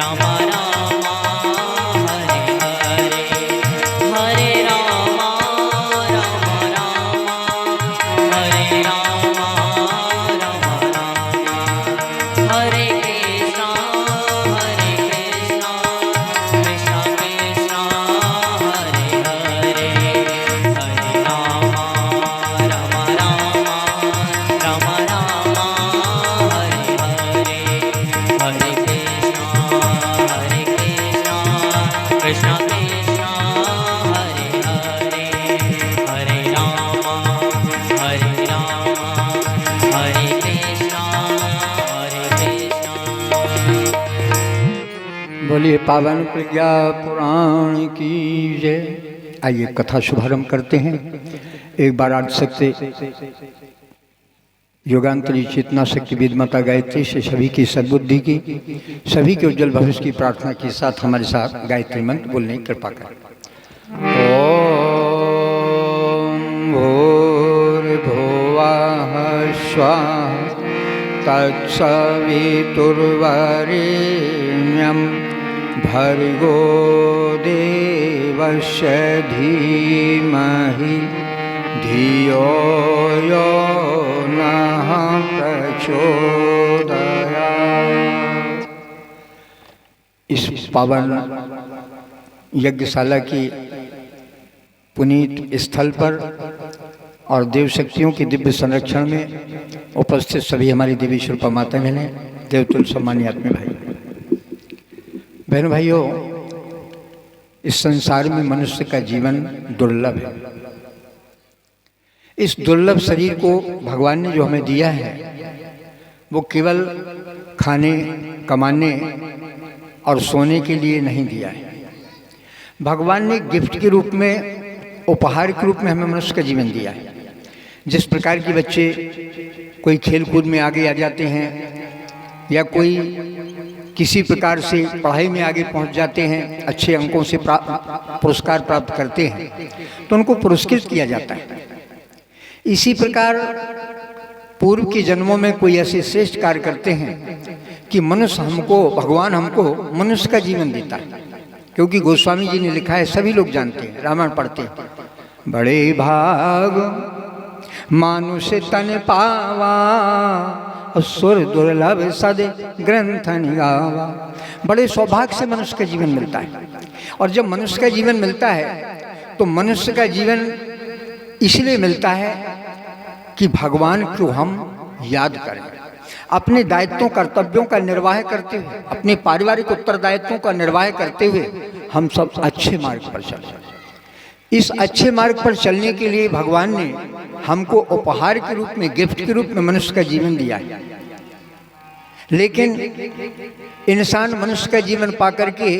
राम राम हरे हरे, हरे राम राम राम, हरे राम राम राम, हरे कृष्णा कृष्णा कृष्णा हरे हरे, हरे राम राम राम, राम राम हरे हरे, हरे कृष्णा कृष्णा कृष्णा हरे हरे, हरे राम हरे कृष्णा कृष्णा। बोलिए पावन प्रज्ञा पुराण की जय। आइए कथा शुभारंभ करते हैं। एक बार आदि शक्ति योगांतरी चेतना शक्ति विद्माता गायत्री से सभी की सद्बुद्धि की, सभी के उज्जवल भविष्य की प्रार्थना के साथ हमारे साथ गायत्री मंत्र बोलने की कृपा करें। ओम भूर्भुवः स्वः तत्सवितुर्वरेण्यं भर्गो देवस्य धीमहि धियो यो नः प्रचोदयात्। इस पावन यज्ञशाला की पुनीत स्थल पर और देव शक्तियों के दिव्य संरक्षण में उपस्थित सभी हमारी देवी स्वरूपा माता बहनें, देवतुल सम्मानीय आत्मीय भाई बहनों भाइयों, इस संसार में मनुष्य का जीवन दुर्लभ है। इस दुर्लभ शरीर को भगवान ने जो हमें दिया है वो केवल खाने कमाने और सोने के लिए नहीं दिया है। भगवान ने गिफ्ट के रूप में, उपहार के रूप में हमें मनुष्य का जीवन दिया है। जिस प्रकार के बच्चे कोई खेल कूद में आगे आ जाते हैं या कोई किसी प्रकार से पढ़ाई में आगे पहुंच जाते हैं, अच्छे अंकों से पुरस्कार प्राप्त करते हैं तो उनको पुरस्कृत किया जाता है। इसी प्रकार पूर्व के जन्मों में कोई ऐसे श्रेष्ठ कार्य करते हैं कि मनुष्य हमको, भगवान हमको मनुष्य का जीवन देता है। क्योंकि गोस्वामी जी ने लिखा है, सभी लोग जानते हैं, रामायण पढ़ते हैं, बड़े भाग मानुष तन पावा असुर दुर्लभ सद ग्रंथ निगावा। बड़े सौभाग्य से मनुष्य का जीवन मिलता है। और जब मनुष्य का जीवन मिलता है तो मनुष्य का जीवन इसलिए मिलता है कि भगवान को हम याद करें, अपने दायित्वों कर्तव्यों का निर्वाह करते हुए, अपने पारिवारिक उत्तरदायित्वों का निर्वाह करते हुए हम सब अच्छे मार्ग पर चलें। इस अच्छे मार्ग पर चलने के लिए भगवान ने हमको उपहार के रूप में, गिफ्ट के रूप में मनुष्य का जीवन दिया है। लेकिन इंसान मनुष्य का जीवन पाकर के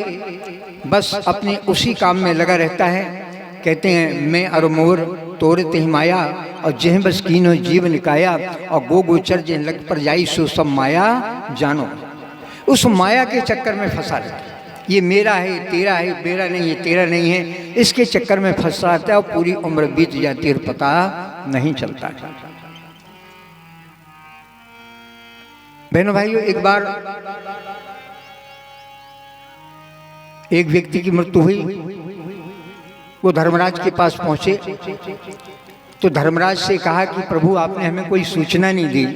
बस अपने उसी काम में लगा रहता है। कहते हैं, मैं और मोर तोड़ते ही माया और जेह बस कीनो जीव निकाया और गो गोचर जे लग पर जाई सो सब माया जानो। उस माया के चक्कर में फंसा रहता है। ये मेरा है, तेरा है, मेरा नहीं है, तेरा नहीं है, इसके चक्कर में फंसा रहता है और पूरी उम्र बीत जाती है और पता नहीं चलता है। बहनों भाइयों, एक बार एक व्यक्ति की मृत्यु हुई। वो धर्मराज के पास पहुंचे तो धर्मराज से कहा कि प्रभु, आपने हमें कोई सूचना नहीं दी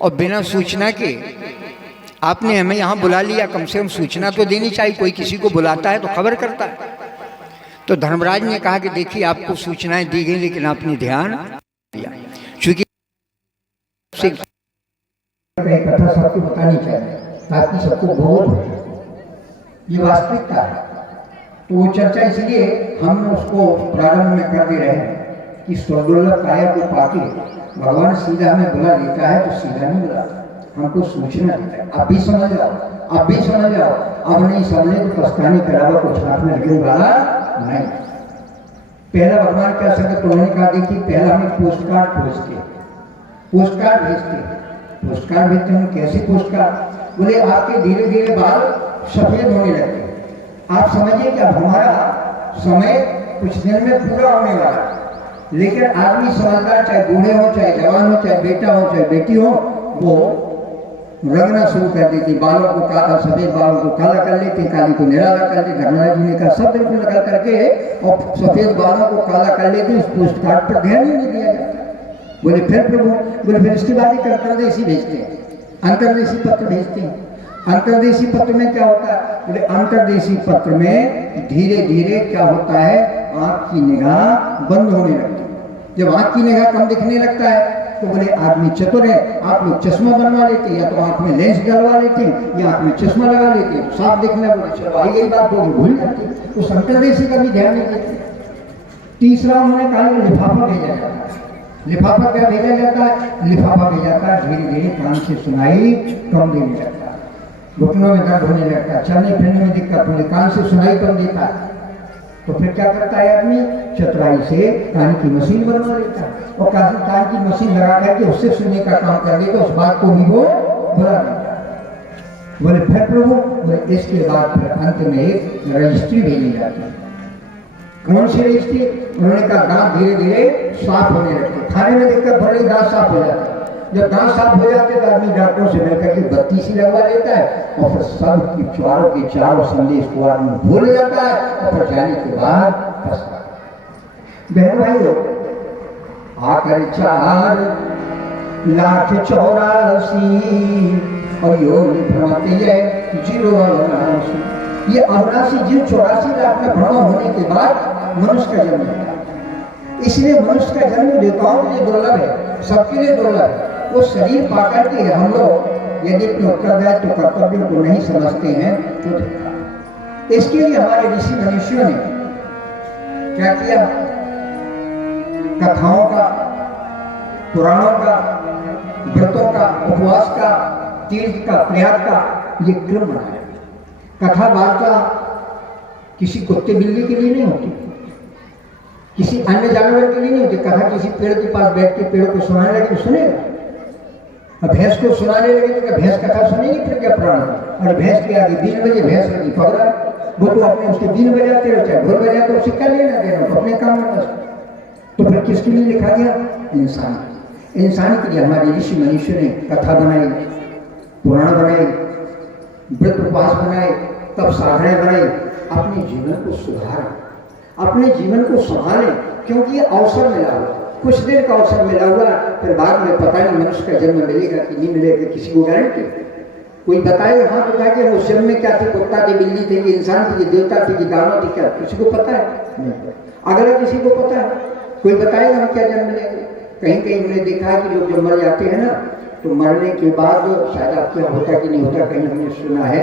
और बिना सूचना के आपने हमें यहाँ बुला लिया। कम से कम सूचना तो देनी चाहिए, कोई किसी को बुलाता है तो खबर करता है। तो धर्मराज ने कहा कि देखिए, आपको सूचनाएं दी गई लेकिन आपने ध्यान दिया। चूंकि कथा सबको बतानी चाहिए ताकि सबको बोध हो, ये वास्तविकता है। तो वो चर्चा इसलिए हम उसको प्रारंभ में कर दे रहे हैं कि स्वदुर्लभ काया को पाके भगवान सीधा हमें बुला लेता है तो सीधा नहीं बुलाता, हमको सूचना देता है। अब भी समझ जाओ, अब भी समझ जाओ, अब नहीं समझे तो पछताने के अलावा कुछ हाथ में लगने वाला नहीं। पहला भगवान क्या संगत उन्होंने कहा, देखिए पहला हमें पोस्ट कार्ड भेजते हैं। पोस्ट कार्ड भेजते हैं। कैसे पोस्ट कार्ड? बोले आपके धीरे धीरे बाल सफेद होने लगते हैं। आप समझिए कि अब हमारा समय कुछ दिन में पूरा होने वाला है। लेकिन आदमी समझदार, चाहे बूढ़े हो, चाहे जवान हो, चाहे बेटा हो, चाहे बेटी हो, वो रंगना शुरू कर देती, बालों को काला, सफ़ेद बालों को काला कर लेती, काली को निराला कर देती। धर्मराज जी ने कहा सब बिल्कुल निकल करके और सफ़ेद बालों को काला कर लेती, उस पोस्ट कार्ड पर ध्यान ही नहीं दिया जाता। बोले फिर प्रभु, बोले फिर इसके बाद ही अंतर्देशी भेजते हैं, अंतर्देशी पत्र भेजते हैं। अंतर्देशी पत्र में क्या होता है? बोले अंतर्देशी पत्र में धीरे धीरे क्या होता है, आँख की निगाह बंद होने लगती है। जब आँख की निगाह कम दिखने लगता है तो बोले आदमी चतुर है, आप लोग चश्मा बनवा लेते हैं, या तो आँख में लेंस डलवा लेते हैं या आँख में चश्मा लगा लेते हैं, तो साफ दिखना। बोले चलो आई गई बात, होगी भूल जाती है। तो अंतर्देशी का भी ध्यान नहीं देते। तीसरा उन्होंने कहा लिफाफा भेजा जाता है। लिफाफा क्या भेजा जाता है? लिफाफा भेजा जाता है धीरे धीरे कान से सुनाई कम देने लगता है, घुटनों में दर्द होने लगता है, चलने फिरने में दिक्कत होने, कान से सुनाई कम देता है। तो फिर क्या करता है आदमी? चतुराई से कान की मशीन बनवा लेता है और कान की मशीन लगा करके उससे सुनने का काम कर देता, उस बात को भी वो बुला देता है। बोले फिर प्रभु, बोले इसके बाद फिर अंत में एक रजिस्ट्री भेजी जाती है। कौन सी रजिस्ट्री? उन्होंने कहा दांत धीरे धीरे साफ होने लगते, खाने में दिक्कत बढ़ रही, दांत साफ हो जाता है। जब दांत साफ हो जाते तो आदमी डॉक्टरों से मिलकर के 32 लगवा लेता है और फिर सब की चारों के चारों संदेश को आदमी भूल जाता है और फिर जाने के बाद फंसता है। बहन भाइयों, आकर 4,84,000 और योग भ्रमते है 0,89। ये 89 जीव 84 लाख में भ्रमण होने के बाद मनुष्य का जन्म होता है। इसलिए मनुष्य का जन्म देवताओं के लिए दुर्लभ है, सबके लिए दुर्लभ है। वो शरीर पाकर के हम लोग यदि उत्तरदायित्व तो कर्तव्यों को नहीं समझते हैं तो इसके लिए हमारे ऋषि मनुष्यों ने क्या किया? कथाओं का, पुराणों का, व्रतों का, उपवास का, तीर्थ का, प्रयाग का ये क्रम बनाया। कथा वार्ता किसी कुत्ते बिल्ली के लिए नहीं होती, किसी अन्य जानवर के लिए नहीं होती। कथा किसी पेड़ के पास बैठ के पेड़ को सुनाने लगे तो सुनेगा, अब भैंस को सुनाने लगे तो क्या भैंस कथा सुनेगी? फिर क्या पुराण? और भैंस के आगे 3 बजे भैंस लगी पकड़ा, वो तो अपने उसके 3 बजाते हो चाहे ढोल बजाते हो, सिक्का लेना देना तो अपने काम में बस। तो फिर किसके लिए लिखा गया? इंसान। इंसान के लिए हमारे ऋषि मनुष्य ने कथा बनाई, पुराण बनाई, व्रत उपवास बनाए, तब साधनाएं बनाई, अपने जीवन को सुधारा, अपने जीवन को संभालें। क्योंकि ये अवसर मिला हुआ, कुछ देर का अवसर मिला हुआ, फिर बाद में पता नहीं मनुष्य का जन्म मिलेगा कि नहीं मिलेगा, किसी को गारंटी? कोई बताए हाथ उठा के उस जन्म में क्या थे? कुत्ता थे, बिल्ली थे कि इंसान थे कि देवता थे कि दानव थे? क्या किसी को पता है? नहीं। अगर किसी को पता है, कोई बताएगा हम क्या जन्म लेंगे? कहीं कहीं हमने देखा है कि लोग जब मर जाते हैं ना, तो मरने के बाद शायद आप क्या होता कि नहीं होता, कहीं हमने सुना है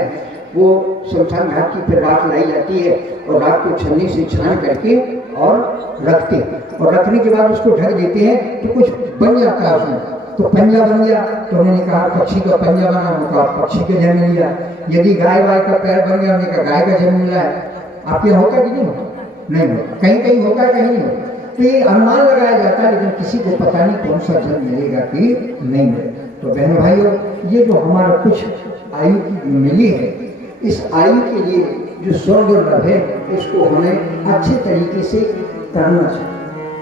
वो शमशान घाट की फिर राख लाई जाती है और राख को छन्नी से छान करके और रखते हैं, और रखने के बाद उसको ढक देते हैं तो कुछ बन जाता है उसमें। तो पंजा बन गया तो उन्होंने कहा पक्षी का पंजा बना, उनका पक्षी का जन्म लिया। यदि गाय वाय का पैर बन गया, उन्होंने कहा गाय का जन्म मिला है। आपके यहाँ होता कि नहीं होता? नहीं होता, कहीं कहीं होता है, कहीं नहीं होता। तो ये अनुमान लगाया जाता है, लेकिन किसी को पता नहीं कौन सा जन्म मिलेगा कि नहीं मिलेगा। तो बहनों भाइयों, ये जो हमारा कुछ आयु मिली है, इस आयु के लिए जो स्वर्ग है, इसको हमें अच्छे तरीके से करना चाहिए।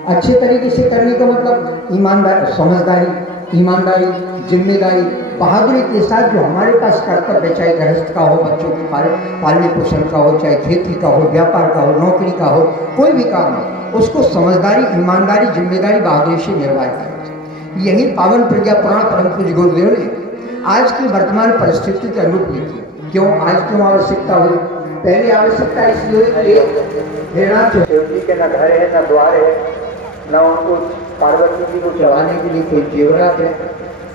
अच्छे तरीके से करने का मतलब ईमानदारी, समझदारी, ईमानदारी, जिम्मेदारी, बहादुरी के साथ जो हमारे पास कर्तव्य, चाहे गृहस्थ का हो, बच्चों के पालने पोषण का हो, चाहे खेती का हो, व्यापार का हो, नौकरी का हो, कोई भी काम हो, उसको समझदारी, ईमानदारी, जिम्मेदारी, बहादुरी से निर्वाह करना चाहिए। यही पावन प्रज्ञा पुराण परम पूज्य गुरुदेव ने आज की वर्तमान परिस्थिति के अनुरूप लिखी। क्यों आज क्यों आवश्यकता हुई? पहले आवश्यकता इसलिए शिवजी के न घर है, न द्वार है, न उनको पार्वती जी को चढ़ाने के लिए कोई जेवरात है।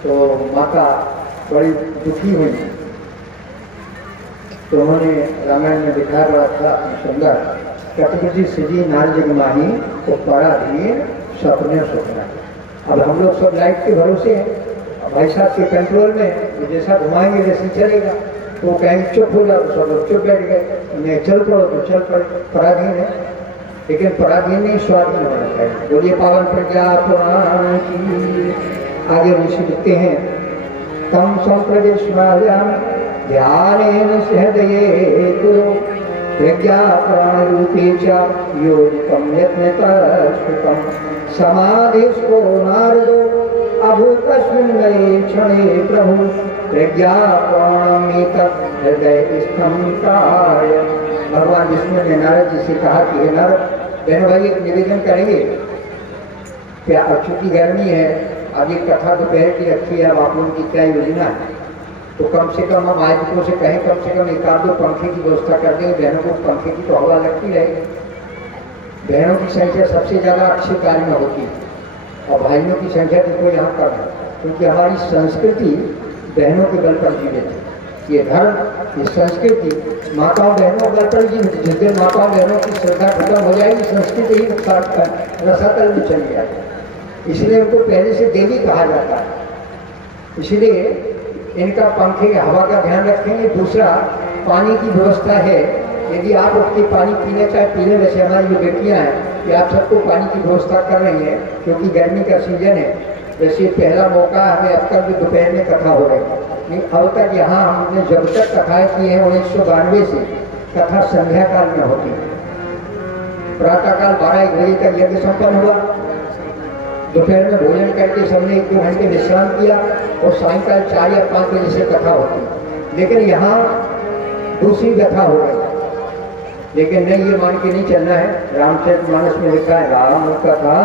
तो माता बड़ी दुखी हुई, तो उन्होंने रामायण में दिखाया बड़ा था सुंदर, कटपति सिजी नार जग माही तो पड़ा धीर सपने सपना। अब हम लोग सब लाइट के भरोसे हैं, भाई साहब के कंट्रोल में जैसा घुमाएंगे वैसे चलेगा। तो कहीं चुप हो जाओ तो सब लोग चुप बैठ गए, नहीं चल पड़ो तो चल पड़े, पराधीन है। लेकिन पराधीन नहीं, स्वाधीन होना चाहिए। बोलिए पावन प्रज्ञा पुराण की। आगे ऋषि लिखते हैं, तम संप्रदेशमायाम ध्यानेन सहृदये कुरु प्रज्ञा प्राण रूपे च योजितम यत्नतः स्तुतम समाधिस्थो नारदो अभूतस्मिन्नये क्षणे प्रभु प्रज्ञापणमित हृदय स्तंभाय। भगवान विष्णु ने नारद जी से कहा कि हे नारद, बहन भाई एक निवेदन करेंगे क्या? अब चूंकि गर्मी है, अब ये कथा दोपहर की रखी है, अब आप लोगों की क्या योजना है? तो कम से कम हम आयोजकों से कहें कम से कम एक आध दो पंखे की व्यवस्था कर देंगे, बहनों को पंखे की तो हवा लगती रहेगी। बहनों की संख्या सबसे ज़्यादा अच्छे कार्य में होती है और भाइयों की संख्या देखो यहाँ पर है, क्योंकि हमारी संस्कृति बहनों के बल पर जीवित है। ये धर्म, ये संस्कृति माताओं बहनों बल पर जीवित है। जिस दिन माताओं बहनों की श्रद्धा खत्म हो जाएगी, संस्कृति ही रसातल में चली जाएगी। इसलिए उनको पहले से देवी कहा जाता है। इसलिए इनका पंखे की हवा का ध्यान रखेंगे। दूसरा, पानी की व्यवस्था है, यदि आप उठके पानी पीना चाहे पीने। वैसे हमारी जो बेटियाँ हैं कि आप सबको पानी की व्यवस्था कर रही हैं क्योंकि गर्मी का सीजन है। वैसे पहला मौका हमें अब तक भी दोपहर में कथा हो रही है, नहीं अब तक यहाँ हमने जब तक कथाएँ की हैं 1992 से कथा संध्या काल में होती है। प्रातःकाल 12-1 बजे तक यज्ञ संपन्न हुआ, दोपहर में भोजन करके सबने 1-2 घंटे विश्राम किया और सायंकाल 4 या 5 बजे से कथा होती। लेकिन यहाँ दूसरी कथा हो गई, लेकिन नहीं, ये मान के नहीं चलना है। रामचरितमानस में लिखा है, राम कथा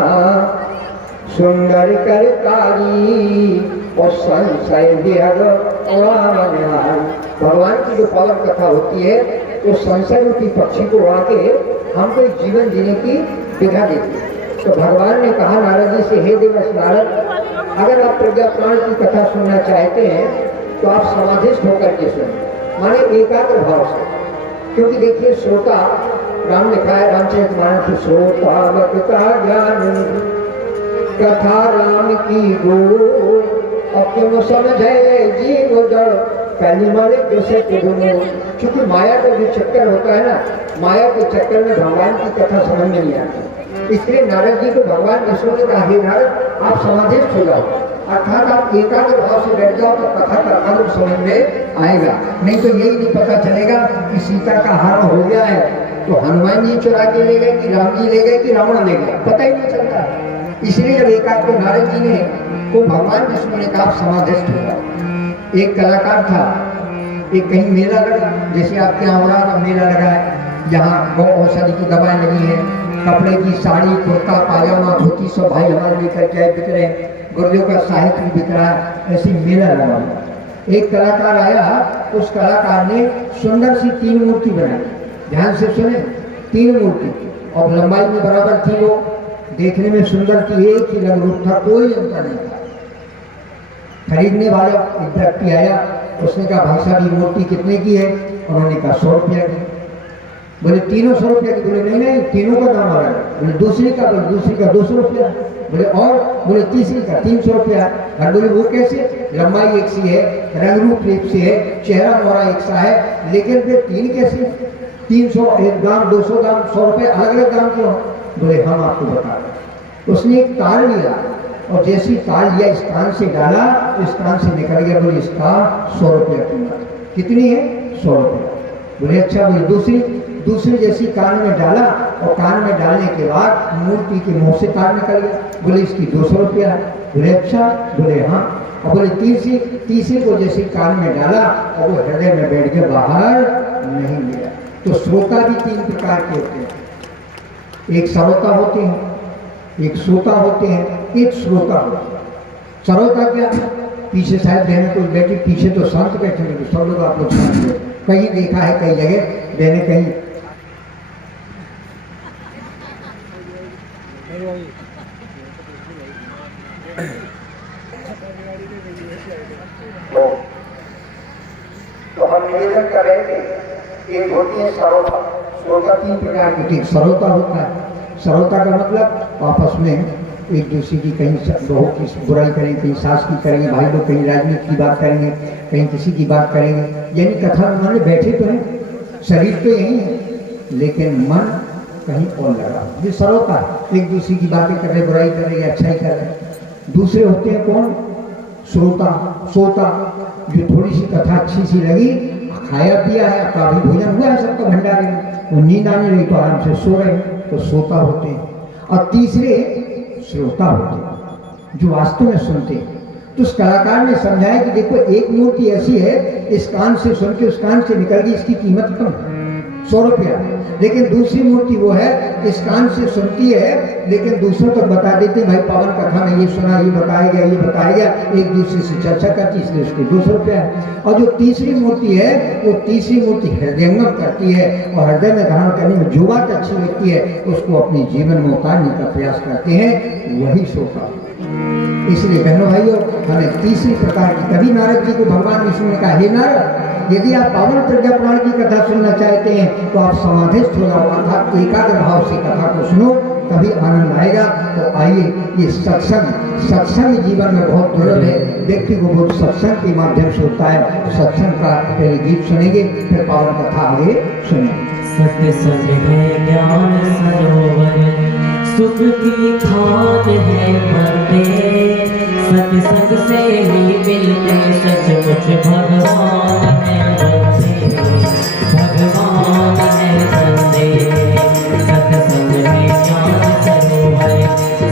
सुंदर करतारी और संशय विहग रावण। भगवान की जो पावन कथा होती है वो संशय रूपी पक्षी को उड़ा के हमको एक जीवन जीने की विधा देती है। तो भगवान ने कहा नारद जी से, हे देवर्ष नारद, अगर आप प्रज्ञा प्राण की कथा सुनना चाहते हैं तो आप समाधिस्थ होकर के सुनें, माने एकाग्र भाव से। क्योंकि देखिए श्रोता, राम लिखा है रामचरितमानस में, श्रोता वक्ता ज्ञान कथा राम की गो और क्यों समझे जीव जड़ पहली मारे दूसरे के दोनों। क्योंकि माया का जो चक्कर होता है ना, माया के चक्कर में भगवान की कथा समझ में नहीं आती। इसलिए नारद जी को भगवान विष्णु ने कहा, हे नारद आप समाधिस्थ हो जाओ, अर्थात आप एकाग्र भाव से बैठ जाओ तो कथा का अर्थ समझ में आएगा। नहीं तो यही नहीं पता चलेगा कि सीता का हरण हो गया है तो हनुमान जी चुरा के ले गए कि राम जी ले गए कि रावण ले गया, पता ही नहीं चलता। इसलिए जब एकाग्र नारद जी ने को भगवान विष्णु ने कहा समाधिस्थ हो जाओ। एक कलाकार था, एक कहीं मेला लगा, जैसे आपके यहाँ हो रहा था मेला लगा है, यहाँ गौ औषधि की दवाएं लगी है, कपड़े की साड़ी कुर्ता पाजामा धोती सब भाई हमारे लेकर के बिक रहे हैं, गुरुदेव का साहित्य भी बिक रहा है, ऐसी मेला लगा। एक कलाकार आया, उस कलाकार ने सुंदर सी 3 मूर्ति बनाई। ध्यान से सुने, 3 मूर्ति और लंबाई में बराबर थी, वो देखने में सुंदर थी, एक ही रंग रूप था, कोई अंतर नहीं था। खरीदने वाला एक व्यक्ति आया, उसने कहा भाई साहब ये मूर्ति कितने की है? उन्होंने कहा 100 रुपया की। बोले तीनों 100 रुपया की? बोले नहीं तीनों का दाम आ रहा है। बोले दूसरी का? बोले दूसरी का 200 रुपया। बोले और? बोले तीसरी का 300 रुपया। और बोले वो कैसे? लंबाई एक सी है, रंग रूप एक सी है, चेहरा मोहरा एक सा है, लेकिन फिर 3 कैसे? 300, 1 दाम, 200 दाम, 100 रुपये, अलग अलग दाम क्यों? बोले हम आपको बता रहे। उसने एक तार लिया और जैसी तार लिया इस कान से डाला, इस कान से निकल गया। बोले इसका 100 रुपया कीमत। कितनी है? 100 रुपया। बोले अच्छा। बोले दूसरी जैसी कान में डाला और कान में डालने के बाद मूर्ति के मुंह से तार निकल गया। बोले इसकी 200 रुपया है। बोले अच्छा। बोले हाँ। और बोले तीसरी को जैसे कान में डाला और वो हृदय में बैठ के बाहर नहीं गया। तो श्रोता भी 3 प्रकार के होते हैं, एक श्रोता होते हैं, एक श्रोता होते हैं, एक श्रोता होते हैं। श्रोता क्या? पीछे शायद बहने कोई बैठी, पीछे तो संत बैठे हैं, तो सब लोग आप लोग संत हो। कहीं देखा है कई जगह बहने कहीं तो हम निवेदन करेंगे, एक होती है सरोता। श्रोता 3 प्रकार की। सरोता होता है, सरोता का मतलब आपस में एक दूसरे की कहीं बहू की बुराई करेंगे, कहीं सास की करेंगे, भाई लोग कहीं राजनीति की बात करेंगे, कहीं किसी की बात करेंगे। यानी कथा माने बैठे तो हैं, शरीर तो यही है लेकिन मन कहीं और लगा। ये सरोता, एक दूसरे की बातें कर रहे, बुराई कर रहे, अच्छाई कर रहे। दूसरे होते हैं कौन? श्रोता, सोता, जो थोड़ी सी कथा अच्छी सी लगी, खाया पिया है, काफी भोजन हुआ है सबका भंडारे में, वो नींद आने लगी तो आराम से सो रहे, तो सोता होते हैं। और तीसरे श्रोता होते हैं। जो वास्तव में सुनते हैं। तो उस कलाकार ने समझाया कि देखो एक मूर्ति ऐसी है, इस कान से सुन के उस कान से निकल गई, इसकी कीमत कम है, 100 रुपया। लेकिन दूसरी मूर्ति वो है, इस कान से सुनती है लेकिन दूसरों तक बता देते हैं, भाई पावन कथा में ये सुना, ये बताया गया, ये बताया गया, एक दूसरे से चर्चा करती, इसलिए उसके 200 रुपया है। और जो तीसरी मूर्ति है, वो तीसरी मूर्ति हृदयंगम करती है और हृदय में धारण करने में जो बात अच्छी लगती है उसको अपने जीवन में उतारने का प्रयास करते हैं, वही शोभा। इसलिए बहनों भाइयों, हमें तीसरी प्रकार की, तभी नारद जी को भगवान विष्णु ने कहा, हे नारद, यदि आप पावन प्रज्ञा पुराण की कथा सुनना चाहते हैं तो आप समाधिस्थ हो जाओ, अर्थात एकाग्र भाव से कथा को सुनो, तभी आनंद आएगा। तो आइए, ये सत्संग जीवन में बहुत दुर्लभ है, व्यक्ति को बहुत सत्संग के माध्यम से होता है। सत्संग का पहले गीत सुनेंगे, फिर पावन कथा आगे सुनेंगे। सत्संग है ज्ञान सरोवर, सुख की खान है मरते, सत्संग से ही मिलते सचमुच भगवान है बंदे, भगवान है बंदे। सत्संग है ज्ञान सरोवर,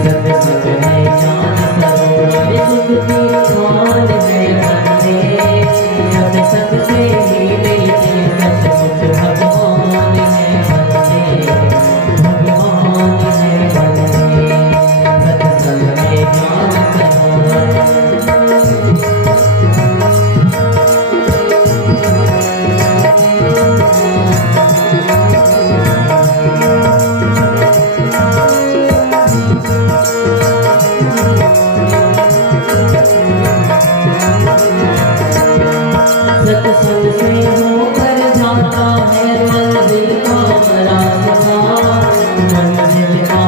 सत्संग है ज्ञान सरोवर, सुख की खान है बंदे, सत्संग से ही मिलते सचमुच भगवान है बंदे, भगवान है बंदे। सत्संग है ज्ञान सरोवर। सत्संग से होकर जाता है मंजिल का रास्ता, मंजिल का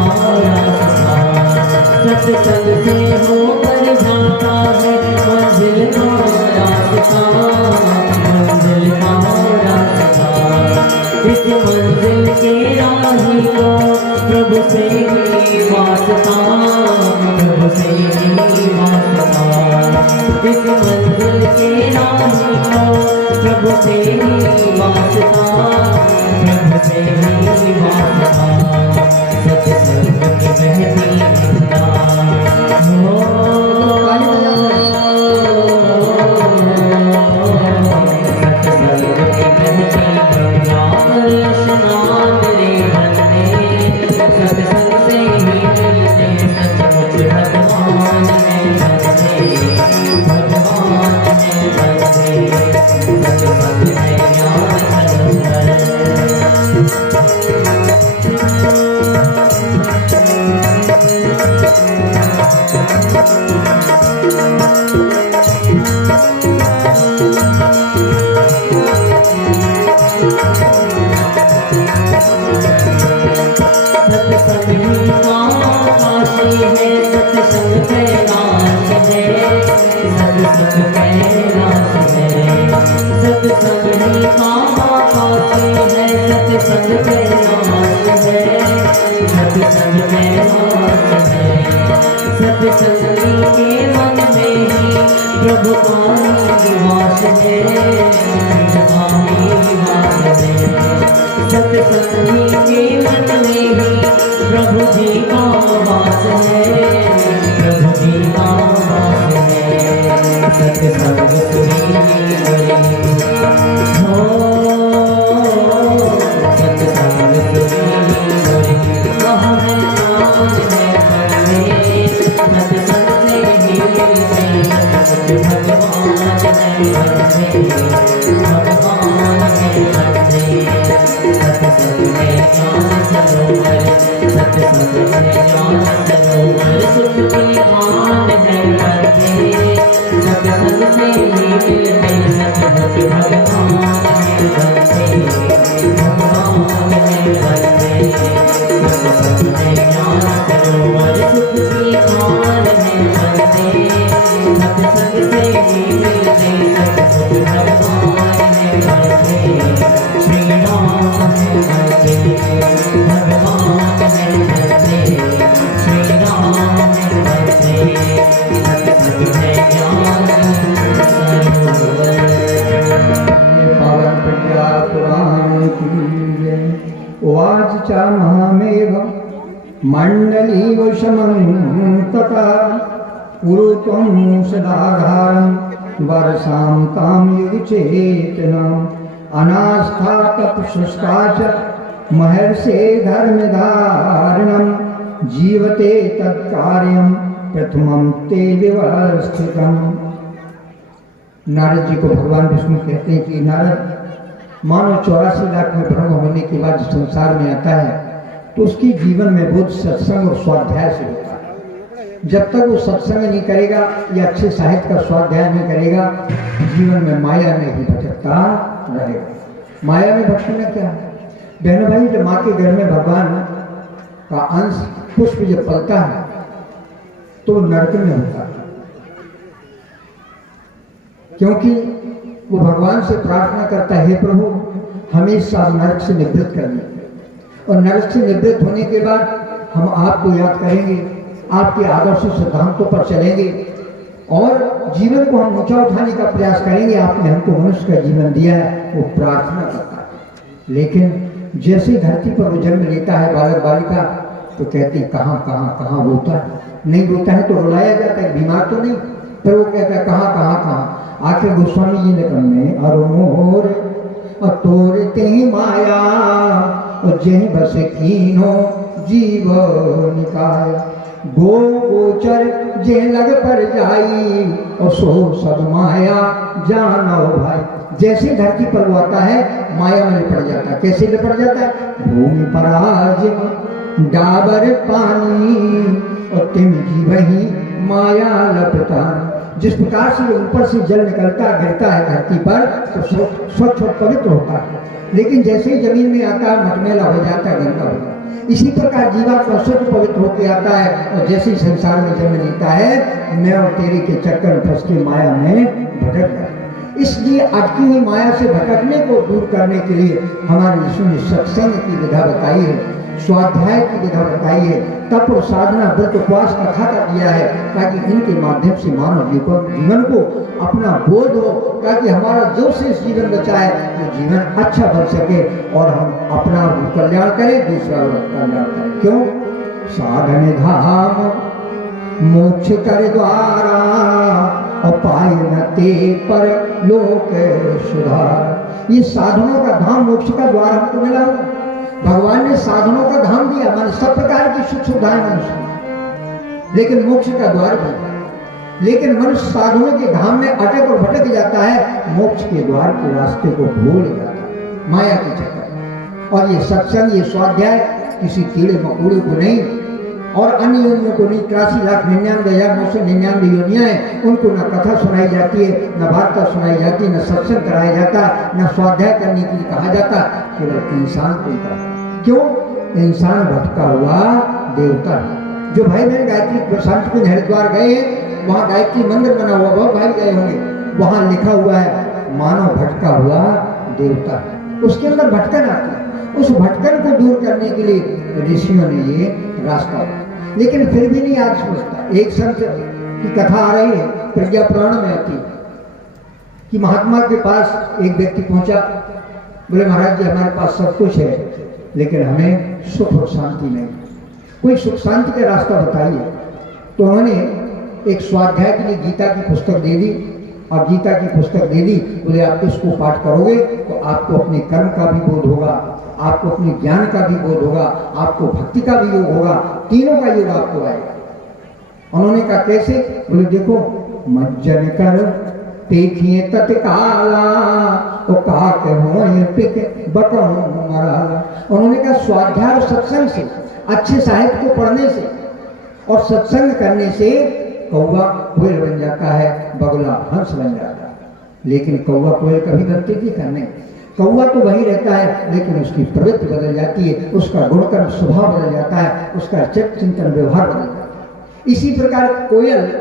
रास्ता। सत्संग से होकर जाता है मंजिल का रास्ता, मंजिल का रास्ता। इस मंजिल के राही को प्रभु से ही वास्ता, प्रभु से ही वास्ता। इस मंजिल के राही को प्रभु से ही वास्ता, प्रभु से ही वास्ता। सत्संग की बहती गंगा हो, सत्संग की बहती गंगा पर स्नान रे बंदे, सत्संग से ही मिलते सचमुच भगवान है बंदे, भगवान है बंदे। सत्संग है ज्ञान सरोवर। सत्संग ही काशी है, सत्संग कैलाश है, सत्संग कैलाश है। सत्संग ही काशी है, सत्संग कैलाश है, सत्संग कैलाश है। सत्संगी के मन में ही प्रभु का निवास है, प्रभु का निवास है। सत्संगी के मन में ही प्रभु जी का वास है, प्रभु जी का वास है। सत्संग सुनी हो, सत्संग सुनी कहाँ है नाम है बंदे, सत्संग से ही मिलते सचमुच भगवान है बंदे, भगवान है बंदे। सत्संग है ज्ञान सरोवर, सत्संग है ज्ञान सरोवर, सुख की खान है बंदे, सत्संग से ही मिलते सचमुच भगवान है बंदे, भगवान है बंदे। सत्संग है ज्ञान सरोवर, सुख की खान है बंदे, सत्संग से ही मिलते सचमुच भगवान है बंदे। श्री राम है बंदे, भगवान है बंदे, श्री राम है बंदे। सत्संग है ज्ञान सरोवर। पावन प्रज्ञा पुराण की जय। उवाच च महामेघ मंडली वशमन्तका उरुत्वं सदाधारं वर्षां तां युगचेतनाम् अनास्था तपशुष्का च महर्षे धर्मधारणं जीवते तत्कार्यं प्रथमं ते विवस्थितम्। नारद जी को भगवान विष्णु कहते हैं कि नारद, मानव 84 लाख में ब्रह्म होने के बाद संसार में आता है तो उसकी जीवन में बहुत सत्संग और स्वाध्याय से होता है। जब तक वो सत्संग नहीं करेगा या अच्छे साहित्य का स्वाध्याय नहीं करेगा, जीवन में माया में ही भटकता रहेगा। माया में भटकना क्या है? बहनों भाई, जब माँ के घर में भगवान का अंश पुष्प जब पलता है तो नरक में होता है, क्योंकि वो भगवान से प्रार्थना करता है, हे प्रभु हमें इस नरक से निवृत्त करने, और नरक से निवृत्त होने के बाद हम आपको याद करेंगे, आपके आदर्श सिद्धांतों पर चलेंगे और जीवन को हम ऊंचा उठाने का प्रयास करेंगे। आपने हमको मनुष्य का जीवन दिया है, वो प्रार्थना करता है। लेकिन जैसे धरती पर वो जन्म लेता है बालक बालिका, तो कहती कहाँ कहाँ कहाँ रोता है, नहीं रोता है तो रुलाया जाता है, बीमार तो नहीं, फिर वो कहता है कहाँ कहाँ कहाँ। आखिर गोस्वामी जी ने कहा अरो मोर तोड़ते ही माया और जह बस कीनो जीव निकाया, गो गोचर जे लग पर जाई और सो सब माया जानो भाई। जैसे धरती पर वो आता है माया में लिपट जाता है। कैसे लिपट जाता है? भूमि पर आज डाबर पानी और तिम जी वही माया लपटानी। जिस प्रकार से ऊपर से जल निकलता गिरता है धरती पर तो स्वच्छ और पवित्र होता है, लेकिन जैसे ही जमीन में आता है मटमैला हो जाता है, गंदा हो जाता है। इसी प्रकार जीवात्मा स्वच्छ पवित्र होकर आता है और जैसे ही संसार में जन्म लेता है, मैं और तेरे के चक्कर फंस के माया में भटक जाता है। इसलिए अटकी हुई माया से भटकने को दूर करने के लिए हमारे यीशु ने सत्संग की विधा बताई है, स्वाध्याय की विधा बताई है, तप और साधना व्रत उपवास कथा का दिया है, ताकि इनके माध्यम से मानव जीवन को अपना बोध हो, ताकि हमारा जो शेष जीवन बचा है वो जीवन अच्छा बन सके और हम अपना कल्याण करें, दूसरा कल्याण करें। क्यों? साधन धाम मोक्ष कर द्वारा और पाए न ते पर लोक सुधार। ये साधनों का धाम मोक्ष का द्वार हमको मिला। भगवान ने साधनों का धाम दिया, माने सब प्रकार की सुख सुविधाएं मनुष्य, लेकिन मोक्ष का द्वार भी। लेकिन मनुष्य साधनों के धाम में अटक और भटक जाता है, मोक्ष के द्वार के रास्ते को भूल जाता है माया के चक्कर। और ये सत्संग, ये स्वाध्याय किसी कीड़े मकोड़े को नहीं और अन्य योनियों को नहीं। 83,99,999 योनियां हैं, उनको न कथा सुनाई जाती है, न वार्ता सुनाई जाती है, न सत्संग कराया जाता, न स्वाध्याय करने के लिए कहा जाता, केवल इंसान को कहा। क्यों? इंसान भटका हुआ देवता है। जो भाई बहन गायत्री संत कुंज हरिद्वार गए हैं, वहाँ गायत्री मंदिर बना हुआ, बहुत भाई गए होंगे, वहाँ लिखा हुआ है मानव भटका हुआ देवता है। उसके अंदर भटकन आती है, उस भटकन को दूर करने के लिए ऋषियों ने ये रास्ता, लेकिन फिर भी नहीं आज समझता। एक संत की कथा आ रही है, प्रज्ञा पुराण में आती कि महात्मा के पास एक व्यक्ति पहुंचा, बोले महाराज जी हमारे पास सब कुछ है लेकिन हमें सुख और शांति नहीं, कोई सुख शांति का रास्ता बताइए। तो उन्होंने एक स्वाध्याय के लिए गीता की पुस्तक दे दी, और गीता की पुस्तक दे दी, बोले आप इसको पाठ करोगे तो आपको अपने कर्म का भी बोध होगा, आपको अपने ज्ञान का भी बोध होगा, आपको भक्ति का भी योग होगा, तीनों का योग आपको आएगा। उन्होंने कहा कैसे? बोले देखो, मज्जन कर देखिए तत्काला वो कहा के मराला। उन्होंने कहा स्वाध्याय और सत्संग से, अच्छे साहित्य को पढ़ने से और सत्संग करने से कौवा कोयल बन जाता है, बगुला हंस बन जाता है। लेकिन कौवा कोयल कभी गलती नहीं करने, कौवा तो वही रहता है लेकिन उसकी प्रवृत्ति बदल जाती है, उसका गुणकर्म स्वभाव बदल जाता है, उसका चिंतन व्यवहार बदल जाता है। इसी प्रकार कोयल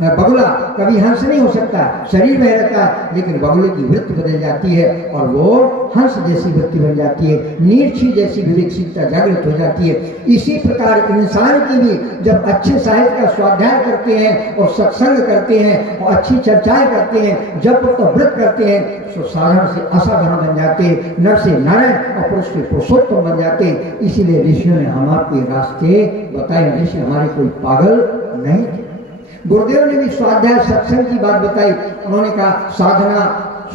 बगुला कभी हंस नहीं हो सकता, शरीर में रहता है, लेकिन बगुले की वृत्ति बदल जाती है और वो हंस जैसी वृत्ति बन जाती है, नीरछी जैसी विवेकशीलता जागृत हो जाती है। इसी प्रकार इंसान की भी जब अच्छे साहित्य का स्वाध्याय करते हैं और सत्संग करते हैं और अच्छी चर्चाएं करते हैं, जब व्रत करते हैं, तो साधारण से असाधारण बन जाते, नर से नारायण और पुरुष से पुरुषोत्तम बन जाते। इसीलिए ऋषियों ने हम आपके रास्ते बताए। ऋषि हमारे कोई पागल नहीं थे, गुरुदेव ने भी स्वाध्याय सत्संग की बात बताई। उन्होंने कहा साधना,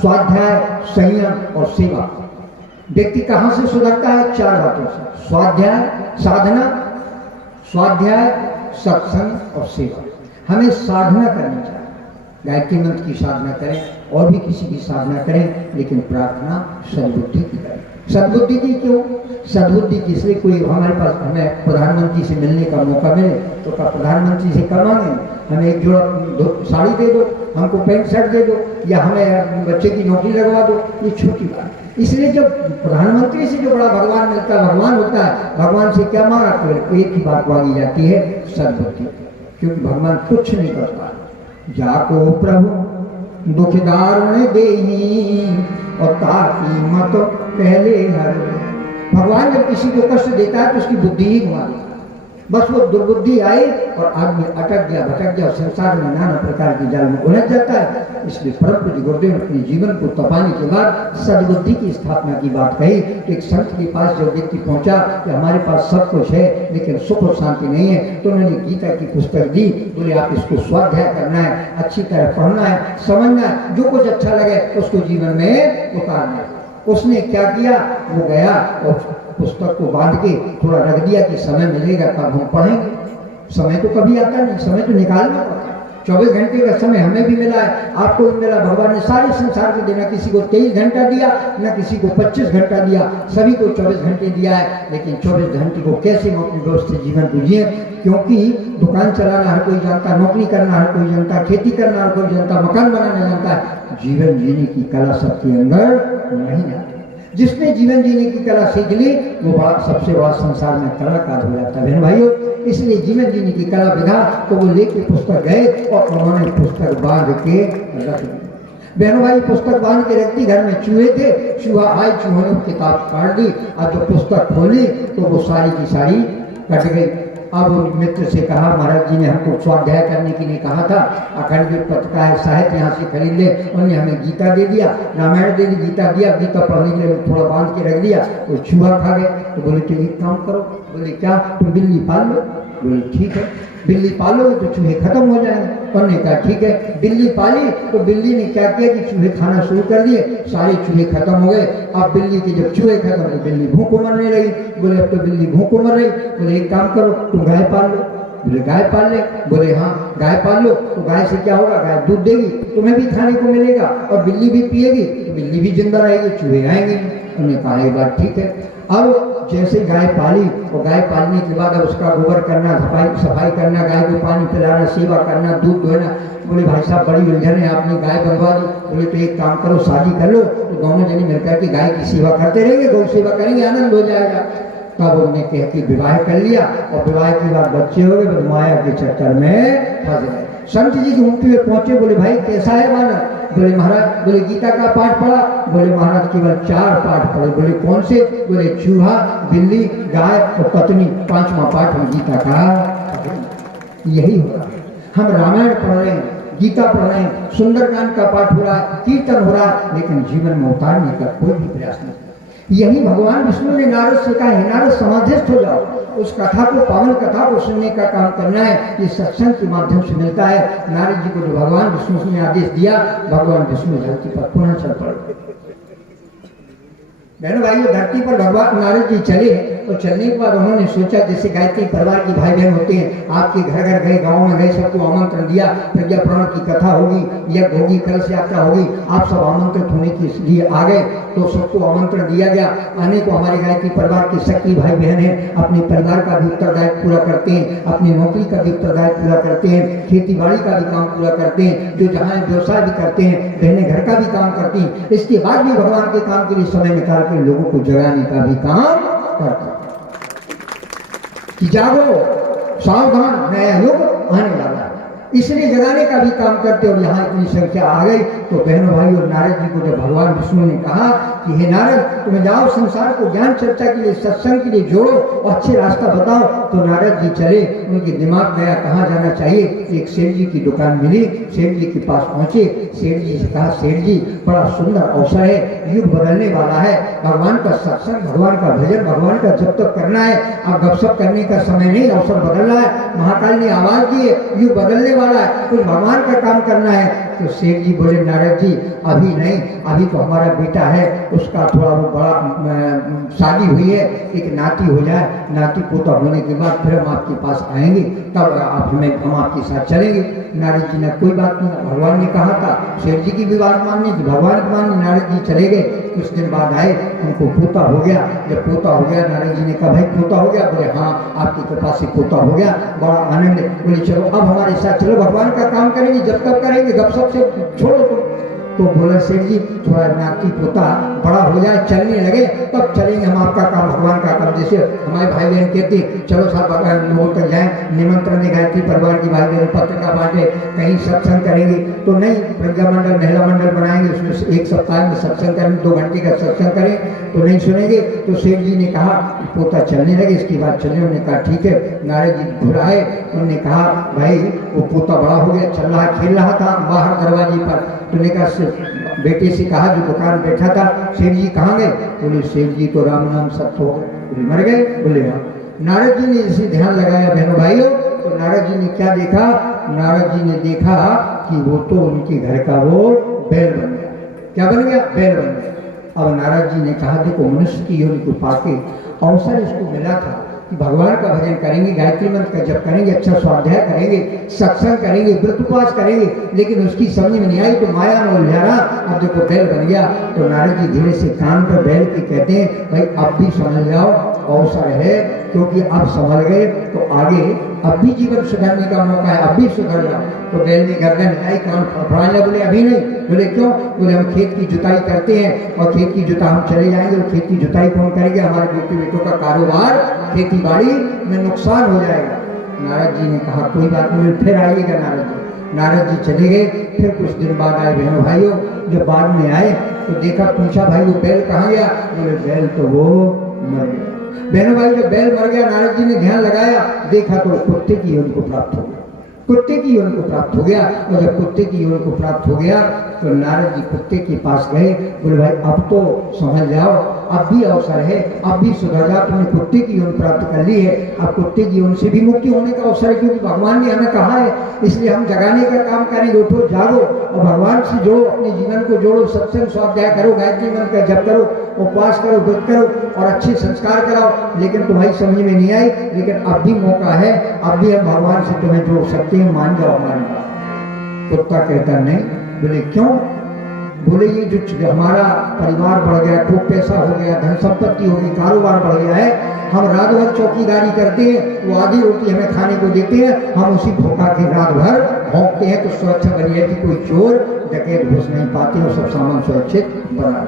स्वाध्याय, संयम और सेवा। व्यक्ति कहाँ से सुधरता है? 4 बातों से। स्वाध्याय, साधना, स्वाध्याय, सत्संग और सेवा। हमें साधना करनी चाहिए। गायत्री मंत्र की साधना करें और भी किसी की साधना करें, लेकिन प्रार्थना सद्बुद्धि की करें। सद्बुद्धि की क्यों? सद्बुद्धि की इसलिए कोई हमारे पास हमें प्रधानमंत्री से मिलने का मौका मिले तो क्या प्रधानमंत्री से कम मांगे? हमें एक जोड़ा साड़ी दे दो, हमको पैंट शर्ट दे दो, या हमें बच्चे की नौकरी लगवा दो, ये छोटी बात। इसलिए जब प्रधानमंत्री से जो बड़ा भगवान मिलता है, भगवान होता है, भगवान से क्या मांगा? तो एक ही बात मांगी जाती है, सद्बुद्धि। क्योंकि भगवान कुछ नहीं करता। जाको प्रभु दुख दारुण देही और ताकि मत पहले हर। भगवान जब किसी को कष्ट देता है तो उसकी बुद्धि ही घुमा देता है। बस वो दुर्बुद्धि आई और आदमी अटक गया, भटक गया, संसार में नाना प्रकार की जाल में उलझ जाता है। इसलिए परम पूज्य गुरुदेव ने अपने जीवन को तपाने के बाद सद्बुद्धि की स्थापना की बात कही। एक संत के पास जब व्यक्ति पहुंचा कि हमारे पास सब कुछ है लेकिन सुख और शांति नहीं है, तो उन्होंने गीता की पुस्तक दी। बोले आप इसको स्वाध्याय करना है, अच्छी तरह पढ़ना है, समझना है, जो कुछ अच्छा लगे उसको जीवन में उतारना है। उसने क्या किया? वो गया और पुस्तक को बांध के थोड़ा रख दिया कि समय मिलेगा तब हम पढ़ेंगे। समय तो कभी आता नहीं, समय तो निकालना पड़ता है। 24 घंटे का समय हमें भी मिला है, आपको भी मिला। भगवान ने सारे संसार को देना, किसी को 23 घंटा दिया, न किसी को 25 घंटा दिया, सभी को 24 घंटे दिया है। लेकिन 24 घंटे को कैसे हम अपने व्यवस्थित जीवन को जिए? क्योंकि दुकान चलाना हर कोई जानता, नौकरी करना हर कोई जानता, खेती करना हर कोई जानता, मकान बनाना जानता है। जीवन जीने की कला सबके अंदर नहीं आती। जिसने जीवन जीने की कला सीख ली वो सबसे बड़ा संसार में कलाकार हो जाता है। बहन भाइयों, इसलिए जीवन जीने की कला विधा तो वो लेके पुस्तक गए और उन्होंने पुस्तक बांध के रख दी। बहनों भाई, पुस्तक बांध के रखती, घर में चूहे थे, चूहा आए, चूहों ने किताब काट दी। अब जब पुस्तक खोली तो वो सारी की सारी कट गई। अब मित्र से कहा, महाराज जी ने हमको स्वाध्याय करने के लिए कहा था, अखंड पत्रिका है, साहित्य यहाँ से खरीद ले। उन्होंने हमें गीता दे दिया, रामायण दे दी, गीता दिया, गीता पढ़ने के लिए थोड़ा बांध के रख दिया, वो चूहा खा गए। तो बोले तो एक काम करो। बोले क्या? तुम बिल्ली पाल लो। बोले ठीक है, बिल्ली पालोगे तो चूहे खत्म हो जाएंगे। उन्होंने कहा ठीक है। बिल्ली पाली तो बिल्ली ने क्या किया कि चूहे खाना शुरू कर दिए, सारे चूहे खत्म हो गए। अब बिल्ली के जब चूहे खत्म हो, बिल्ली भूखों मरने लगी। बोले अब तो बिल्ली भूखों मर रही। बोले एक काम करो, तुम गाय पाल लो। बोले गाय पाल ले। बोले हाँ, गाय पाल लो तो गाय से क्या होगा? गाय दूध देगी, तुम्हें भी खाने को मिलेगा, और बिल्ली भी पिएगी तो बिल्ली भी जिंदा रहेगी, चूहे आएंगे। उन्होंने कहा ये बात ठीक है। अब जैसे गाय पाली और गाय पालने के बाद अब उसका गोबर करना, सफाई करना, गाय को पानी पिलाना, सेवा करना, दूध दोहना। बोले भाई साहब बड़ी उलझन है, आपने गाय बनवा दी। बोले तो एक काम करो, शादी कर लो तो दोनों जने मिलकर के गाय की सेवा करते रहेंगे, गौ सेवा करेंगे, आनंद हो जाएगा। तब उन्होंने कह के विवाह कर लिया और विवाह के बाद बच्चे हो गए, तो माया के चक्कर में फंस गए। संत जी की ऊँटी में पहुंचे। बोले भाई कैसा है माना? बोले महाराज, बोले गीता का पाठ पढ़ा। बोले महाराज केवल 4 पाठ पढ़े। बोले कौन से? बोले चूहा, बिल्ली, गाय और पत्नी, 5वां पाठ हम गीता का। यही हो रहा है, हम रामायण पढ़ रहे हैं, गीता पढ़ रहे हैं, सुंदरकांड का पाठ हो रहा है, कीर्तन हो रहा है, लेकिन जीवन में उतारने का कोई भी प्रयास नहीं। यही भगवान विष्णु ने नारद से कहा, हे नारद समाधिस्थ हो जाओ, उस कथा को, पावन कथा को सुनने का काम करना है। ये सत्संग के माध्यम से मिलता है। नारद जी को जो भगवान विष्णु ने आदेश दिया, भगवान विष्णु धरती पर पुनः चल पड़े। बहनों भाइयों, धरती पर भगवान नारद जी चले और चलने के बाद उन्होंने सोचा, जैसे गायत्री परिवार के भाई बहन होते हैं, आपके घर घर गए, गाँव में गए, सबको आमंत्रण दिया, प्रज्ञा पुराण की कथा होगी, यज्ञ होगी, कलश यात्रा होगी, आप सब आमंत्रित होने के लिए आ गए। तो सबको आमंत्रण दिया गया आने को। हमारे गायत्री परिवार के सक्रिय भाई बहन हैं, अपने परिवार का भी उत्तरदायित्व पूरा करते हैं, अपनी नौकरी का भी उत्तरदायित्व पूरा करते हैं, खेती बाड़ी का भी काम पूरा करते हैं, जो जहाँ व्यवसाय भी करते हैं, बहनें घर का भी काम करती हैं। इसके बाद भी भगवान के काम के लिए समय निकाल के लोगों को जगाने का भी काम करते हैं कि जागो, सावधान, नया युग आने वाला है। इसलिए जगाने का भी काम करते। और यहाँ इतनी संख्या आ गई तो बहनों भाई और नारद जी को जब भगवान विष्णु ने कहा कि हे नारद तुम्हें जाओ संसार को ज्ञान चर्चा के लिए सत्संग के लिए जोड़ो और अच्छे रास्ता बताओ, तो नारद जी चले। उनके दिमाग गया कहाँ जाना चाहिए। एक सेठ जी की दुकान मिली, सेठ जी के पास पहुंचे, सेठ जी से कहा सेठ जी बड़ा सुंदर अवसर है, युग बदलने वाला है, भगवान का सत्संग, भगवान का भजन, भगवान का जब तक करना है, अब गपशप करने का समय नहीं, अवसर बदल रहा है, महाकाल ने आवाज दी है, युग बदलने वाला है, कुछ भगवान का काम करना है। तो सेठ जी बोले नारद जी अभी नहीं, अभी तो हमारा बेटा है, उसका थोड़ा वो बड़ा शादी हुई है, एक नाती हो जाए, नाती पोता होने के बाद फिर हम आपके पास आएंगे, तब हम आपके साथ चलेंगे। नारद जी ने कोई बात नहीं, भगवान ने कहा था सेठ जी की भी बात माननी थी, भगवान की माननी। नारद जी चले गए, कुछ दिन बाद आए, उनको पोता हो गया। जब पोता हो गया नारद जी ने कहा भाई पोता हो गया, बोले हाँ आपकी कृपा से पोता हो गया, बड़ा आनंद है। बोले चलो अब हमारे साथ चलो, भगवान का काम करेंगे, जब तक करेंगे गपशप से छोड़ो तुम। तो बोला सेठ जी थोड़ा नाती पोता बड़ा हो जाए, चलने लगे, तब चलेंगे हम आपका काम, भगवान का काम। जैसे हमारे भाई बहन कहते चलो साहब लोग तक जाए, निमंत्रण ने गायत्री परिवार की भाई बहन पत्रिका बांटे, कहीं सत्संग करेंगे, तो नहीं प्रज्ञा मंडल महिला मंडल बनाएंगे, उसमें एक सप्ताह में सत्संग करेंगे, 2 घंटे का सत्संग करें, तो नहीं सुनेंगे। तो सेठ जी ने कहा पोता चलने लगे, इसके बाद चले। उन्होंने कहा ठीक है। नारद जी घुराए, उन्होंने कहा भाई वो पोता बड़ा हो गया, चल रहा खेल रहा था बाहर दरवाजे पर। तुमने कहा बेटे से कहा जो दुकान बैठा था सेठ जी कहाँ गए? बोले सेठ जी तो राम नाम सत्य हो गए। बोले मर गए? बोले हाँ। नारद जी ने जैसे ध्यान लगाया बहनों भाइयों, तो नारद जी ने क्या देखा? नारद जी ने देखा कि वो तो उनके घर का वो बैल बन गया। क्या बन गया? बैल बन गया। अब नारद जी ने कहा देखो मनुष्य की योनि को पाके अवसर इसको मिला था कि भगवान का भजन करेंगे, गायत्री मंत्र का जप करेंगे, अच्छा स्वाध्याय करेंगे, सत्संग करेंगे, व्रत उपवास करेंगे, लेकिन उसकी समझ में नहीं आई तो माया में उलझाना। अब देखो बैल बन गया। तो नारद जी धीरे से कान पर बैल के कहते हैं भाई अब भी समझ जाओ अवसर है, क्योंकि अब समझ गए तो आगे अब भी जीवन सुधरने का मौका है, अब भी सुधर जाओ। तो बैल ने गर्दन हिलाई, कान फड़फड़ाने। बोले अभी नहीं। बोले क्यों? बोले हम खेत की जुताई करते हैं और खेत की जुताई हम चले जाएंगे तो खेत की जुताई कौन करेंगे? हमारे बेटों का कारोबार खेती बाड़ी में नुकसान हो जाएगा। नारद जी ने कहा कोई बात नहीं, फिर आइएगा नारद जी। नारद जी चले गए। फिर कुछ दिन बाद आए बहनों भाइयों। जब बाद में आए तो देखा, पूछा भाई वो बैल कहाँ गया? बोले बैल तो वो मर गया। बहनों भाई जब बैल मर गया नारद जी ने ध्यान लगाया, देखा तो कुत्ते की योनि को प्राप्त हो गया। कुत्ते की योनि को प्राप्त हो गया। और जब कुत्ते की योनि को प्राप्त हो गया तो नारद जी कुत्ते के पास गए। बोले भाई अब तो समझ जाओ, अब भी अवसर है, अब भी सुधर जाओ, तुमने कुत्ते की योनि प्राप्त कर ली है, अब कुत्ते की योनि से भी मुक्ति होने का अवसर है, क्योंकि भगवान ने हमें कहा है, इसलिए हम जगाने का काम करेंगे। उठो जागो और भगवान से जोड़ो, अपने जीवन को जोड़ो, सत्संग स्वाध्याय करो, गायत्री मंत्र का जप करो, उपवास करो, व्रत करो और अच्छे संस्कार कराओ। लेकिन तुम्हारी समझ में नहीं आई, लेकिन अब भी मौका है, अब भी हम भगवान से तुम्हें जोड़ सकते हैं, मान जाओ हमारे पास। कुत्ता कहता नहीं। बोले क्यों? बोले ये जो हमारा परिवार बढ़ गया, खूब पैसा हो गया, धन संपत्ति हो गई, कारोबार बढ़ गया है, हम रात भर चौकीदारी करते हैं, वो आधी रोटी हमें खाने को देते हैं, हम उसी भूखा के रात भर भौंकते हैं, तो सुरक्षा बनी है कि कोई चोर डकैत घुस नहीं पाते और सब सामान सुरक्षित बना।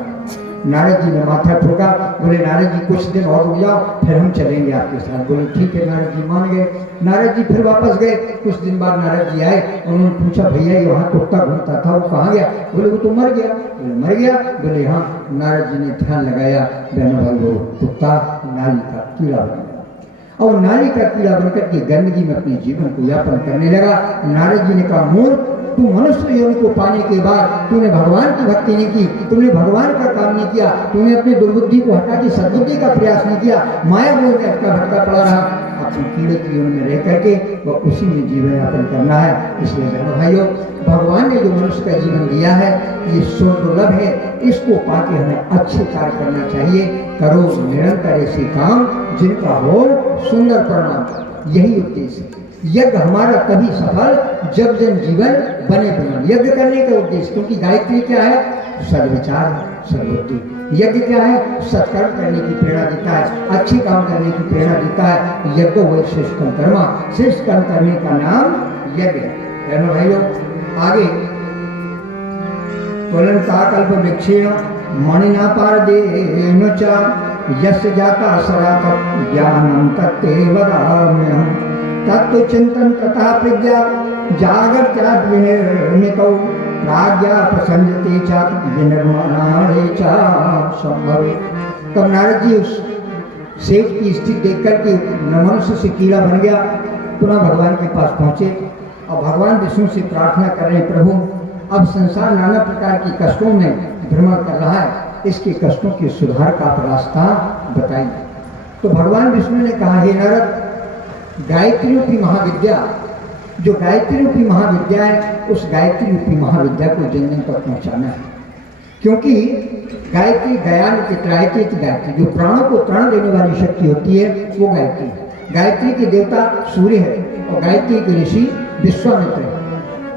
नारद जी ने माथा ठोका। बोले नारद जी कुछ दिन और रुक जाओ, फिर हम चलेंगे आपके साथ। बोले ठीक है। नारद जी मान गए। नारद जी फिर वापस गए। कुछ दिन बाद नारद जी आए, उन्होंने पूछा भैया ये वहाँ कुत्ता घूमता था वो कहाँ गया? बोले वो तो मर गया। बोले मर गया? बोले हाँ। नारद जी ने ध्यान लगाया, बहनों भाई वो कुत्ता नाली का कीड़ा बन गया और नाली का कीड़ा बनकर के गंदगी में अपने जीवन को यापन करने लगा। नारद जी ने कहा मूर्ख, तू मनुष्य योनि को पाने के बाद तूने भगवान की भक्ति नहीं की, तूने भगवान का काम नहीं किया, तूने अपनी दुर्बुद्धि को हटा के सद्बुद्धि का प्रयास नहीं किया, माया मोह में अटका भटका पड़ा रहा। अपने कीड़े की योनि में रह करके वह उसी में जीवन यापन करना है। इसलिए बहनों भाइयों, भगवान ने जो मनुष्य का जीवन दिया है ये दुर्लभ है, इसको पाके हमें अच्छे कार्य करना चाहिए। करो निरंतर ऐसे काम जिनका हो सुंदर परिणाम, यही उद्देश्य है। यज्ञ हमारा तभी सफल जब जन जीवन बने बने। यज्ञ करने का उद्देश्य, क्योंकि गायत्री क्या है? सद्विचार, सद्बुद्धि। यज्ञ क्या है? सत्कर्म करने की प्रेरणा देता है, अच्छे काम करने की प्रेरणा देता है। यज्ञ वही श्रेष्ठतम कर्म, श्रेष्ठ कर्म करने का नाम यज्ञ है। भाइयों आगे कल्प वृक्षेण मणिना पारदेन च यस्य जाता सदा ज्ञानं तत्ते वदाम्यहम्। तत्व चिंतन तथा प्रज्ञा जागृत्यात् विनिर्मितौ प्राज्ञा प्रसन्नते च विनिर्माणाय च संभवे। तब नारद जी उस सेठ की स्थिति देख कर के मनुष्य से कीड़ा बन गया, पुनः भगवान के पास पहुंचे और भगवान विष्णु से प्रार्थना कर रहे हैं, प्रभु अब संसार नाना प्रकार की कष्टों में भ्रमण कर रहा है, इसके कष्टों के सुधार का आप रास्ता बताइए। तो भगवान विष्णु ने कहा, हे नारद, गायत्री रूपी महाविद्या, जो गायत्री रूपी महाविद्या है, उस गायत्री रूपी महाविद्या को जन जन तक पहुँचाना है। क्योंकि गायत्री गयान चित्रायती गायत्री, जो प्राणों को प्राण देने वाली शक्ति होती है वो गायत्री है। गायत्री के देवता सूर्य है और गायत्री के ऋषि विश्वामित्र है।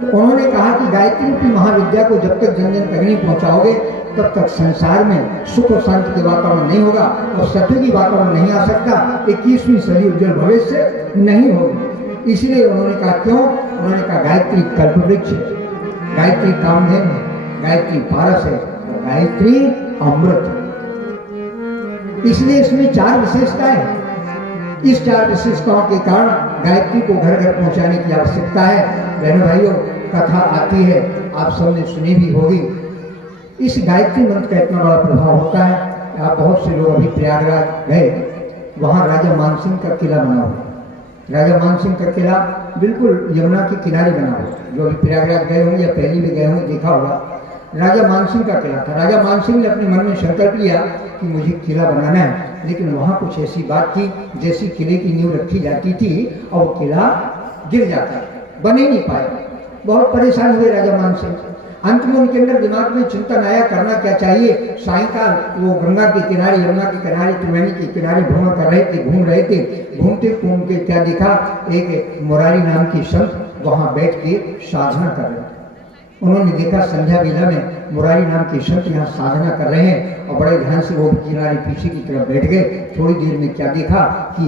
तो उन्होंने कहा कि गायत्री रूपी महाविद्या को जब तक जन जन तक नहीं पहुँचाओगे तब तक संसार में सुख और शांति के वातावरण नहीं होगा और सत्युगी वातावरण नहीं आ सकता, 21वीं सदी उज्जवल भविष्य नहीं होगी। इसलिए उन्होंने कहा, क्यों? उन्होंने कहा गायत्री कल्पवृक्ष है, गायत्री कामधेनु है, गायत्री पारस है, गायत्री अमृत। इसलिए इसमें 4 विशेषताएं हैं। इस 4 विशेषताओं के कारण गायत्री को घर घर पहुंचाने की आवश्यकता है। बहनों भाइयों, कथा आती है, आप सबने सुनी भी होगी। इस गायत्री मंत्र का इतना बड़ा प्रभाव होता है। आप बहुत से लोग अभी प्रयागराज गए, वहाँ राजा मानसिंह का किला बना हुआ। राजा मानसिंह का किला बिल्कुल यमुना के किनारे बना हुआ। जो अभी प्रयागराज गए होंगे या पहले भी गए होंगे, देखा होगा, राजा मानसिंह का किला था। राजा मानसिंह ने अपने मन में संकल्प लिया कि मुझे किला बनाना है, लेकिन वहाँ कुछ ऐसी बात थी, जैसी किले की नींव रखी जाती थी और वो किला गिर जाता, बने नहीं पाए। बहुत परेशान हुए राजा मानसिंह। अंत में उनके अंदर दिमाग में चिंतन आया, करना क्या चाहिए। सायंकाल वो गंगा के किनारे, यमुना के किनारे, त्रिवेणी के किनारे भ्रमण कर रहे थे, घूम रहे थे। घूमते घूमते क्या देखा, एक मुरारी नाम की संत वहाँ बैठ के साधना कर रहे थे। उन्होंने देखा संध्या वेला में मुरारी नाम के संत यहाँ साधना कर रहे हैं और बड़े ध्यान से वो किनारे पीछे की तरफ बैठ गए। थोड़ी देर में क्या देखा कि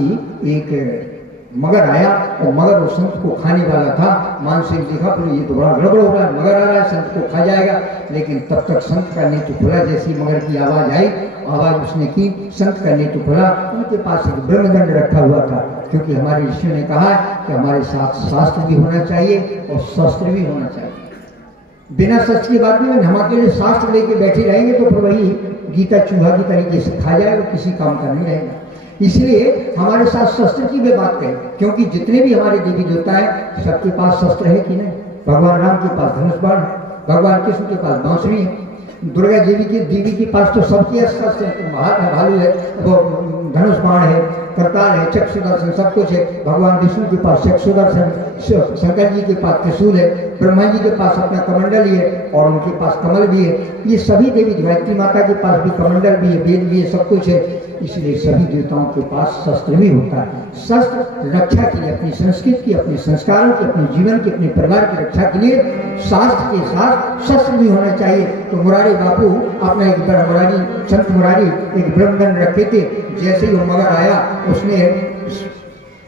एक मगर आया और मगर वो संत को खाने वाला था। मानसिंह देखा, फिर ये तो बड़ा गड़बड़ हो रहा है, मगर आ रहा है, संत को खा जाएगा। लेकिन तब तक संत का नेत्र खुला, जैसी मगर की आवाज़ आई, आवाज़ उसने की, संत का नेत्र खुला। उनके पास एक ब्रह्मदंड रखा हुआ था, क्योंकि हमारे ऋषियों ने कहा कि हमारे साथ शास्त्र भी होना चाहिए और शस्त्र भी होना चाहिए। बिना शस्त्र की बात नहीं, हम अकेले शास्त्र लेके बैठे रहेंगे तो फिर वही गीता चूहा की तरीके से खा जाएगा, किसी काम का नहीं रहेगा। इसलिए हमारे साथ शस्त्र की भी बात करें, क्योंकि जितने भी हमारे देवी देवता है सबके पास शस्त्र है कि नहीं। भगवान राम के पास धनुष बाण, भगवान कृष्ण के पास बांसुरी है, दुर्गा देवी के पास तो सबके शस्त्र है, भालू है, वो धनुष बाण है, करताल है, चक्र सुदर्शन, सब कुछ है। भगवान विष्णु के पास चक्र सुदर्शन, शंकर जी के पास त्रिशूल है, ब्रह्मा जी के पास अपना कमंडल ही है और उनके पास कमल भी है। ये सभी देवी, गायत्री माता के पास भी कमंडल भी है, वेद भी है, सब कुछ है। इसलिए सभी देवताओं के पास शस्त्र भी होता है। शस्त्र रक्षा के लिए, अपनी संस्कृति की, अपने संस्कारों की, अपने जीवन की, अपने परिवार की रक्षा के लिए शास्त्र के साथ शस्त्र भी होना चाहिए। तो मुरारी बापू अपना एक मुरारी, संत मुरारी एक ब्रह्मदंड रखे थे। जैसे ही वो मगर आया, उसने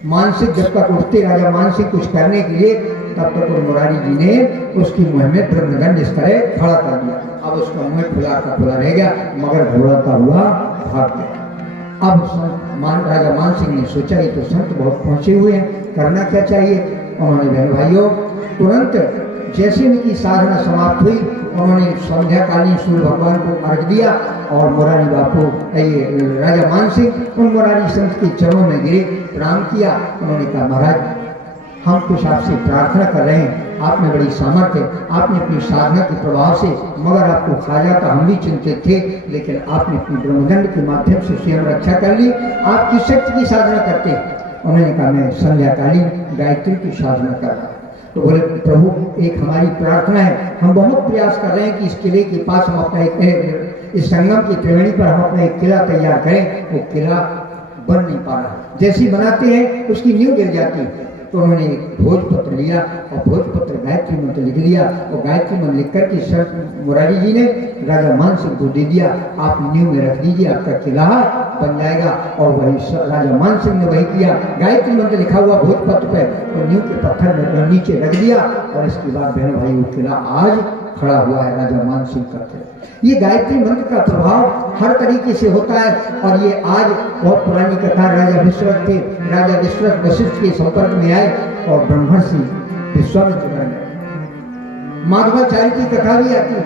मानसिक जब तक उठते राजा मानसिक कुछ करने के लिए, तब तक वो मुरारी जी ने उसकी मुँह में ब्रह्मदंड इस तरह खड़ा कर दिया। अब उसका मुँह खुला का खुला रह गया, मगर घबराता हुआ भाग गया। अब राजा मानसिंह ने सोचा ये तो संत बहुत पहुंचे हुए हैं, करना क्या चाहिए। उन्होंने बहन भाइयों तुरंत जैसे उनकी साधना समाप्त हुई, उन्होंने संध्याकालीन सूर्य भगवान को अर्घ दिया और मुरारी बापू राजा मानसिंह उन मुरारी संत के चरणों में गिरे, प्रणाम किया। उन्होंने कहा, महाराज हम कुछ आपसे प्रार्थना कर रहे हैं, आप में बड़ी सामर्थ्य है, आपने अपनी साधना के प्रभाव से मगर आपको खा जाता हम भी चिंतित थे, लेकिन आपने अपनी ब्रह्मदंड के माध्यम से स्वयं रक्षा कर ली। आप किस शक्ति की साधना करते हैं? उन्होंने कहा, मैं संध्याकालीन गायत्री की साधना कर रहा हूँ। तो बोले, प्रभु एक हमारी प्रार्थना है, हम बहुत प्रयास कर रहे हैं कि इस किले के पास हम अपना इस संगम की त्रिवेणी पर हम अपना एक किला तैयार करें। वो किला बन नहीं पा रहा, जैसी बनाते हैं उसकी नींव गिर जाती है। तो उन्होंने एक भोजपत्र लिया और भोजपत्र गायत्री मंत्र लिख दिया और गायत्री मंत्र लिख कर के मुरारी जी ने राजा मानसिंह को दे दिया, आप नींव में रख दीजिए, आपका किला बन जाएगा। और वही राजा मानसिंह ने वही किया, गायत्री मंत्र लिखा हुआ भोजपत्र पे और नींव के पत्थर में नीचे रख दिया और इसके बाद बहन भाई वो किला आज खड़ा हुआ है, राजा मानसिंह का किला। ये गायत्री मंत्र का प्रभाव हर तरीके से होता है और ये आज बहुत पुरानी कथा, राजा विश्वनाथ थे, राजा विश्वनाथ वशिष्ठ के संपर्क में आए और ब्रह्मर्षि विश्वामित्र बन गए। माधवाचार्य की कथा भी आती है।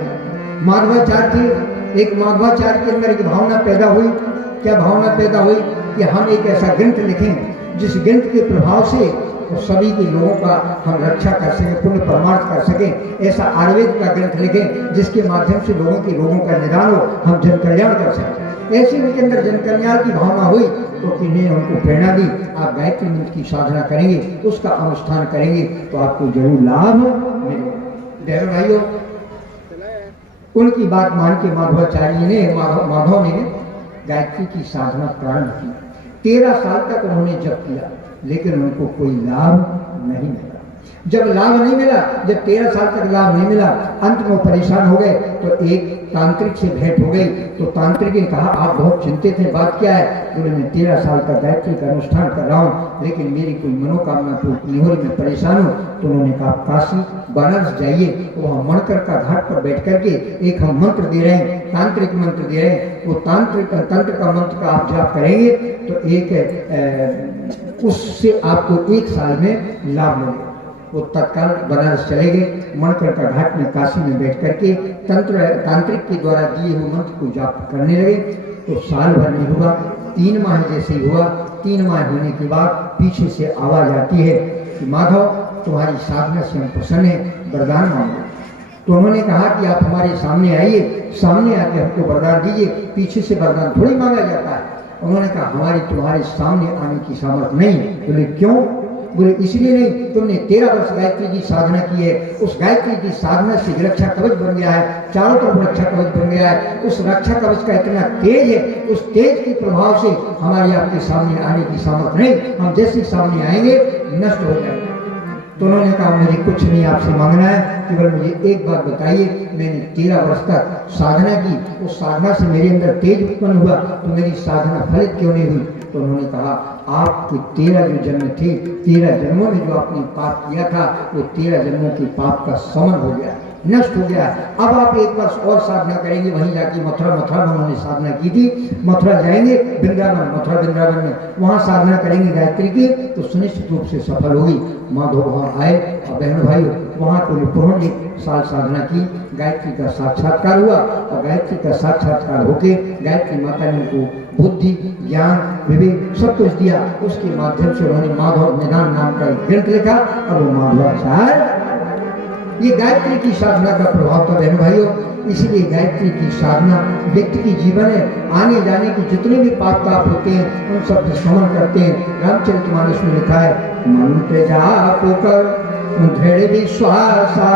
माधवाचार्य थे, एक माधवाचार्य के अंदर एक भावना पैदा हुई। क्या भावना पैदा हुई कि हम एक ऐसा ग्रंथ लिखें जिस ग्रंथ के प्रभाव से तो सभी के लोगों का हम रक्षा कर सकें, पुण्य परमार्थ कर सकें। ऐसा आयुर्वेद का ग्रंथ लिखें जिसके माध्यम से लोगों के रोगों का निदान हो, हम जन कल्याण कर सकें। ऐसे उनके अंदर जन कल्याण की भावना हुई तो किन्हीं उनको प्रेरणा दी, आप गायत्री मंत्र की साधना करेंगे, उसका अनुष्ठान करेंगे तो आपको जरूर लाभ मिलेगा। बहनों भाइयों, उनकी बात मान के माधवाचार्य ने माधव ने गायत्री की साधना प्रारंभ की। 13 साल तक उन्होंने जप किया, लेकिन उनको कोई लाभ नहीं मिला। जब लाभ नहीं मिला, जब 13 साल तक लाभ नहीं मिला, अंत में परेशान हो गए तो एक तांत्रिक से भेंट हो गई। तो तांत्रिक ने कहा, आप बहुत चिंतित हैं, बात क्या है? बोले, मैं 13 साल का गायत्री का अनुष्ठान कर रहा हूँ, लेकिन मेरी कोई मनोकामना पूर्ण नहीं हो रही, मैं परेशान हूँ। तो उन्होंने कहा, काशी बनारस जाइए, तो वहाँ मणकर का घाट पर बैठ करके एक हम मंत्र दे रहे हैं, तांत्रिक मंत्र दे रहे हैं। वो तंत्र का मंत्र का आप जाप करेंगे तो उससे आपको 1 साल में लाभ मिलेगा। वो तत्काल बनारस चले गए, मणकर का घाट में काशी में बैठ करके तांत्रिक के द्वारा दिए हुए मंत्र को जाप करने लगे। तो साल भर नहीं हुआ, 3 माह जैसे ही हुआ। 3 माह होने के बाद पीछे से आवाज आती है कि माधव, तुम्हारी साधना से हम प्रसन्न हैं, वरदान मांगो। तो उन्होंने कहा कि आप हमारे सामने आइए, सामने आके हमको वरदान दीजिए, पीछे से वरदान थोड़ी मांगा जाता है। उन्होंने कहा, हमारी तुम्हारे सामने आने की सामर्थ्य नहीं। बोले, क्यों? बोले, इसलिए नहीं, तुमने 13 वर्ष गायत्री की साधना की है, उस गायत्री की साधना से रक्षा कवच बन गया है, चारों तरफ रक्षा कवच बन गया है। उस रक्षा कवच का इतना तेज है, उस तेज के प्रभाव से हमारे आपके सामने आने की सामर्थ्य नहीं, हम जैसे सामने आएंगे नष्ट हो जाएंगे। तो उन्होंने कहा, मुझे कुछ नहीं आपसे मांगना है, केवल मुझे एक बात बताइए, मैंने 13 वर्ष तक साधना की, उस साधना से मेरे अंदर तेज उत्पन्न हुआ, तो मेरी साधना फलित क्यों नहीं हुई? तो उन्होंने कहा, आपके 13 जो जन्म थे, 13 जन्मों में जो आपने पाप किया था, वो 13 जन्मों के पाप का समन हो गया, नष्ट हो गया। अब आप 1 वर्ष और साधना करेंगे, वहीं जाके मथुरा में उन्होंने साधना की थी, मथुरा जाएंगे, वृंदावन, मथुरा वृंदावन में वहाँ साधना करेंगे गायत्री की, तो सुनिश्चित रूप से सफल होगी। माधव वहाँ आए और बहन भाई वहाँ को पूर्ण 1 साल साधना की, गायत्री का साक्षात्कार हुआ। और गायत्री का साक्षात्कार होके गायत्री माता ने उनको बुद्धि, ज्ञान, विवेक सब कुछ दिया। उसके माध्यम से उन्होंने माधव निदान नाम का एक ग्रंथ लिखा और वो माधवाचार्य। ये गायत्री की साधना का प्रभाव था बहनों भाइयों। इसलिए गायत्री की साधना व्यक्ति की जीवन में आने जाने की जितने भी पाप ताप होते हैं उन सब का शमन करते हैं। रामचरितमानस में लिखा है, मंत्र जाप कर दृढ़ विश्वासा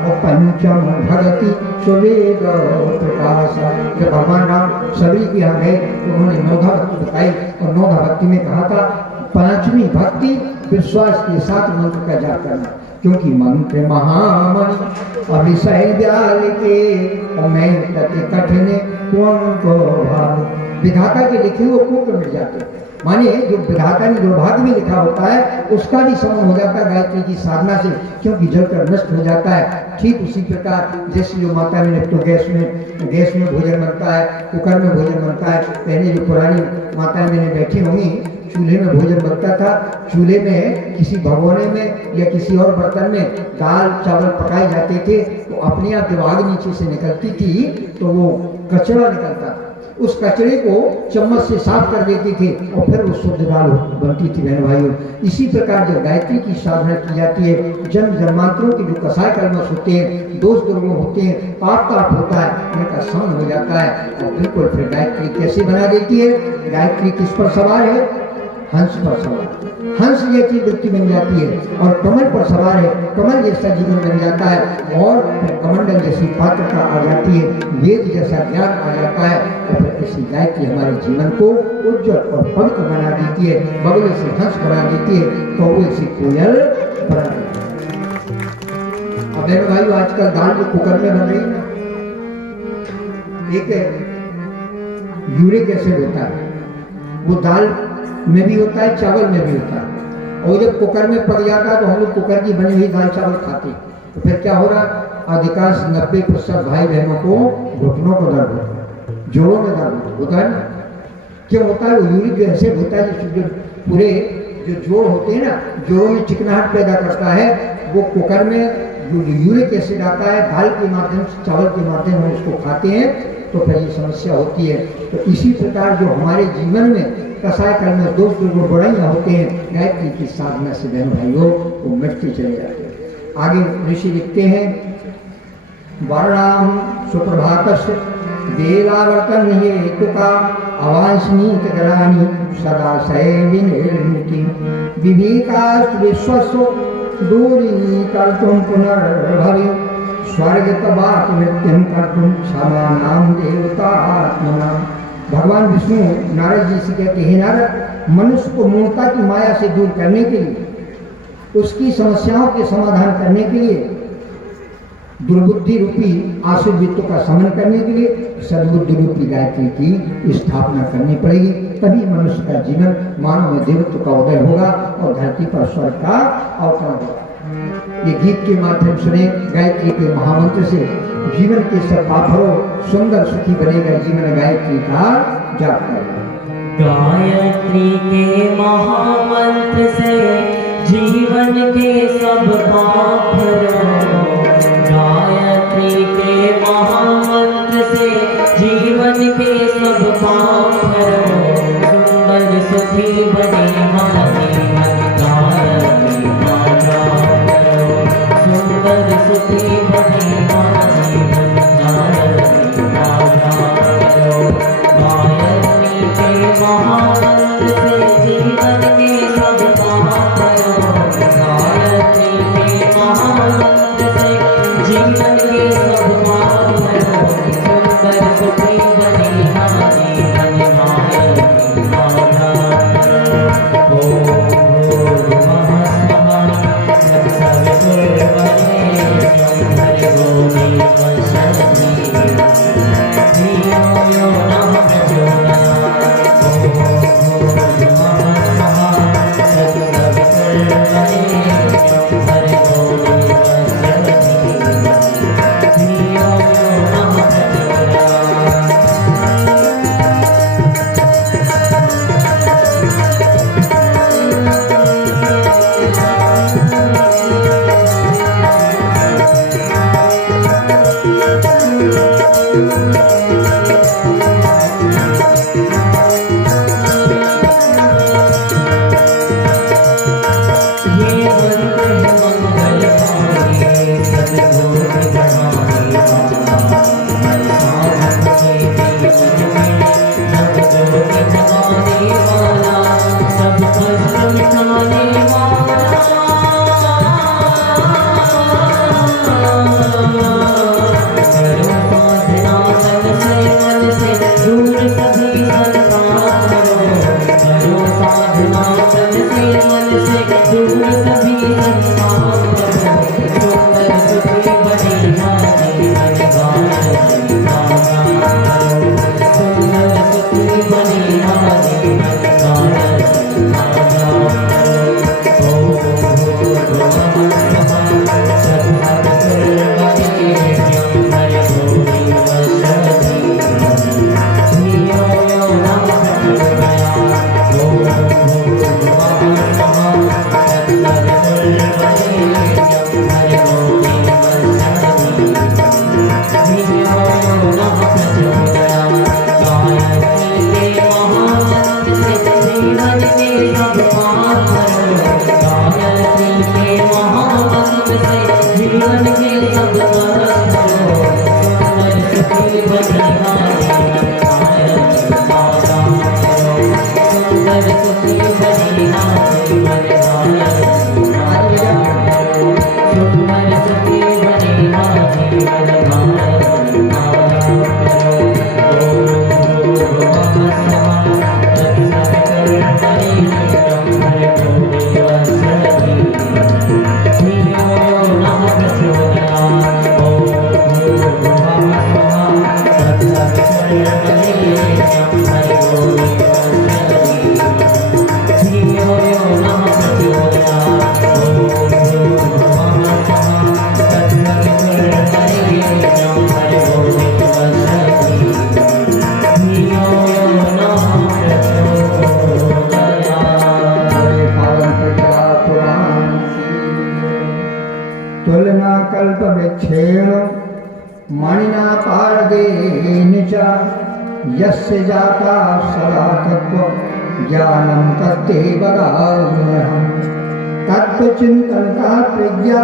और पंचम भगति सुवेद प्रकाशा। जब भगवान राम सबरी के यहाँ गए तो उन्होंने 9 भक्ति बताई और 9 भक्ति में कहा था 5वीं भक्ति विश्वास के साथ मंत्र का जाप करना, क्योंकि मंत्र महामणि अभिषय व्याल के और मैं तति कठिन कौन को भाव। विधाता के लिखे हुए कुक मिट जाते, माने जो विधाता ने जो भाग में लिखा होता है उसका भी समन हो जाता है गायत्री की साधना से, क्योंकि जलकर नष्ट हो जाता है। ठीक उसी प्रकार जैसे जो माता में तो गैस में भोजन बनता है, कुकर में भोजन बनता है। पहले जो पुरानी माता में बैठी होंगी, चूल्हे में भोजन बनता था, चूल्हे में किसी भगोने में या किसी और बर्तन में दाल चावल पकाए जाते थे, तो अपने आप जब आग नीचे से निकलती थी तो वो कचरा निकलता था, उस कचरे को चम्मच से साफ कर देती थी और फिर वो शुद्ध दाल बनती थी बहन भाइयों। इसी प्रकार जब गायत्री की साधना की जाती है, जन्म जन्मांतरों के जो कसाय कर्मश होते हैं, दोष दुर्गुण होते हैं, पाप ताप होता है, उनका समन हो जाता है। और बिल्कुल फिर गायत्री कैसे बना देती है? गायत्री किस पर सवार है? हंस पर सवार। हंस जैसी वृत्ति बन जाती है और कमल पर सवार है, कमल जैसा जीवन बन जाता है और कमंडल जैसी पात्रता आ जाती है, वेद जैसा ज्ञान आ जाता है। और फिर ऐसी गायत्री हमारे जीवन को उज्जवल और पवित्र बना देती है, बगले से हंस बना देती है, कौवे से कोयल बना देती है। अब बहनों भाइयों, आजकल दाल जो कुकर में बन रही है, एक यूरिक एसिड होता है, वो दाल में भी होता है, चावल में भी होता है। और जब कुकर में पक जाता है तो हम लोग कुकर की बनी हुई दाल चावल खाते हैं, तो फिर क्या हो रहा है? अधिकांश 90% भाई बहनों को घुटनों को दर्द होता है, जोड़ों में दर्द होता है ना। क्यों होता है? वो यूरिक एसिड होता है जो पूरे जो जोड़ होते हैं ना, जोड़ों में चिकनाहट पैदा करता है। वो कुकर में जो यूरिक एसिड आता है दाल के माध्यम से, चावल के माध्यम से उसको खाते हैं तो फिर ये समस्या होती है। तो इसी प्रकार जो हमारे जीवन में कसाय कर्म में दोष दुर्गुण बढ़ाइयाँ होते हैं, गायत्री की साधना से बहन भाइयों वो मिटते चले जाते हैं। आगे ऋषि लिखते हैं, वर्णाम सुप्रभातस्य वेलावर्तन हेतुका अवांछनीत ग्रानी सदा शैविनिर्मिति विवेकास्तु विश्वस्व दूरी कर्तुम पुनर्भवि स्वर्गतवात मृत्युम कर्तुम क्षमानाम देवतात्मनाम। भगवान विष्णु नारद जी से कहते हैं, नारद मनुष्य को मूर्ता की माया से दूर करने के लिए, उसकी समस्याओं के समाधान करने के लिए, दुर्बुद्धि रूपी आसुर वित्तों का समन करने के लिए सद्बुद्धि रूपी गायत्री की स्थापना करनी पड़ेगी। तभी मनुष्य का जीवन मानव में देवत्व का उदय होगा और धरती पर स्वर्ग का अवतरण होगा। ये गीत के माध्यम सुने गायत्री के महामंत्र से जीवन के सब पापरों सुंदर सुखी बनेगा जीवन गायत्री का जाप करेगा। गायत्री के महामंत्र से जीवन के सब पाप हरो। गायत्री के महामंत्र से जीवन के सब पाप हरो। सुंदर सुखी बने हमारे मन गायत्री का जाप करो। सुंदर सुखी बने हमारे मन गायत्री का जाप करो। गायत्री के महामंत्र से जीवन के सब पाप हरो। गायत्री के महामंत्र से जीवन के सब पाप हरो। सुंदर सुखी बने हमारे मन गायत्री का जाप करो। ओम भूर्भुवः स्वः तत्सवितुर्वरेण्यं भर्गो देवस्य धियो यो नः प्रचोदयात्। ओम भूर्भुवः स्वः तत्सवितुर्वरेण्यं भर्गो देवस्य धियो यो नः प्रचोदयात्। ये मंत्र है मंगलकारी सद्गुण बढ़ाने वाला। हर साधक के जीवन में नवजोत जगाने वाला, सब कष्ट मिटाने वाला। करो साधना तन से मन से दूर सभी संताप करो। करो साधना तन से मन से दूर सभी संताप करो। सुंदर सुखी बने हमारे मन गायत्री का जाप करो। सुंदर सुखी बने हमारे मन गायत्री का जाप करो। ओम भूर्भुवः स्वः तत्सवितुर्वरेण्यं भर्गो देवस्य धियो यो नः प्रचोदयात्। ओम भूर्भुवः स्वः तत्सवितुर्वरेण्यं यस्य जाता सदा तत्व ज्ञानम तत्ते वदाम्यहम्। तत्वचिंतन का प्रज्ञा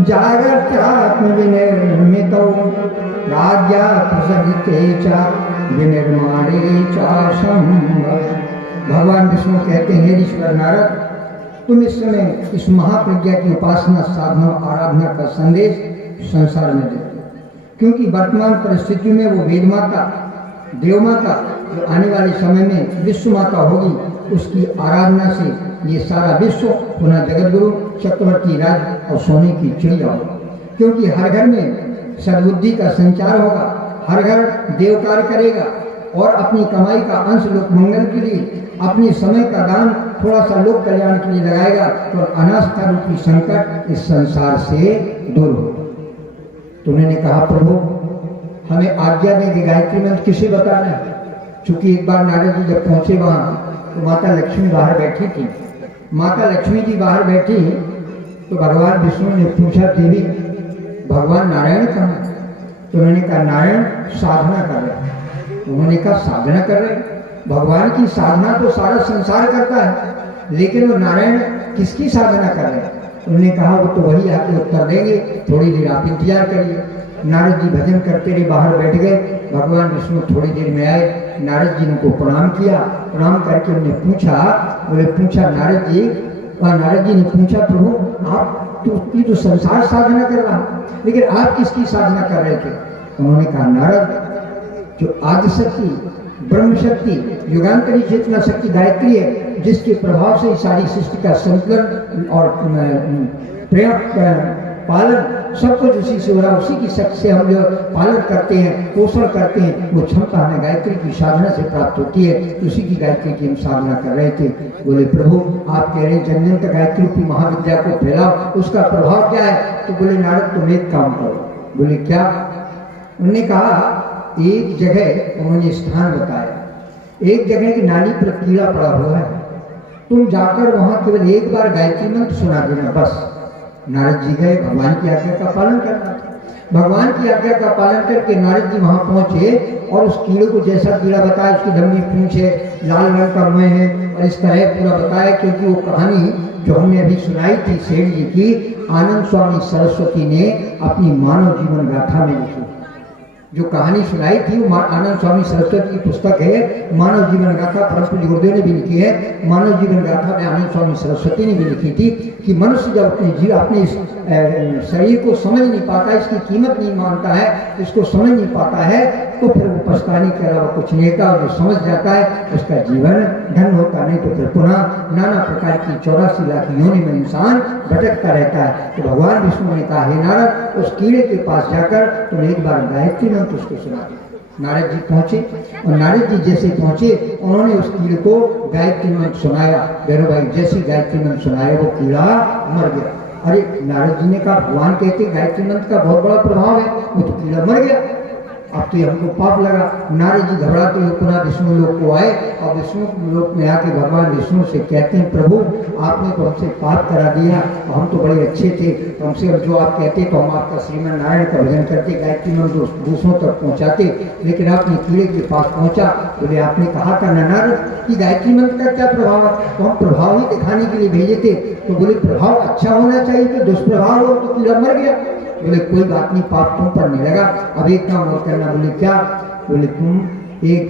जागत्यात्म विनिर्मितौ राज्यात् सहिते च विनिर्माणे च संभव। भगवान विष्णु कहते हैं, ईश्वर नारद, तुम इस समय इस महाप्रज्ञा की उपासना, साधना, आराधना का संदेश संसार में देते, क्योंकि वर्तमान परिस्थिति में वो वेद माता, देव माता जो आने वाले समय में विश्व माता होगी, उसकी आराधना से ये सारा विश्व पुनः जगतगुरु चक्रवर्ती राज और सोने की चिड़िया होगा। क्योंकि हर घर में सद्बुद्धि का संचार होगा, हर घर देव कार्य करेगा और अपनी कमाई का अंश लोक मंगल के लिए, अपने समय का दान थोड़ा सा लोक कल्याण के लिए लगाएगा, तो अनास्था रूपी संकट इस संसार से दूर होगा। तो उन्होंने कहा, प्रभु हमें आज्ञा दें कि गायत्री मंत्र किसे बताना है। चूंकि एक बार नारद जी जब पहुंचे वहाँ, तो माता लक्ष्मी बाहर बैठी थी। माता लक्ष्मी जी बाहर बैठी तो भगवान विष्णु ने पूछा, देवी भगवान नारायण कहाँ? तो उन्होंने कहा, नारायण साधना कर रहे हैं। उन्होंने कहा, साधना कर रहे हैं? भगवान की साधना तो सारा संसार करता है, लेकिन वो नारायण किसकी साधना कर रहे हैं? उन्होंने कहा, वो तो वही आके उत्तर देंगे, थोड़ी देर आप इंतजार करिए। नारद जी भजन करते रहे, बाहर बैठ गए। भगवान विष्णु थोड़ी देर में आए, नारद जी ने उनको प्रणाम किया। प्रणाम करके उन्हें पूछा नारद जी, और नारद जी ने पूछा, प्रभु आप तो संसार साधना कर रहा, लेकिन आप किसकी साधना कर रहे थे? उन्होंने कहा, नारद जो आदि शक्ति, ब्रह्म शक्ति, युगांतरी चेतना शक्ति गायत्री है, जिसके प्रभाव से सारी सृष्टि का संकलन और प्रेम पालन सब कुछ उसी से हो रहा है। उसी की शक्ति से हम जो पालन करते हैं, पोषण करते हैं, वो क्षमता हमें गायत्री की साधना से प्राप्त होती है। उसी की गायत्री की हम साधना कर रहे थे। बोले, प्रभु आप कह रहे हैं जन जन तक गायत्री की महाविद्या को फैलाओ, उसका प्रभाव क्या है? तो बोले, नारद तुम एक काम करो। बोले, क्या? उन्होंने कहा, एक जगह उन्होंने स्थान बताया, एक जगह की नाली पर कीड़ा पड़ा हुआ है, तुम जाकर वहां केवल एक बार गायत्री मंत्र सुना देना, बस। नारद जी गए, भगवान की आज्ञा का पालन करना था। भगवान की आज्ञा का पालन करके नारद जी वहां पहुंचे और उस कीड़े को जैसा कीड़ा बताया, उसकी लंबी पूंछ है, लाल रंग का मुंह है और इस तरह पूरा बताया। क्योंकि वो कहानी जो हमने अभी सुनाई थी सेठ जी की, आनंद स्वामी सरस्वती ने अपनी मानव जीवन गाथा में लिखी। जो कहानी सुनाई थी वो आनंद स्वामी सरस्वती की पुस्तक है, मानव जीवन गाथा। परम पूज्य गुरुदेव ने भी लिखी है। मानव जीवन गाथा में आनंद स्वामी सरस्वती ने भी लिखी थी कि मनुष्य जब अपने शरीर को समझ नहीं पाता, इसकी कीमत नहीं मानता है, इसको समझ नहीं पाता है, तो फिर वो पछताने के अलावा कुछ नहीं होता। और जो समझ जाता है उसका जीवन धन होता, नहीं तो फिर पुनः नाना प्रकार की 84 लाख योनि में इंसान भटकता रहता है। तो भगवान विष्णु ने कहा, हे नारद, उस कीड़े के पास जाकर तुम एक बार गायत्री मंत्र उसको सुना दो। नारद जी पहुंचे और नारद जी जैसे पहुंचे, उन्होंने उस कीड़े को गायत्री मंत्र सुनाया। भैरव भाई जैसे गायत्री मंत्र सुनाया, वो कीड़ा मर गया। अरे नारद जी ने कहा, भगवान कहते गायत्री मंत्र का बहुत बड़ा प्रभाव है, वो तो कीड़ा मर गया, अब तो हमको पाप लगा। नारद जी घबराते हुए पुनः विष्णु लोक को आए और विष्णु लोक में आके भगवान विष्णु से कहते हैं, प्रभु आपने तो हमसे पाप करा दिया, और हम तो बड़े अच्छे थे, तो हमसे जो आप कहते तो हम आपका श्रीमन नारायण का भजन करते, गायत्री मंत्र दूसरों तक पहुँचाते, लेकिन आपने कीड़े के पास पहुँचा। बोले, आपने कहा था नारद कि गायत्री मंत्र का क्या प्रभाव है, तो हम प्रभाव ही दिखाने के लिए भेजे थे। तो बोले, प्रभाव अच्छा होना चाहिए, तो दुष्प्रभाव हो तो कीड़ा मर गया। बोले, कोई बात नहीं, पाप तुम पर नहीं लगा, अब एक काम और करना। बोले, क्या? बोले, तुम एक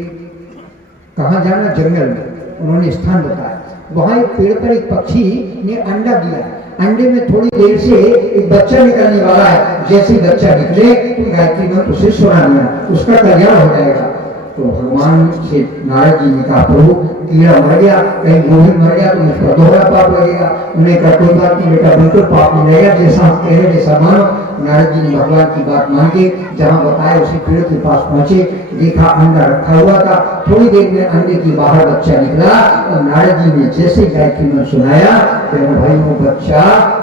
कहाँ जाना, जंगल में। उन्होंने स्थान बताया, वहाँ एक पेड़ पर एक पक्षी ने अंडा दिया, अंडे में थोड़ी देर से एक बच्चा निकलने वाला है, जैसे बच्चा निकले तो गायत्री मंत्र उसे सुनाना, उसका कल्याण हो जाएगा। तो भगवान से नारद जी ने कहा, प्रभु कीड़ा मर गया, कहीं गोभी मर गया तो मुझ पर दोहरा पाप लगेगा। उन्हें कहा, कोई बात नहीं बेटा, बिल्कुल पाप नहीं लगेगा, जैसा आप कह रहे जैसा मानो। नारद जी ने भगवान की बात मान के जहाँ बताया उसी पेड़ के पास पहुंचे, देखा अंडा रखा हुआ था। थोड़ी देर में अंडे के बाहर बच्चा निकला और नारद जी ने जैसे गायत्री मंत्र सुनाया, तो भाई वो बच्चा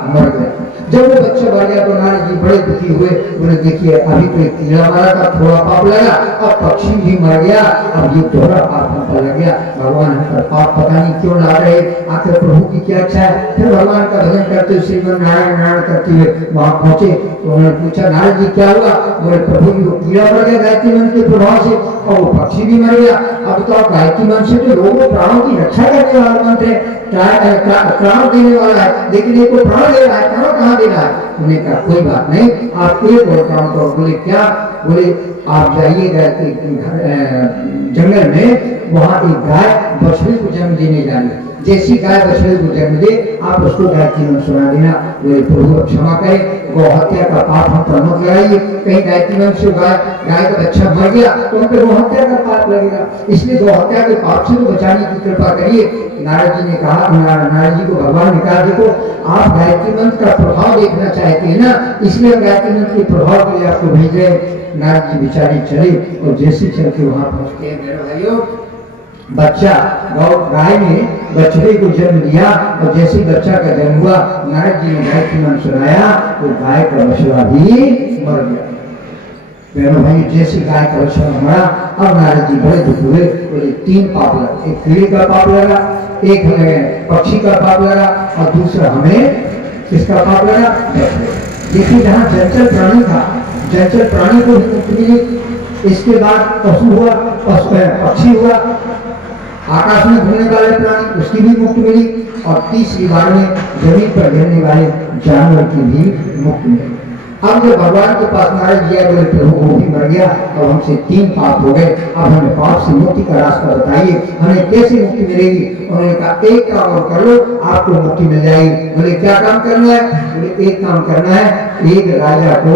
मर गया। जब वो बच्चा मर गया तो नारद जी बड़े दुखी हुए। बोले, देखिए अभी तो एक कीड़ा मारा था, थोड़ा पाप लगा, अब पक्षी भी मर गया, अब ये दोहरा पाप हम पर लग गया। भगवान हम पर पाप पता नहीं क्यों ला रहे, आखिर प्रभु की क्या इच्छा है। फिर भगवान का भजन करते हुए श्रीमन नारायण नारायण करते हुए वहां पहुंचे तो उन्होंने पूछा नारद जी क्या हुआ? बोले प्रभु जी को कीड़ा मर गया गायत्री मंत्र के प्रभाव से और वो पक्षी भी मर गया। अब तो गायत्री मंत्र से तो लोगों प्राणों की रक्षा करने वाला मंत्र है, प्राण देने वाला है, लेकिन ये को प्राण दे रहा है, प्राण कहाँ दे रहा है? उन्होंने कहा कोई बात नहीं, आप एक और काम करो। बोले क्या? बोले आप जाइएगा जंगल में, वहां एक गाय बछड़े को जन्म देने जानी, जैसी गाय बछड़े को जन्म दे आप उसको गायत्री मंत्र सुना देना। बोले प्रभु क्षमा करें, गौ हत्या का पाप हम पर मत लगाइए, कहीं गायत्री मंत्र से गाय का बच्चा मर गया तो हम पे गौ हत्या का पाप लगेगा, इसलिए गौ हत्या के पाप से तो बचाने की कृपा करिए। नारद जी ने कहा, नारद जी को भगवान ने कहा देखो आप गायत्री मंत्र का प्रभाव देखना चाहते हैं ना, इसलिए हम गायत्री मंत्र के प्रभाव के लिए आपको भेज रहे हैं। नारद जी बेचारे चले और जैसे चल के वहां पहुंचते हैं मेरे भाइयों, बच्चा गाय ने बछड़े को जन्म दिया और जैसे बच्चा का जन्म हुआ नारद जी ने गायत्री मंत्र सुनाया तो गाय का बछड़ा भी मर गया। बहनों भाई जैसे गाय का बछड़ा मरा, अब नारद जी बड़े दुख हुए। बोले तीन पाप लगा, एक कीड़े का पाप लगा, एक हमें पक्षी का पाप लगा और दूसरा हमें किसका पाप लगा? देखिए जहाँ जंचल प्राणी था, जंचल प्राणी को मुक्ति मिली, इसके बाद पशु हुआ, पक्षी हुआ, आकाश में घूमने वाले प्राणी उसकी भी मुक्ति मिली और तीसरी बार में जमीन पर गिरने वाले जानवर की भी मुक्ति मिली। अब जब भगवान के पास नारद जी आए बोले प्रभु वो भी मर गया और हमसे तीन पाप हो गए, अब हमें पाप से मुक्ति का रास्ता बताइए, हमें कैसे मुक्ति मिलेगी? उन्होंने कहा एक काम और कर लो आपको मुक्ति मिल जाएगी। बोले क्या काम करना है? बोले एक काम करना है, एक राजा को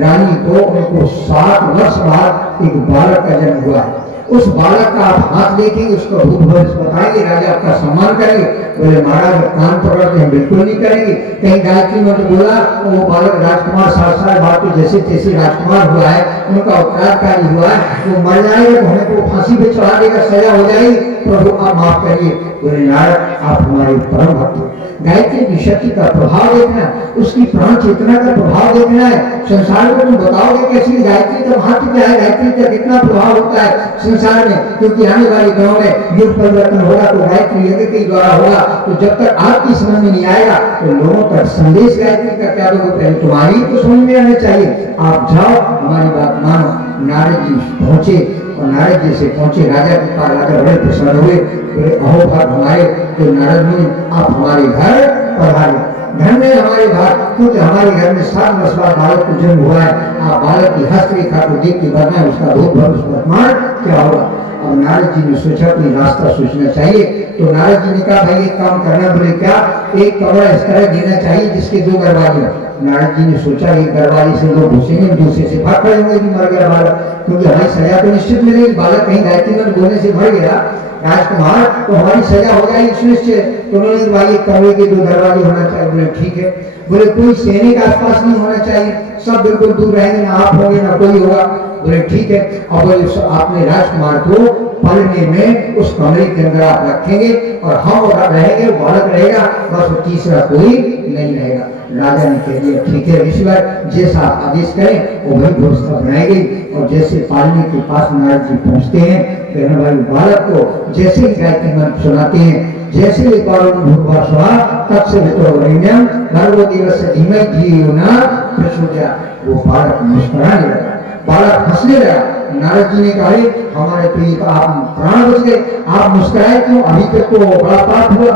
रानी को उनको 7 वर्ष बाद एक बालक का जन्म हुआ है, उस बालक का आप हाथ देखेंगे, उसका भूत भविष्य बताएंगे, राजा आपका सम्मान करेंगे। बोले महाराज कान पकड़ते हैं बिल्कुल नहीं करेंगे, कहीं गायत्री मंत्र बोला तो वो बालक राजकुमार 7 साल बाद के जैसे तैसे राजकुमार हुआ है, उनका उत्तराधिकारी हुआ है, वो मर जाएगा तो हमें को फांसी पे चढ़ा देगा, सजा हो जाएगी, प्रभु आप माफ करिए। बोले नारद आप हमारे परम भक्त, गायत्री की शक्ति का प्रभाव देखना है, उसकी प्राण चेतना का प्रभाव देखना है, संसार को तुम बताओगे कैसी गायत्री का महत्व क्या है, गायत्री का कितना प्रभाव होता है संसार में, क्योंकि आने वाले दिनों में युग परिवर्तन होगा तो गायत्री यज्ञ के द्वारा होगा। तो जब तक आपकी समझ में नहीं आएगा तो लोगों तक संदेश गायत्री का क्या दोगे? पहले तुम्हारी तो समझ में आना चाहिए, आप जाओ हमारी बात मानो। नारद जी पहुंचे और नारद जी से पहुंचे राजा के पास, राजा बड़े प्रसन्न हुए, बोले अहो भाग हमारे, तो नारद मुनि आप हमारे घर पधारे, घर में हमारे भाग, क्योंकि हमारे घर में 7 वर्ष बाद बालक को जन्म हुआ है, आप बालक की हस्तरेखा को देख के बताएं उसका भूत भविष्य वर्तमान क्या होगा। और नारद जी ने सोचा कोई रास्ता सोचना चाहिए, तो नारद जी ने कहा भाई एक काम करना। बोले क्या? एक कमरा इस तरह देना चाहिए जिसके 2 दरवाजे। नारद जी ने सोचा एक दरवाजे से लोग घुसेंगे, दूसरे से भाग खड़े होंगे कि मर गया बालक, क्योंकि हमारी सजा तो निश्चित मिलेगी, बालक कहीं गायत्री मंत्र बोलने से मर गया राजकुमार तो हमारी सजा हो जाएगी सुनिश्चित। तो उन्होंने भाई एक कमरे के 2 दरवाजे होना चाहिए। बोले ठीक है। बोले कोई सैनिक आसपास नहीं होना चाहिए, सब बिल्कुल दूर रहेंगे, ना आप होंगे ना कोई होगा। बोले ठीक है। और बोले आपने राजकुमार को पलने में उस कमरे के अंदर आप रखेंगे और हम रहेंगे, बालक रहेगा, बस तीसरा कोई नहीं रहेगा। राजा ने कह दिया ठीक है ऋषिवर, जैसा आप आदेश करें वो वही व्यवस्था बनाई गई। और जैसे पालने के पास नारद जी पहुंचते हैं, कहने वाले बालक को जैसे ही गायत्री मंत्र सुनाते हैं, जैसे ही भूर्भुवः स्वः तत्सवितुर्वरेण्यं भर्गो देवस्य धीमहि धियो यो नः प्रचोदयात्, वो बालक मुस्कुराने लगा, बालक हंसने लगा। नारद जी ने कहा हमारे तो ये आप प्राण बच गए, आप मुस्कुराए क्यों? अभी तक तो बड़ा पाप हुआ।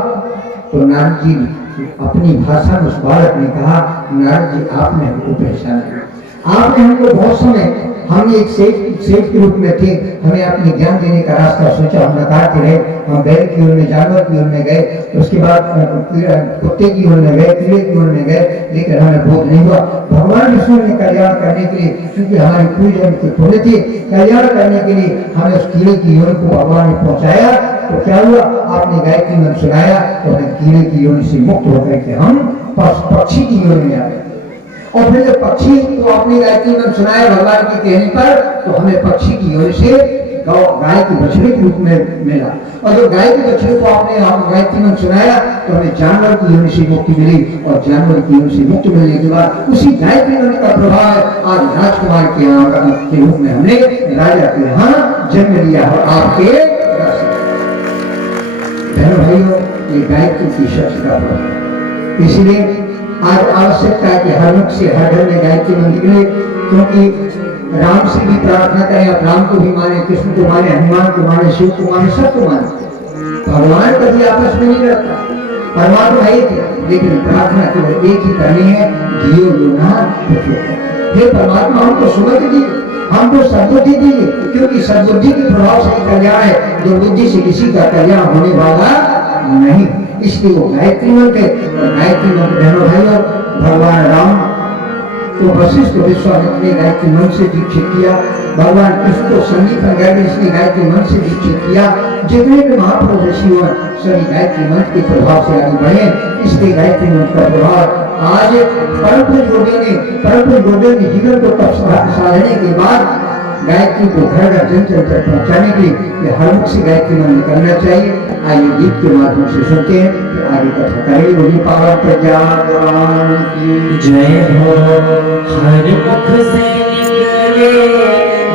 तो नारद जी अपनी भाषा में उस बालक ने कहा नारद जी आपने हमको पहचाना, आपने हमको बहुत समय, हमने एक सेठ के रूप में थे, हमें अपने ज्ञान देने का रास्ता सोचा, हम नकारते रहे, हम बैल की ओर में, जानवर की ओर में गए, उसके बाद कुत्ते की ओर में गए, कीड़े की ओर में गए, लेकिन हमें बोध नहीं हुआ। भगवान विष्णु ने कल्याण करने के लिए, क्योंकि हमारी पूरी जन्म के पुण्य थे, कल्याण करने के लिए हमें उस कीड़े की योनि को भगवान ने पहुंचाया। तो क्या हुआ? आपने गायत्री मंत्र सुनाया तो हमें कीड़े की योनि से मुक्त होकर के हम पक्षी की योनि में आ गए। और फिर जब पक्षी तो अपनी गायत्री मंत्र सुनाया भगवान के कहने पर, तो हमें पक्षी की योनि से गाय के बछड़े के रूप में मिला। और जब गाय के बछड़े को आपने गायत्री मंत्र सुनाया तो हमें जानवर की योनि से मुक्ति मिली। और जानवर की योनि से मुक्ति मिलने के बाद उसी गायत्री मंत्र का प्रभाव है आज राजकुमार के यहाँ के रूप में हमने राजा के यहाँ जन्म लिया और आपके ये गायत्री की शक्ति का प्रभाव। इसलिए आज आवश्यकता है कि हर मुख से हर घर में गायत्री मंत्र निकले, क्योंकि राम से भी प्रार्थना करें, आप राम को भी माने, कृष्ण को माने, हनुमान को माने, शिव को माने, सबको माने। भगवान कभी आपस में नहीं लड़ता, परमात्मा एक है, लेकिन प्रार्थना केवल एक ही करनी है, धियो यो न प्रचोदयात्। हे परमात्मा हमको समझ दीजिए, हमको सद्बुद्धि दीजिए, क्योंकि सद्बुद्धि के प्रभाव से ही कल्याण है, दुर्बुद्धि से किसी का कल्याण होने वाला नहीं। इसलिए वो गायत्री मंत्र है। और गायत्री मंत्र बहनों भाइयों, भगवान राम तो वशिष्ठ विश्वामित्र ने गायत्री मंत्र से दीक्षित किया, भगवान कृष्ण को संगीत गायत्री ने गायत्री मंत्र से दीक्षित किया। जितने भी महापुरुष ऋषि हुए सभी गायत्री मंत्र के प्रभाव से आगे बढ़े। इसलिए गायत्री मंत्र का प्रभाव आज परम पूज्य गुरुदेव ने जीवन को तप साधने के बाद गायत्री को घर घर जन जन तक पहुंचाने के लिए हर मुख से गायत्री मंत्र करना चाहिए। आइए गीत के माध्यम से सुनते हैं, फिर आगे कथा करेंगे। बोलिए पावन प्रज्ञान की जय हो। हर मुख से निकले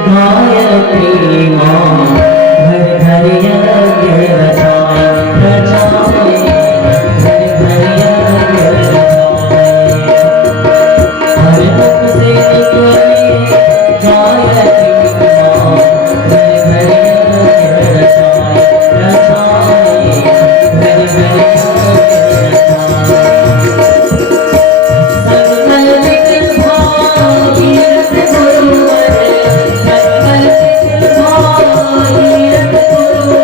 गायत्री माँ, घर घर यज्ञ रचाए रचाए, घर घर यज्ञ रचाए। हर मुख से निकले गायत्री माँ, घर घर यज्ञ रचाए रचाए, घर घर यज्ञ रचाए। सकल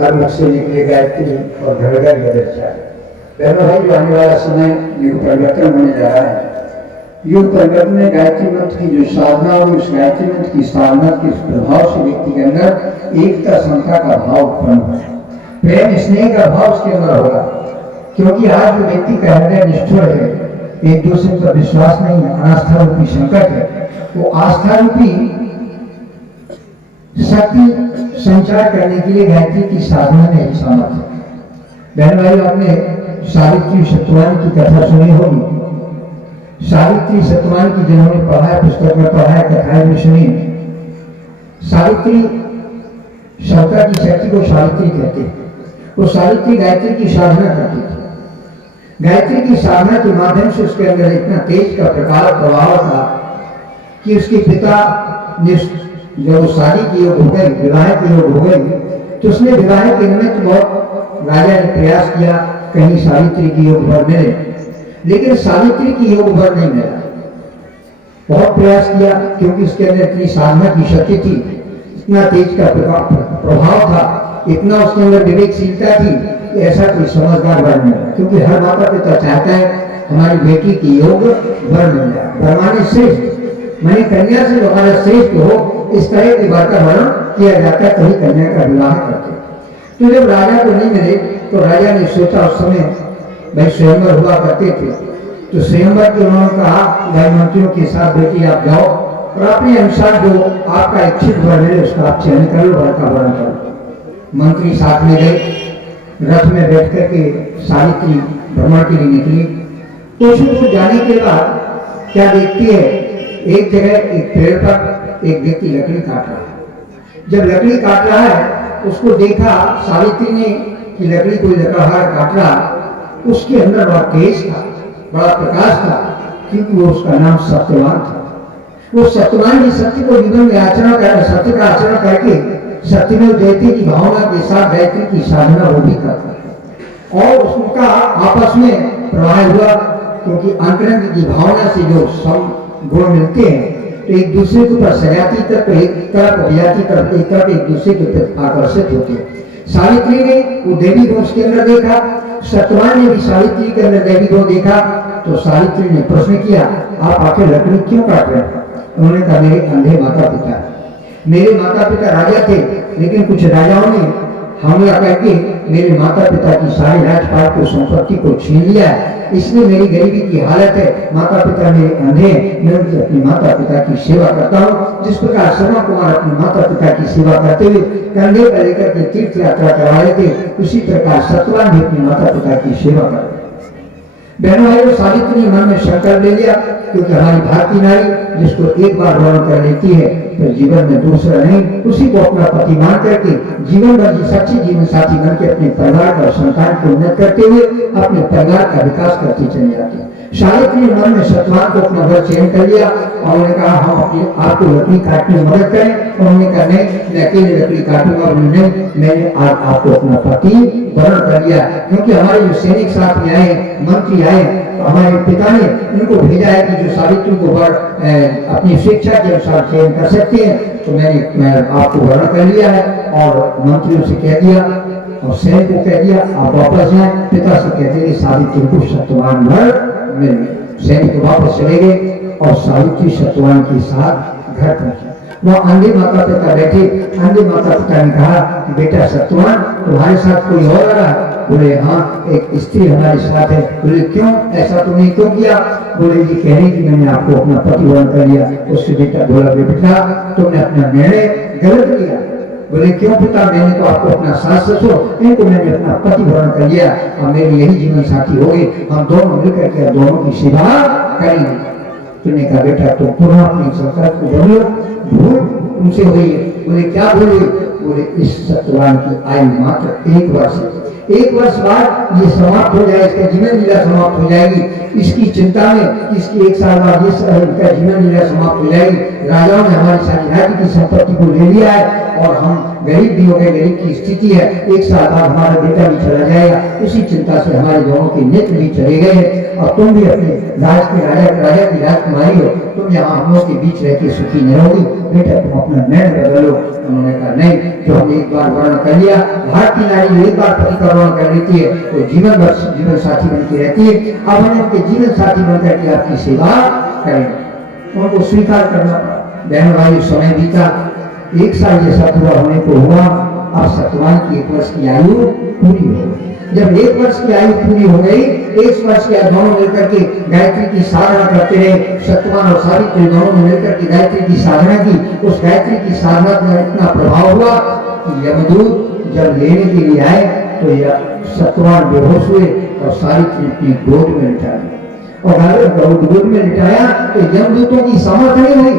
हर मुख से निकले गायत्री और घर घर बदल जाए। पहला भाई जो आने वाला समय युग परिवर्तन होने जा रहा है, युग परिवर्तन में गायत्री मंत्र की जो साधना और उस गायत्री मंत्र की साधना के प्रभाव से व्यक्ति के अंदर एकता समता का भाव उत्पन्न होगा, प्रेम स्नेह का भाव उसके अंदर होगा। क्योंकि आज जो व्यक्ति का हृदय निष्ठुर है, एक दूसरे पर विश्वास नहीं है, अनास्था रूपी संकट है, वो आस्था रूपी शक्ति संचार करने के लिए गायत्री की साधना में ही सामर्थ्य है। बहन भाई, आपने सावित्री सत्यवान की कथा सुनी होगी। सावित्री सत्यवान की जिन्होंने पढ़ा है, पुस्तक में पढ़ा है, कथाएं भी सुनी। सावित्री सविता की शक्ति को सावित्री कहते हैं। वो सावित्री गायत्री की साधना करती थी। गायत्री की साधना के माध्यम से उसके अंदर इतना तेज का प्रकार प्रभाव था कि उसके पिता ने जब शादी की योग हो गई, विवाह की योग हो गई, तो उसने विवाह के निमित्त बहुत राजा ने प्रयास किया कहीं सावित्री की योग भर मिले, लेकिन सावित्री की योग भर नहीं मिला। बहुत प्रयास किया क्योंकि उसके अंदर इतनी साधना की शक्ति थी, इतना तेज का प्रभाव था, इतना उसके अंदर विवेकशीलता थी कि ऐसा कोई समझदार वर मिला। क्योंकि हर माता पिता चाहता है हमारी बेटी की योग वर मिल जाए, वर माने श्रेष्ठ, माने कन्या से हमारा श्रेष्ठ हो, इस तरह की बात का वर्णन किया जाता है, कहीं कन्या का विवाह करते। तो जब राजा को नहीं मिले तो राजा ने सोचा, उस समय भाई स्वयंवर हुआ करते थे, तो स्वयंवर के उन्होंने कहा भाई मंत्रियों के साथ बेटी आप जाओ और अपने अनुसार जो आपका इच्छित वर मिले उसका आप चयन कर लो, वर का वर्ण करो। मंत्री साथ में गए, रथ में बैठ करके सावित्री भ्रमण के लिए निकली। कुछ दूर जाने के बाद क्या देखती है, एक जगह एक पेड़ पर एक व्यक्ति लकड़ी काट रहा है। जब लकड़ी काट रहा है उसको देखा सावित्री ने कि लकड़ी कोई लकड़हार काट रहा, उसके अंदर बड़ा तेज था, बड़ा प्रकाश था, क्योंकि वो उसका नाम सत्यवान था। वो सत्यवान की सत्य को जीवन में आचरण कर, सत्य का आचरण करके सत्यमेव जयते की भावना के साथ गायत्री की साधना वो भी करता और उसका आपस में प्रवाह हुआ। क्योंकि अंतरंग की भावना से जो सम गुण मिलते हैं तो एक दूसरे के ऊपर सजाती तक एक तरफ विजाती तरफ एक तरफ एक दूसरे के प्रति आकर्षित होते हैं। सावित्री ने वो देवी गुण उसके अंदर देखा, सत्यवान ने भी सावित्री के अंदर देवी गुण देखा। तो सावित्री ने प्रश्न किया, आप आखिर लकड़ी क्यों काट रहे हैं? उन्होंने कहा मेरे अंधे माता पिता, मेरे माता पिता राजा थे, लेकिन कुछ राजाओं ने हमला करके मेरे माता पिता की सारी राजपाट को संपत्ति को छीन लिया है, इसलिए मेरी गरीबी की हालत है, माता पिता मेरे अंधे हैं, मैं उनकी अपनी माता पिता की सेवा करता हूँ। जिस प्रकार श्रवण कुमार अपनी माता पिता की सेवा करते हुए कंधे पर लेकर के तीर्थ यात्रा करा रहे थे, उसी प्रकार सत्यवान भी अपनी माता पिता की सेवा कर रहे। बहनों भाइयों, सावित्री मन में संकल्प ले लिया, क्योंकि हमारी भारतीय नारी जिसको एक बार वर्ण कर लेती है तो जीवन में दूसरा नहीं, उसी को अपना पति मान करके जीवन भर सच्ची जीवन साथी बन के अपने परिवार और संतान को उन्नत करते हुए अपने परिवार का विकास करती चली जाती है। सावित्री ने मन में सत्यवान को अपना वर चयन कर लिया और उन्होंने कहा हम अपनी आपको लकड़ी काटने में मदद करें। और उन्होंने कहा नहीं, मैं अकेले लकड़ी काटूंगा, और नहीं, मैंने आज आपको अपना पति वर्ण कर लिया। क्योंकि हमारे जो सैनिक साथ में आए, मंत्री आए, हमारे पिता ने उनको भेजा है कि जो सावित्री को वर अपनी शिक्षा के अनुसार चयन कर सकते हैं, तो मैंने आपको वर्ण कर लिया है। और मंत्रियों से कह दिया और सैनिक को कह दिया आप वापस जाएं। पिता से कहते हैं सावित्री को सत्यवान वर मिल गए। सैनिक वापस चले गए और सावित्री सत्यवान के साथ घर पहुंचे। वह अंधे माता पिता बैठे। अंधे माता पिता ने कहा कि बेटा सत्यवान तुम्हारे साथ कोई और आ रहा है? बोले हाँ, एक स्त्री हमारे साथ है। बोले क्यों, ऐसा तुमने क्यों किया? बोले जी कह रही कि मैंने आपको अपना पति वर्ण कर लिया। उससे बेटा बोला बेटा तुमने अपना निर्णय गलत किया। बोले क्यों पिता, मैंने तो आपको अपना सास ससुर इनको मैंने अपना पति वर्ण कर लिया और मेरी यही जीवन साथी हो गई, हम दोनों मिलकर के दोनों की सेवा करेंगे। तुमने कहा बेटा तुम पुनः अपने संकल्प को बदलो, भूल तुमसे हुई। बोले क्या बोले? बोले इस सत्यवान की आयु मात्र 1 वर्ष, 1 वर्ष बाद ये समाप्त हो जाए, इसका जीवन लीला समाप्त हो जाएगी। इसकी चिंता में इसकी 1 साल बाद इसका जीवन लीला समाप्त हो जाएगी। राजाओं ने हमारी सारी राज्य की संपत्ति को ले लिया है और हम गरीब भी हो गए, गरीब की स्थिति है। 1 साल बाद हमारा बेटा भी चला जाएगा, इसी चिंता से हमारे दोनों के नेत्र भी चले गए हैं। और तुम भी अपने राज के राजा की राजकुमारी हो, तुम यहाँ हम लोग के बीच रह के सुखी नहीं होगी, बेटा तुम अपना नैन बदलो। उन्होंने कहा नहीं, जो हमने एक बार वर्ण कर लिया, भारत की नारी जो एक बार पति का वर्ण कर लेती है तो जीवन भर जीवन साथी बन के रहती है। अब हम उनके जीवन साथी बनकर के आपकी सेवा करेंगे। उनको स्वीकार करना पड़ा। बहन भाई समय बीता, 1 साल ये सतुआ होने को हुआ। अब सतवान की 1 वर्ष की आयु पूरी हो गई। जब 1 वर्ष की आयु पूरी हो गई, 1 वर्ष के दोनों मिलकर के गायत्री की साधना करते रहे। सत्यवान और सावित्री दोनों ने मिलकर के गायत्री की साधना की। उस गायत्री की साधना का इतना प्रभाव हुआ कि यमदूत जब लेने के लिए आए तो यह सत्यवान बेहोश हुए और सावित्री अपनी गोद में लिटा लिया। और अगर गोद में लिटाया तो यमदूतों की सामर्थ नहीं हुई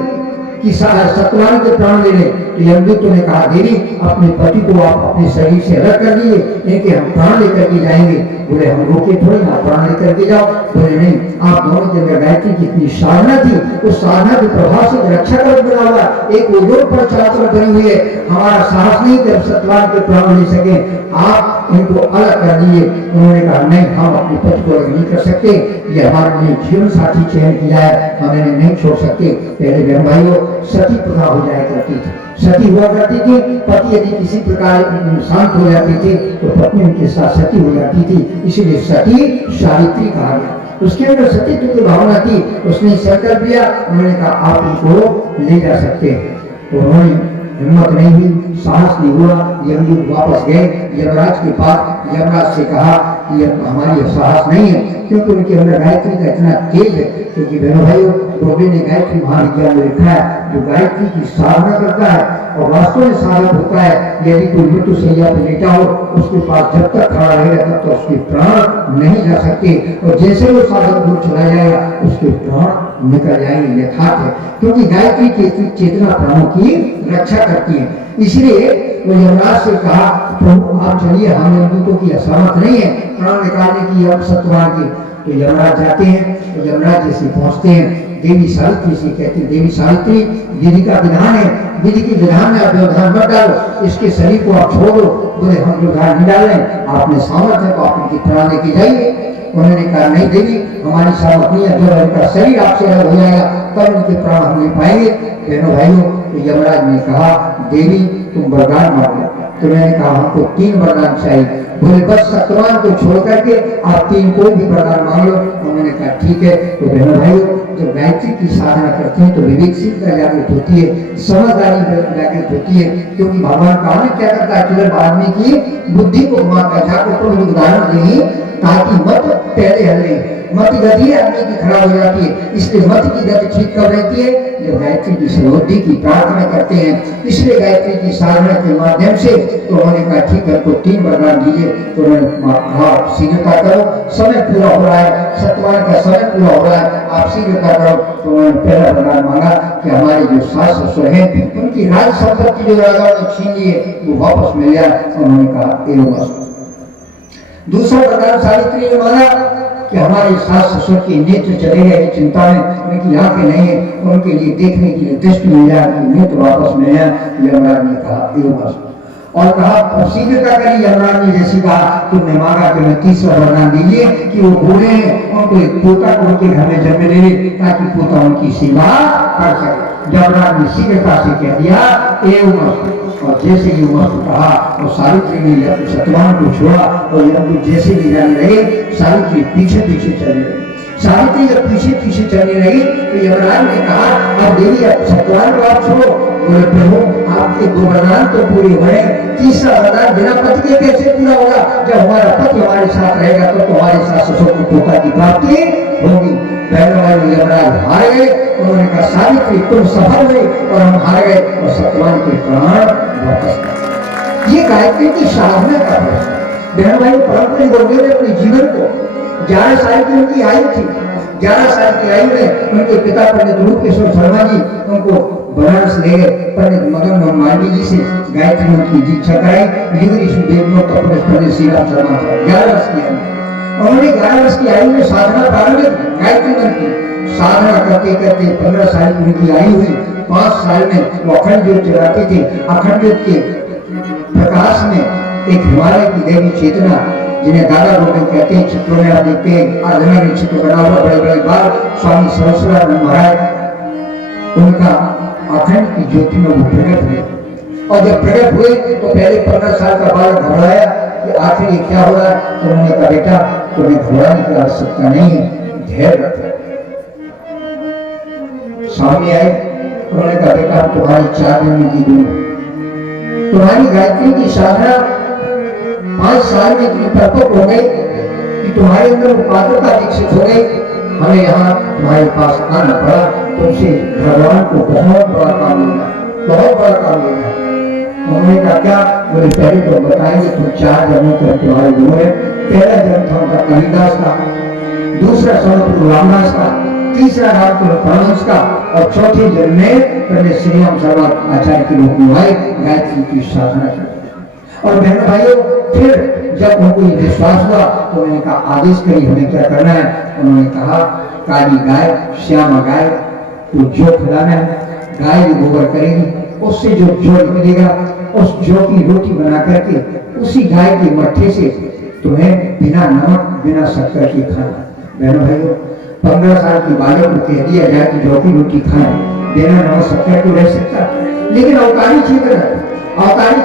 कि सत्यवान के प्राण ले ले। तो यमदूतों ने कहा देवी अपने पति को आप अपने शरीर से अलग कर दीजिए, इनके हम प्राण लेकर के जाएंगे। बोले हम रोके थोड़ी ना, प्राण लेकर के जाओ। बोले नहीं, आप दोनों के अंदर गायत्री की इतनी साधना थी, उस साधना के प्रभाव से रक्षा कवच बना हुआ एक ओजोन पर चादर बनी हुई है। हमारा साहस नहीं कि अब सत्यवान के प्राण ले सके, आप इनको अलग कर दीजिए। उन्होंने कहा नहीं, हम अपने पति को अलग नहीं कर सकते, ये हमारे लिए जीवन साथी चयन किया है, हम इन्हें नहीं छोड़ सकते। पहले बहन भाइयों सती प्रथा हो जाया करती थी, सती हुआ करती थी। पति यदि किसी प्रकार शांत हो जाते थे तो पत्नी उनके साथ सती हो जाती थी, इसीलिए सती सावित्री कहा गया। उसके अंदर सतीत्व की भावना थी, उसने संकल्प लिया। उन्होंने कहा आप उनको ले जा सकते हैं। तो उन्होंने हिम्मत नहीं हुई, साहस नहीं हुआ, यमदूत वापस गए यमराज के पास। यमराज से कहा कि हमारी साहस नहीं है, क्योंकि उनके अंदर गायत्री का इतना तेज है। क्योंकि बहनों भाइयों गोबी ने गायत्री महाविद्यालय में लिखा है, जो गायत्री की साधना करता है और वास्तव में साधक होता है, यदि कोई मृत्यु सैया पर लेटा हो उसके पास जब तक खड़ा रहेगा तब तो उसके प्राण नहीं जा सकते, और जैसे वो साधक दूर चला जाएगा उसके प्राण निकल जाएंगे। यथार्थ है, क्योंकि गायत्री की चेतना प्राणों की रक्षा करती है। इसलिए वो यमराज से कहा प्रभु आप चलिए, हम यमदूतों की असमर्थ नहीं है प्राण निकालने की अब सत्यवान की। तो यमराज जाते हैं, तो यमराज जैसे पहुंचते हैं देवी सावित्री से कहते हैं देवी सावित्री विधि का विधान है, विधि के विधान में आप व्यवधान मत डालो, इसके शरीर को आप छोड़ दो। बोले हम व्यवधान नहीं डाल रहे, आपने सामर्थ्य है तो आप उनकी प्राण लेके जाइए। उन्होंने कहा नहीं देवी हमारी सामर्थ्य नहीं है, जब उनका शरीर आपसे अलग हो जाएगा तब उनके प्राण हम ले पाएंगे। बहनों भाइयों तो यमराज ने कहा देवी तुम वरदान मांगो। तो मैंने कहा हमको 3 वरदान चाहिए। बोले बस सत्यवान को छोड़ करके आप 3 कोई भी वरदान मांग लो। उन्होंने कहा ठीक है। तो बहनों भाइयों जब गायत्री की साधना करते हैं तो विवेकशीलता जागृत होती है, समझदारी जागृत होती है। क्योंकि भगवान कहा क्या करता है, केवल आदमी की बुद्धि को घुमाता है। जहाँ को उदाहरण देंगे ताकि मत पहले हल नहीं, मत गति आदमी की खराब हो जाती है, इसलिए मत की गति ठीक कर रहती है जब गायत्री की समृद्धि की प्रार्थना करते हैं। इसलिए गायत्री की साधना के माध्यम से तो उन्होंने कहा ठीक है तो 3 वरदान दीजिए। तो उन्होंने कहा शीघ्रता करो, समय पूरा हो रहा है, सत्यवान का समय पूरा हो रहा है, आप शीघ्रता करो। तो उन्होंने पहला वरदान मांगा कि हमारे जो सास ससुर हैं उनकी राज संपत्ति जो राजाओं ने छीन ली है वो वापस मिल जाए। उन्होंने कहा एवं। दूसरा वरदान सावित्री ने मांगा कि हमारे सास ससुर के नेत्र चले गए चिंता में, उनकी आंखें नहीं है, उनके लिए देखने के लिए दृष्टि मिल जाए, नेत्र वापस मिल जाए। यमराज ने कहा एवं और कहा शीघ्रता करी। यमराज ने जैसे कहा तुमने मांगा कि मैं तीसरा वरदान दीजिए कि वो बूढ़े हैं उनको एक पोता को उनके घर में जन्म ले ताकि पोता उनकी सेवा कर सके। यमराज ने शीघ्रता से कह दिया एवं। और जैसे ही मस्त कहा और सावित्री ने सत्यवान को छोड़ा और यमदूत जैसे भी जाने लगे सावित्री पीछे पीछे चलने लगी। सावित्री जब पीछे पीछे चलने लगी तो यमराज ने कहा अब देवी अब सत्यवान को आप छोड़ो। बोले प्रभु आपके 2 वरदान तो पूरे हुए, तीसरा वरदान बिना पति के कैसे पूरा होगा? जब हमारा पति हमारे साथ रहेगा तो हमारे सास ससुर को पोता की प्राप्ति होगी। यमराज हार गए। उन्होंने कहा सावित्री तुम सफल हुए और हम हार गए और सत्यवान के प्राण वापस। ये गायत्री की साधना का प्रश्न। बहन भाई परम गुरुदेव ने अपने जीवन को 11 साल की उनकी आयु थी, 11 साल की आयु में उनके पिता पंडित रूपकेश्वर शर्मा जी उनको बनारस ले गए। पंडित मदन मोहन मालवीय जी से गायत्री मंत्र की दीक्षा कराई। पंडित श्री राम शर्मा 11 वर्ष की आयु। उन्होंने 11 वर्ष की आयु में साधना प्रारंभ गायत्री मंत्र की साधना करते करते 15 साल की उनकी आयु हुई। 5 साल में वो अखंड ज्योत जलाते थे। अखंड ज्योत के प्रकाश में एक हिमालय की देवी चेतना जिन्हें दादा गोविंद कहते हैं, चित्रों में आप देखते हैं अर्धनरी चित्र बना हुआ, बड़े बड़े बाल, स्वामी सरस्वती महाराज उनका अखंड की ज्योति में वो प्रकट हुए। और जब प्रकट हुए तो पहले 15 साल का बालक घबराया कि आखिर ये क्या हो रहा है। तो उन्होंने कहा, बेटा तुम्हें घबराने की आवश्यकता नहीं है, धैर्य रखो। सामने आए, उन्होंने कहा, बेटा तुम्हारी 4 महीने की दूर, तुम्हारी गायत्री की साधना 5 साल में इतनी परिपक्व हो गई कि तुम्हारे अंदर पात्रता विकसित हो गई। हमें यहाँ तुम्हारे पास आना पड़ा, तुमसे भगवान को बहुत बड़ा काम लेना, बहुत बड़ा काम लेना। उन्होंने कहा, क्या? बोले, पहले तो बताएंगे तुम 4 जन्मों के तुम्हारे गुरु है। पहला जन्म था उनका कालिदास का, दूसरा जन्म रामदास का, तीसरा नाम तो परमहंस का, और चौथे जन्म में पहले श्री राम शर्मा आचार्य के रूप में आए, गायत्री की साधना की। और बहनों भाइयों, फिर जब उनको ये विश्वास हुआ तो उन्होंने कहा, आदेश करिए हमें क्या करना है। उन्होंने कहा, काली गाय, श्यामा गाय को जो खिलाना है, गाय जो गोबर करेगी उससे जो निकलेगा, उस जौ की रोटी बना करके उसी गाय के मट्ठे से तुम्हें बिना नमक बिना शक्कर के खाना। बहनों भाइयों, 15 साल की बालक को कह दिया जाए कि जौ की रोटी खाए, बिना नमक शक्कर को रह सकता। लेकिन अवतारी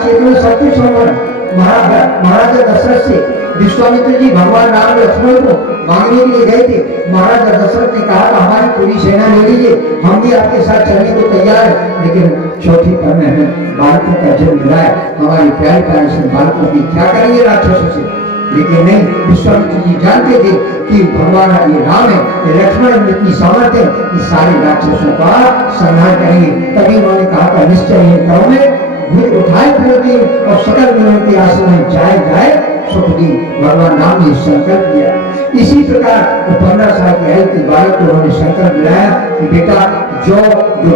चेतना सब कुछ संभव है। महाराजा दशरथ से विश्वामित्र जी भगवान राम लक्ष्मण को मांगने के लिए गए थे। महाराजा दशरथ ने कहा, हमारी पूरी सेना ले लीजिए, हम भी आपके साथ चलने को तैयार है। लेकिन चौथी पर में हमें बालकों का जन्म मिला है, हमारे प्यारे प्यारे से बालकों की क्या करेंगे राक्षसों से। लेकिन नहीं, विश्वामित्र जी जानते थे कि भगवान ये राम है, ये लक्ष्मण में इतनी सामर्थ्य है कि सारे राक्षसों का संहार करेंगे। तभी उन्होंने कहा था, निश्चय ये करोगे, उठाए फिरोगे और सकल मिलों के आश्रम में जाए सुखदी। भगवान राम ने संकल्प किया। इसी प्रकार 15 साल के है कि बालक को उन्होंने संकल्प दिलाया कि बेटा जो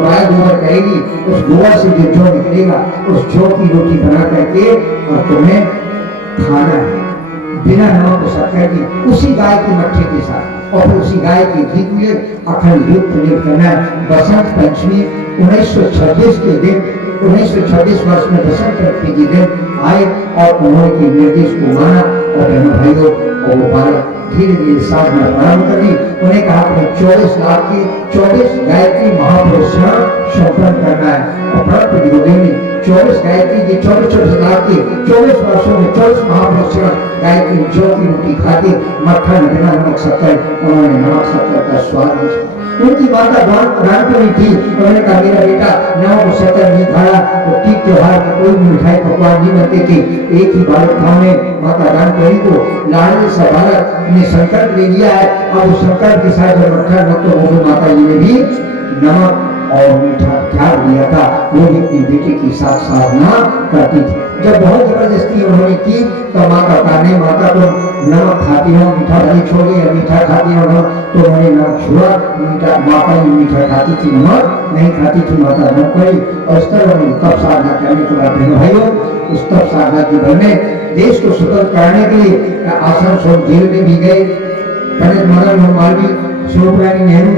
गाय गोबर करेगी, उस गोबर से जो जौ निकलेगा, उस जौ की रोटी बना करके और तुम्हें खाना है, बिना नमक शक्कर की, उसी गाय के मट्ठे के साथ। और फिर उसी गाय के घी में अखंड युक्त प्रयोग करना है। बसंत पंचमी 1926 के दिन, 1926 वर्ष में बसंत पंचमी के दिन आए और उन्होंने निर्देश को माना। और बहनों भाइयों, और वो बालक धीरे धीरे साधना प्रारंभ कर दी। उन्हें कहा कि 24 लाख की 24 गायत्री महापुरुषां संपन्न करना है। और प्रभु गुरुदेव ने 24 गायत्री की 24 लाख के 24 वर्षों में 24 महापुरुषां गायत्री जौ की रोटी खाते, मक्खन बिना नमक शक्कर, उन्होंने नमक शक्कर का स्वाद लिया। उनकी माता रानपुरी थी, उन्होंने कहा, मेरा बेटा नमक शक्कर नहीं खाया तो तीज त्योहार में कोई मिठाई पकवान नहीं बनते थे। एक ही बालक था में माता रानपुरी को लाडली सा बालक ने संकल्प ले लिया है। अब उस संकल्प के साथ जब मक्खन तो वो माता जी ने भी नमक और मीठा त्याग दिया था। वो भी अपनी बेटे की साथ साधना करती थी। जब बहुत जबरदस्ती उन्होंने की तो माता का नहीं, माता तो नमक खाती हो, मीठा भले छोड़े, मीठा खाती हो, तो उन्होंने नमक छोड़ा। मीठा माता ही मीठा खाती थी, नमक नहीं खाती थी माता रानपुरी। और इस तरह उन्होंने तप साधना करने के बाद बहनों भाइयों, उस तप साधना के बल में देश को स्वतंत्र कराने के लिए आसनसोल जेल में भी गए। पंडित मदन मोहन मालवीय, स्वरूपरानी नेहरू,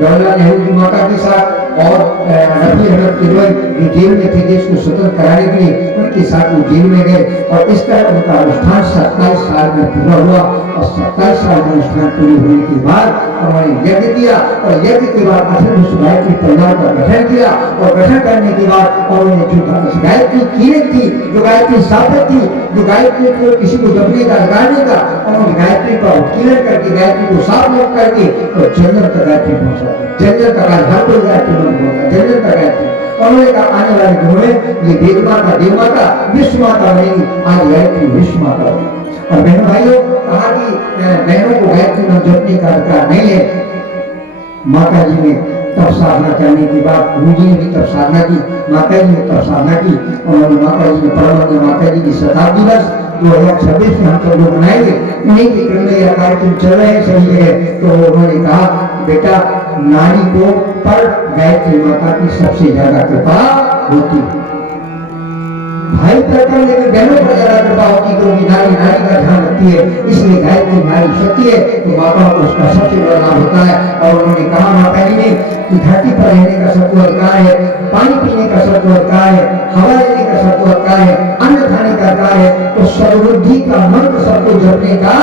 जवाहरलाल नेहरू की माता के साथ और रफी अहमद किदवई जेल में थे। देश को स्वतंत्र कराने के लिए उनके साथ वो जेल में गए। और इस तरह उनका अनुष्ठान 27 साल में पूरा हुआ। और 27 साल का अनुष्ठान पूरे होने के बाद उन्होंने यज्ञ किया। और यज्ञ के बाद अखंड विश्व गायत्री परिवार का गठन किया। और गठन करने के बाद उन्होंने जो गायत्री कीरत थी, जो गायत्री साधक थी, जो गायत्री को किसी को जपने का लगाने का, उन्होंने गायत्री का उत्कीर्णन करके गायत्री को साफ मुक्त करके और जन्नत तक गायत्री पहुंचा। जन्नत तक हर कोई गायत्री जन्नत तक गायत्री। उन्होंने कहा, आने वाले दिनों में ये देव माता, देव माता, विश्व माता बनेगी। आज गायत्री विश्व माता बनेगी। और बहनों भाइयों, कहा कि बहनों को गायत्री में जपने का अधिकार नहीं है। माता जी ने तप साधना करने के बाद, गुरु जी ने भी तप साधना की, माता जी ने तप साधना की। उन्होंने माता जी ने परम माता जी की शताब्दी वर्ष 2026 में हम सब लोग मनाएंगे। इन्हीं के क्रम में यह कार्यक्रम चल रहे हैं सही जगह। तो उन्होंने कहा, बेटा नारी को पर गायत्री माता की सबसे ज्यादा कृपा होती है। भाई पर लेकिन बहनों पर ज्यादा कृपा होती, क्योंकि नारी का ध्यान करती है, इसलिए गायत्री नारी शक्ति है, तो माताओं को उसका सबसे बड़ा लाभ होता है। और उन्होंने कहा माता जी ने कि धरती पर रहने का सबको अधिकार है, पानी पीने का सबको अधिकार है, हवा लेने का सबको अधिकार है, अन्न खाने का अधिकार है, तो समृद्धि का मंत्र सबको जपने का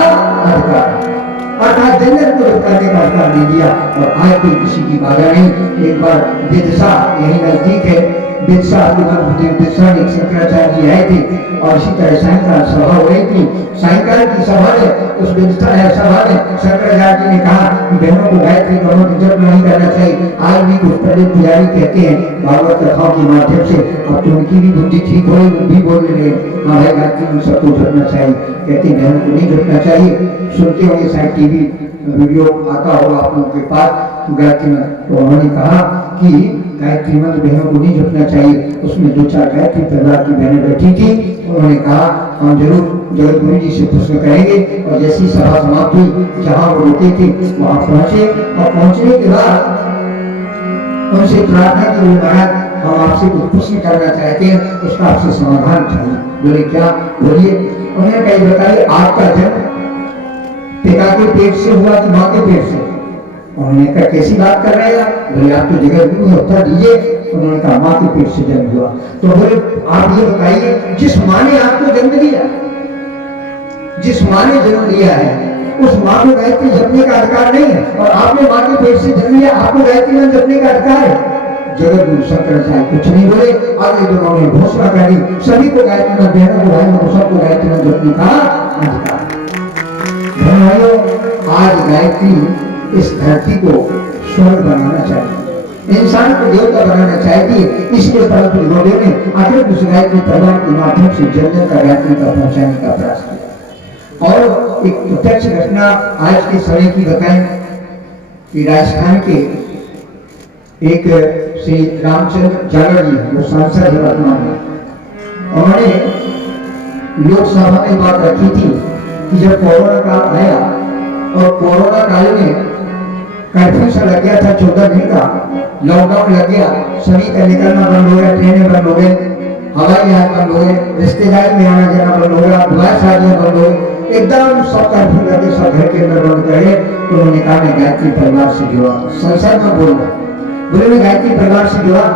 अधिकार है। अर्थात जन्नत को करने का अधिकार नहीं दिया। और आज कोई किसी की बाधा नहीं। एक बार विदिशा यही नजदीक है, विदिशा ने शंकराचार्य जी आए थे और इसी तरह सायंकाल सभा हो रही थी। सायंकाल की सभा में उस विदिशा सभा में शंकराचार्य जी ने कहा कि बहनों को गायत्री का मंत्र जप नहीं करना चाहिए। आज भी कुछ पंडित पुजारी कहते हैं भागवत कथाओं के माध्यम से, अब तो उनकी भी बुद्धि ठीक हो रही, वो भी बोल रहे हैं हाँ भाई गायत्री में सबको जपना चाहिए। कहते बहनों को नहीं जपना चाहिए। सुनते होंगे शायद टीवी वीडियो आता होगा आप लोगों के पास गायत्री में, तो उन्होंने कहा कि गायत्री मंत्र बहनों को नहीं जपना चाहिए। उसमें 2-4 गायत्री परिवार की बहनें बैठी थी। उन्होंने कहा हम जरूर जगत गुरु जी से प्रश्न करेंगे। और जैसी सभा समाप्त हुई, जहाँ वो रुके थे वहाँ पहुंचे और पहुंचने के बाद उनसे प्रार्थना की, महाराज हम आपसे कुछ प्रश्न करना चाहते हैं, उसका आपसे समाधान चाहिए। बोले क्या? बोलिए। उन्होंने कही बताइए आपका जन्म पिता के पेट से हुआ कि माँ के पेट से? उन्होंने कहा कैसी बात कर रहे हैं? बोले आप तो जगत गुरु हैं, उत्तर दीजिए। उन्होंने कहा माँ के पेट से जन्म हुआ। तो बोले आप ये बताइए जिस माँ ने आपको जन्म दिया, जिस माँ ने जन्म लिया है, उस माँ को गायत्री जपने का अधिकार नहीं है, और आपने माँ के पेट से जन्म लिया, आपको गायत्री मंत्र जपने का अधिकार है। जगत गुरु शंकराचार्य कुछ नहीं बोले। आगे दोनों ने घोषणा कर दी सभी को गायत्री मंत्र, बहनों को भाइयों को सबको गायत्री मंत्र जपने का अधिकार। आज गायत्री इस धरती को स्वर्ग बनाना चाहिए, इंसान को देवता बनाना चाहिए। इसलिए परम गुरुदेव ने अखिल उस गायत्री परिवार के माध्यम से जन का गायत्री का पहुंचाने का प्रयास किया। और एक प्रत्यक्ष घटना आज के समय की बताएं कि राजस्थान के एक श्री रामचंद्र जागर जी, वो सांसद है वर्तमान में, उन्होंने लोकसभा में बात रखी थी कि जब कोरोना काल आया और कोरोना काल में कर्फ्यू सा लग गया था, 14 दिन का लॉकडाउन लग गया, सभी का निकलना बंद हो गया, ट्रेनें बंद हो गई, हवाई जहाज बंद हो गए, रिश्तेदारी में आना जाना बंद हो गया, विवाह शादियां बंद हो गई, एकदम सब कर्फ्यू लगे, सब घर के अंदर बंद करे। तो उन्होंने कहा मैं गायत्री परिवार से जुड़ा, संसद में बोल रहा, बोले मैं गायत्री परिवार से जुड़ा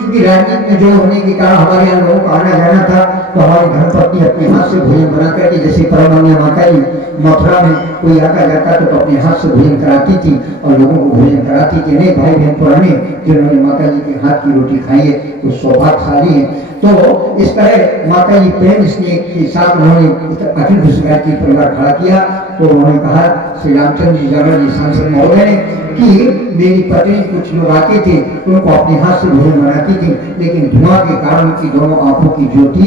क्योंकि राजनीति में जो होने के कारण हमारे यहाँ लोगों को आना जाना था, तो हमारी धर्मपत्नी अपने हाथ से भोजन बना करके, जैसे परमान्या माता जी मथुरा में कोई आता जाता तो अपने हाथ से भोजन कराती थी और लोगों को भोजन कराती थी। नहीं भाई बहन पुराने जिन्होंने माता जी के हाथ की रोटी खाई है वो सौभाग्यशाली है। तो इस तरह माता जी प्रेम स्नेह के साथ उन्होंने अखिल गायत्री परिवार खड़ा किया। तो उन्होंने कहा श्री रामचंद्र जी जागर जी सांसद महोदय ने कि मेरी पत्नी कुछ लोग आते थे, उनको अपने हाथ से भोजन बनाती थी, लेकिन धुआं के कारण उनकी दोनों आंखों की ज्योति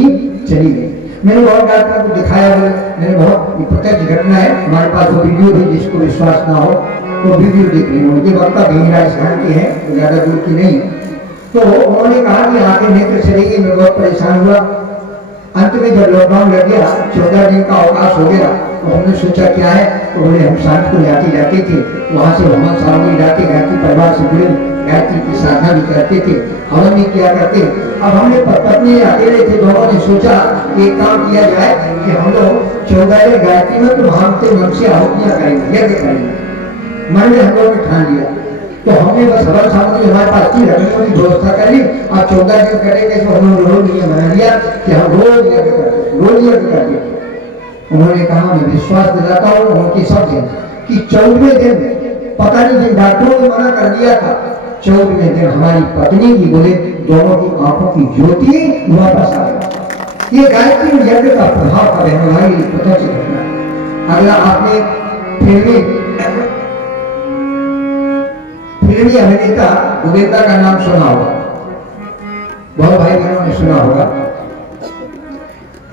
चली गई। मैंने बहुत डॉक्टर को दिखाया, मैंने बहुत प्रत्यक्ष घटना है, हमारे पास वो वीडियो भी, जिसको विश्वास ना हो तो वीडियो देख लें। उनके वक्ता भी राजस्थान के हैं, ज्यादा दूर की नहीं। तो उन्होंने कहा कि आगे नेत्र चली गई, मैं बहुत परेशान हुआ। अंत में जब लॉकडाउन लग गया, 14 दिन का अवकाश हो गया, तो हमने सोचा क्या है, तो बोले हम शांत को जाते थे, वहां से हवन सामग्री लाते, गायत्री परिवार से जुड़े, गायत्री की साधना भी करते थे, हवन भी किया करते। अब हमने पत्नी अकेले थे, दोनों ने सोचा एक काम किया जाए कि हम लोग 14 गायत्री में तो भागते मन से आहुतियां करेंगे, यज्ञ करेंगे। मन में हम लोगों ने ठान लिया। तो हमने बस हवन सामग्री हमारे पास थी, रखने की व्यवस्था कर ली। अब 14 दिन करेंगे तो हम लोग रोज नियम बना लिया कि हम रोज यज्ञ करते, रोज यज्ञ करते। उन्होंने कहा मैं विश्वास दिलाता हूँ उनके शब्द कि 14वें दिन, पता नहीं जिन डॉक्टरों ने मना कर दिया था, 14वें दिन हमारी पत्नी की बोले दोनों की आंखों की ज्योति वापस आ गई। ये गायत्री यज्ञ का प्रभाव का रहने वाली प्रत्यक्ष घटना। अगला आपने फिल्मी अभिनेता गोविंदा का नाम सुना होगा, बहुत भाई बहनों ने सुना होगा।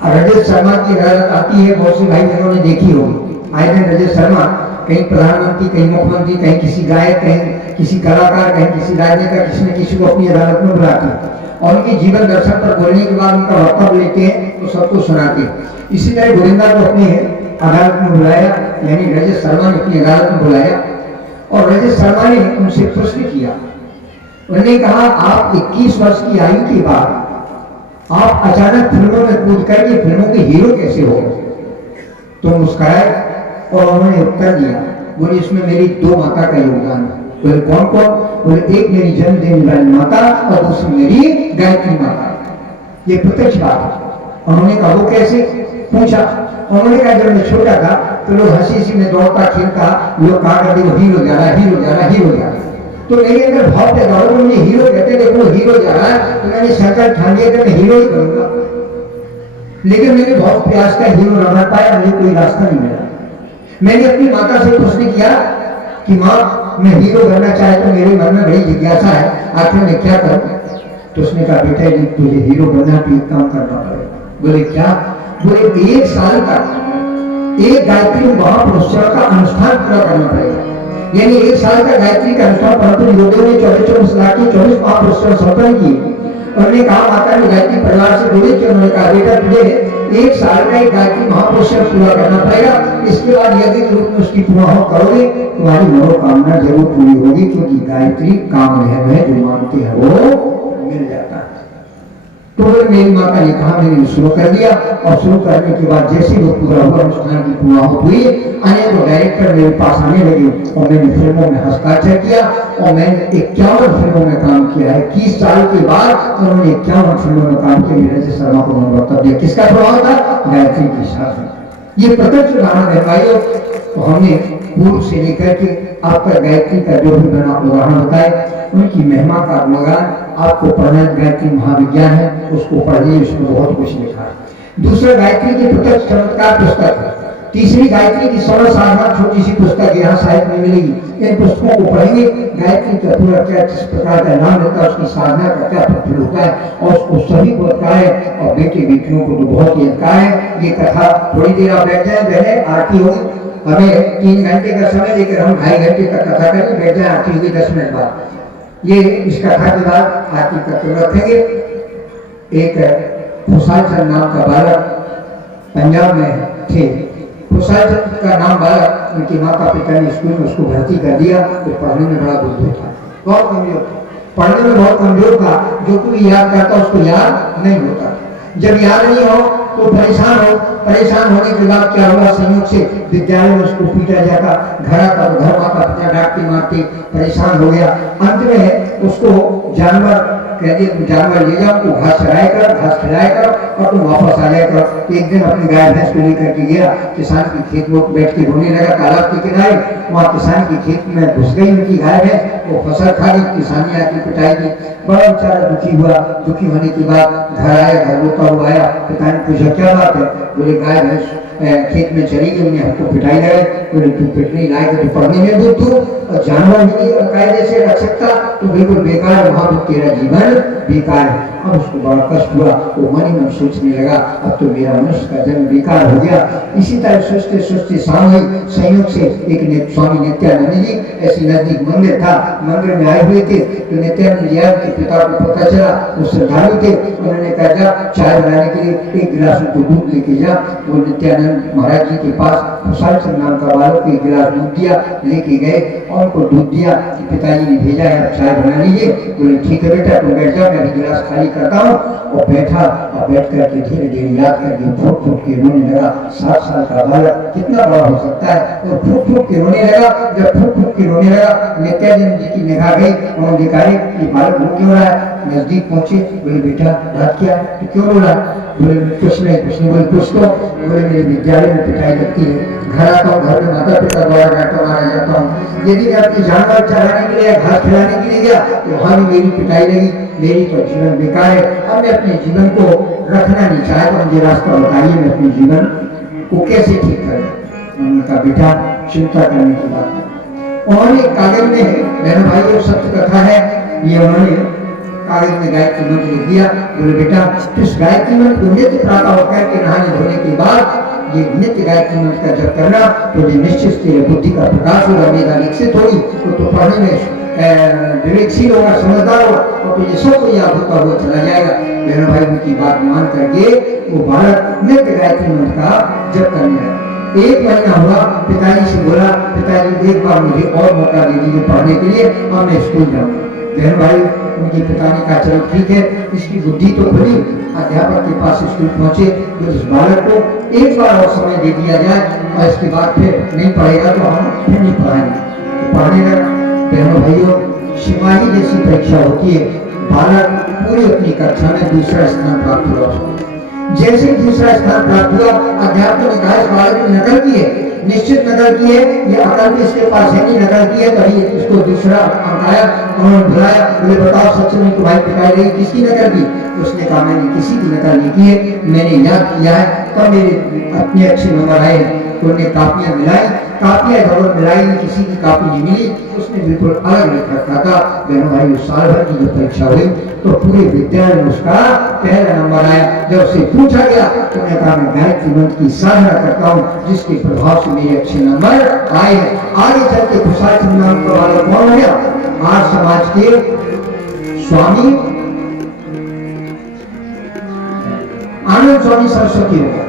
रजत शर्मा की अदालत आती है, बहुत से भाई बहनों ने देखी होगी। आए दिन रजत शर्मा कहीं प्रधानमंत्री, कहीं मुख्यमंत्री, कहीं किसी गायक, कहीं किसी कलाकार, कहीं किसी राजनेता, किसी न किसी को अपनी अदालत में बुलाते और उनके जीवन दर्शन पर बोलने के बाद उनका वक्तव्य लेते हैं तो सबको सुनाते। इसी तरह गोविंदा को अपनी अदालत में बुलाया, यानी रजत शर्मा ने अपनी अदालत में बुलाया और रजत शर्मा ने उनसे प्रश्न किया। उन्होंने कहा आप 21 वर्ष की आयु के बाद आप अचानक फिल्मों में कूद करके फिल्मों के हीरो कैसे हो गए? तो मुस्कुराए और उन्होंने उत्तर दिया, बोले इसमें मेरी दो माता का योगदान है। बोले कौन कौन? बोले एक मेरी जन्म देने वाली माता और दूसरी मेरी गायत्री माता। ये प्रत्यक्ष बात है। उन्होंने कहा वो कैसे? पूछा। उन्होंने कहा जब मैं छोटा था तो लोग हंसी हंसी में दौड़ता खेलता, लोग कहा करते वो हीरो जा रहा है, हीरो जा रहा है, हीरो जा रहा है। तो मेरे अंदर भाव पैदा हुआ, मुझे हीरो कहते देखो वो हीरो जा रहा है, तो मैंने संकल्प ठान लिया कि मैं हीरो ही बनूंगा। लेकिन मैंने बहुत प्रयास किया, हीरो न बन पाया, मुझे कोई रास्ता नहीं मिला। मैंने अपनी माता से प्रश्न किया कि माँ मैं हीरो बनना चाहे तो मेरे मन में बड़ी जिज्ञासा है, आखिर मैं क्या करूं? तो उसने कहा बेटा जी तुझे हीरो बनना तो एक काम करना पड़ेगा। बोले क्या? बोले 1 साल तक एक गायत्री महापुरुषों का अनुष्ठान पूरा करना पड़ेगा। यानी 1 साल का गायत्री का अनुष्ठान परंतु योगियों ने 24 लाख के 24 महापुरुषों संपन्न किए। उन्होंने कहा माता ने गायत्री परिवार से जुड़े थे, उन्होंने कहा बेटा तुझे 1 साल का एक गायत्री महापुरुष पूरा करना पड़ेगा, इसके बाद यदि रूप में उसकी पूरा करोगे तुम्हारी मनोकामना जरूर पूरी होगी, क्योंकि गायत्री काम है जो मानते हैं वो मिल जाता है। तो मेरी माता ने कहा, मैंने शुरू कर दिया और शुरू करने के बाद जैसे वो पूरा हुआ अनुष्ठान की पूरा हुई, अनेकों डायरेक्टर मेरे पास आने लगे और मैंने फिल्मों में हस्ताक्षर किया और मैंने 51 फिल्मों में काम किया है। 21 साल के बाद उन्होंने 51 फिल्मों में काम किया। मेरे शर्मा को उन्होंने वक्तव्य दिया, किसका प्रभाव था? गायत्री के साथ। ये प्रत्यक्ष उदाहरण है भाइयों। तो हमने पूर्व से लेकर के अब तक गायत्री का जो भी बना उदाहरण बताए, उनकी महिमा का गुणगान आपको पढ़ना। गायत्री महाविज्ञान है, उसको पढ़िए, उसमें बहुत कुछ लिखा है। दूसरा गायत्री की प्रत्यक्ष चमत्कार पुस्तक है। तीसरी गायत्री की सरल साधना छोटी सी पुस्तक यहाँ साहित्य में मिलेगी। इन पुस्तकों को पढ़ेंगे, गायत्री का पूरा क्या किस प्रकार का नाम रहता है, उसकी साधना का क्या प्रफल होता है और उसको सभी को अधिकार है और बेटे बेटियों को तो बहुत ही अधिकार है। ये कथा थोड़ी देर आप बैठ जाए, पहले आरती होगी, हमें 3 घंटे का समय लेकर हम 2.5 घंटे तक कथा करें, बैठ जाए, आरती होगी 10 मिनट बाद। ये इस कथा के बाद आरती का क्रम रखेंगे। एक खुशाल चंद नाम का बालक पंजाब में थे। खुशाल चंद का नाम बालक, उनके माता पिता ने स्कूल में उसको भर्ती कर दिया। तो पढ़ने में बड़ा बुद्धू था, बहुत कमजोर था, पढ़ने में बहुत कमजोर था। जो कोई याद करता उसको याद नहीं होता। जब याद नहीं हो तो परेशान होने के बाद क्या हुआ, संयोग से विद्यालय में उसको पीटा जाता, घर आता तो घर माता पिता डांटते मारते, परेशान हो गया। अंत में उसको जानवर कह दिए, तुम जानवर ले जाओ, तू घास खिलाया कर और तुम वापस आ जाया कर। एक दिन अपनी गाय भैंस को लेकर के गया, किसान के खेत में बैठ के रोने लगा तालाब के किनारे। वहाँ किसान के खेत में घुस गई उनकी गाय भैंस, वो फसल खा गई, किसानी आके पिटाई दी। बड़ा बेचारा दुखी हुआ। दुखी होने के बाद घर आया, घर रोता हुआ आया, पिता ने पूछा क्या बात है? बोले गाय भैंस खेत में चली गई, उन्हें हमको पिटाई लगे। बोले तू पिटने लायक तो पढ़ने में बुद्ध हो और जानवर भी कायदे से रख सकता तो बिल्कुल बेकार, वहां तो तेरा जीवन बेकार है। अब उसको बड़ा कष्ट हुआ, वो मन ही मन सोचने लगा अब तो मेरा मनुष्य का जन्म बेकार हो गया। इसी तरह सोचते सोचते शाम हुई। संयोग से एक स्वामी नित्यानंद जी ऐसे नजदीक मंदिर था, मंदिर में आए हुए थे। तो नित्यानंद जी के पिता को पता चला, वो श्रद्धालु थे। उन्होंने कहा जा चाय बनाने के लिए 1 गिलास उनको दूध लेके जा। वो नित्यानंद महाराज जी के पास खुशाल चंद नाम का बालक को 1 गिलास दूध दिया, लेके गए और उनको दूध दिया। पिताजी ने भेजा है आप चाय बना लीजिए। बोले ठीक है बेटा तुम बैठ जाओ, मैं भी गिलास खाली करता हूँ। और बैठा और बैठ करके धीरे धीरे याद करके फूट फूट के रोने लगा। 7 साल का बालक कितना बड़ा हो सकता है? और फूट फूट के रोने लगा। जब फूट फूट के रोने लगा, नित्यानंद जी की निगाह गई, उन्होंने देखा ये बालक रो क्यों रहा है? नजदीक पहुंचे, बोले बेटा बात क्या है, तो क्यों रो रहा है? बोले कुछ नहीं। बोले कुछ तो? बोले मेरे विद्यालय में पिटाई लगती है, घर आता हूँ, घर में माता पिता द्वारा डांटा मारा जाता हूँ। यदि मैं अपनी जानवर चराने के लिए घास खिलाने के लिए गया तो वहां भी मेरी पिटाई लगी। मेरी तो जीवन बेकार है। अब मैं अपने जीवन को रखना नहीं चाहता, मुझे रास्ता बताइए, मैं अपने जीवन को कैसे ठीक करूं? उन्होंने कहा बेटा चिंता करने की बात है। उन्होंने कागज में, बहन भाइयों सत्य कथा है, ये उन्होंने कागज में गायत्री मंत्र लिख दिया। बोले बेटा इस गायत्री मंत्र को नित्य प्रातः होकर के नहाने धोने के बाद ये नित्य गायत्री मंत्र का जप करना तो निश्चित तेरे बुद्धि का प्रकाश होगा, मेरा विकसित होगी, तो पढ़ने में विवेकशील होगा, समझदार होगा और तुझे सब को याद होता हुआ चला जाएगा। बहनों भाई उनकी बात मान करके वो बालक नित्य गायत्री मंत्र का जप करने लगा। 1 महीना हुआ, पिताजी से बोला पिताजी एक बार मुझे और मौका दे दीजिए पढ़ने के लिए, अब मैं स्कूल जाऊंगा। बहन भाई उनके पिता ने कहा चलो ठीक है, इसकी बुद्धि तो खुली, अध्यापक के पास स्कूल पहुंचे तो इस बालक को एक बार और समय दे दिया जाए और इसके बाद फिर नहीं पढ़ेगा तो हम फिर नहीं पढ़ाएंगे। तो पढ़ने लगा। बहनों भाइयों, छिमाही जैसी परीक्षा होती है, बालक पूरी अपनी कक्षा में दूसरा स्थान प्राप्त हुआ। जैसे दूसरा स्थान प्राप्त हुआ, अध्यापक ने कहा इस बालक ने नकल की है, निश्चित नकल की है, ये अकल भी इसके पास है नहीं, नकल की है, तभी इसको दूसरा अंक आया। उन्होंने बुलाया, बोले बताओ सच में तुम्हारी पिटाई गई, किसकी नकल की? उसने कहा मैंने किसी की नकल नहीं की है, मैंने याद किया है तब मेरे अपने अच्छे नंबर आए। तो उन्होंने कापियां मिलाई, कापियां जरूर मिलाई, किसी की कापी नहीं मिली, उसने बिल्कुल अलग लिख रखा था। बहनों भाई साल भर की जो परीक्षा हुई तो पूरे विद्यालय में उसका पहला नंबर आया। जब उससे पूछा गया तो उन्होंने कहा मैं गायत्री मंत्र की साधना करता हूँ जिसके प्रभाव से मेरे अच्छे नंबर आए हैं। आगे चल के खुशहाल नाम का वाला कौन हो गया? आज समाज के स्वामी आनंद स्वामी सरस्वती हो गया।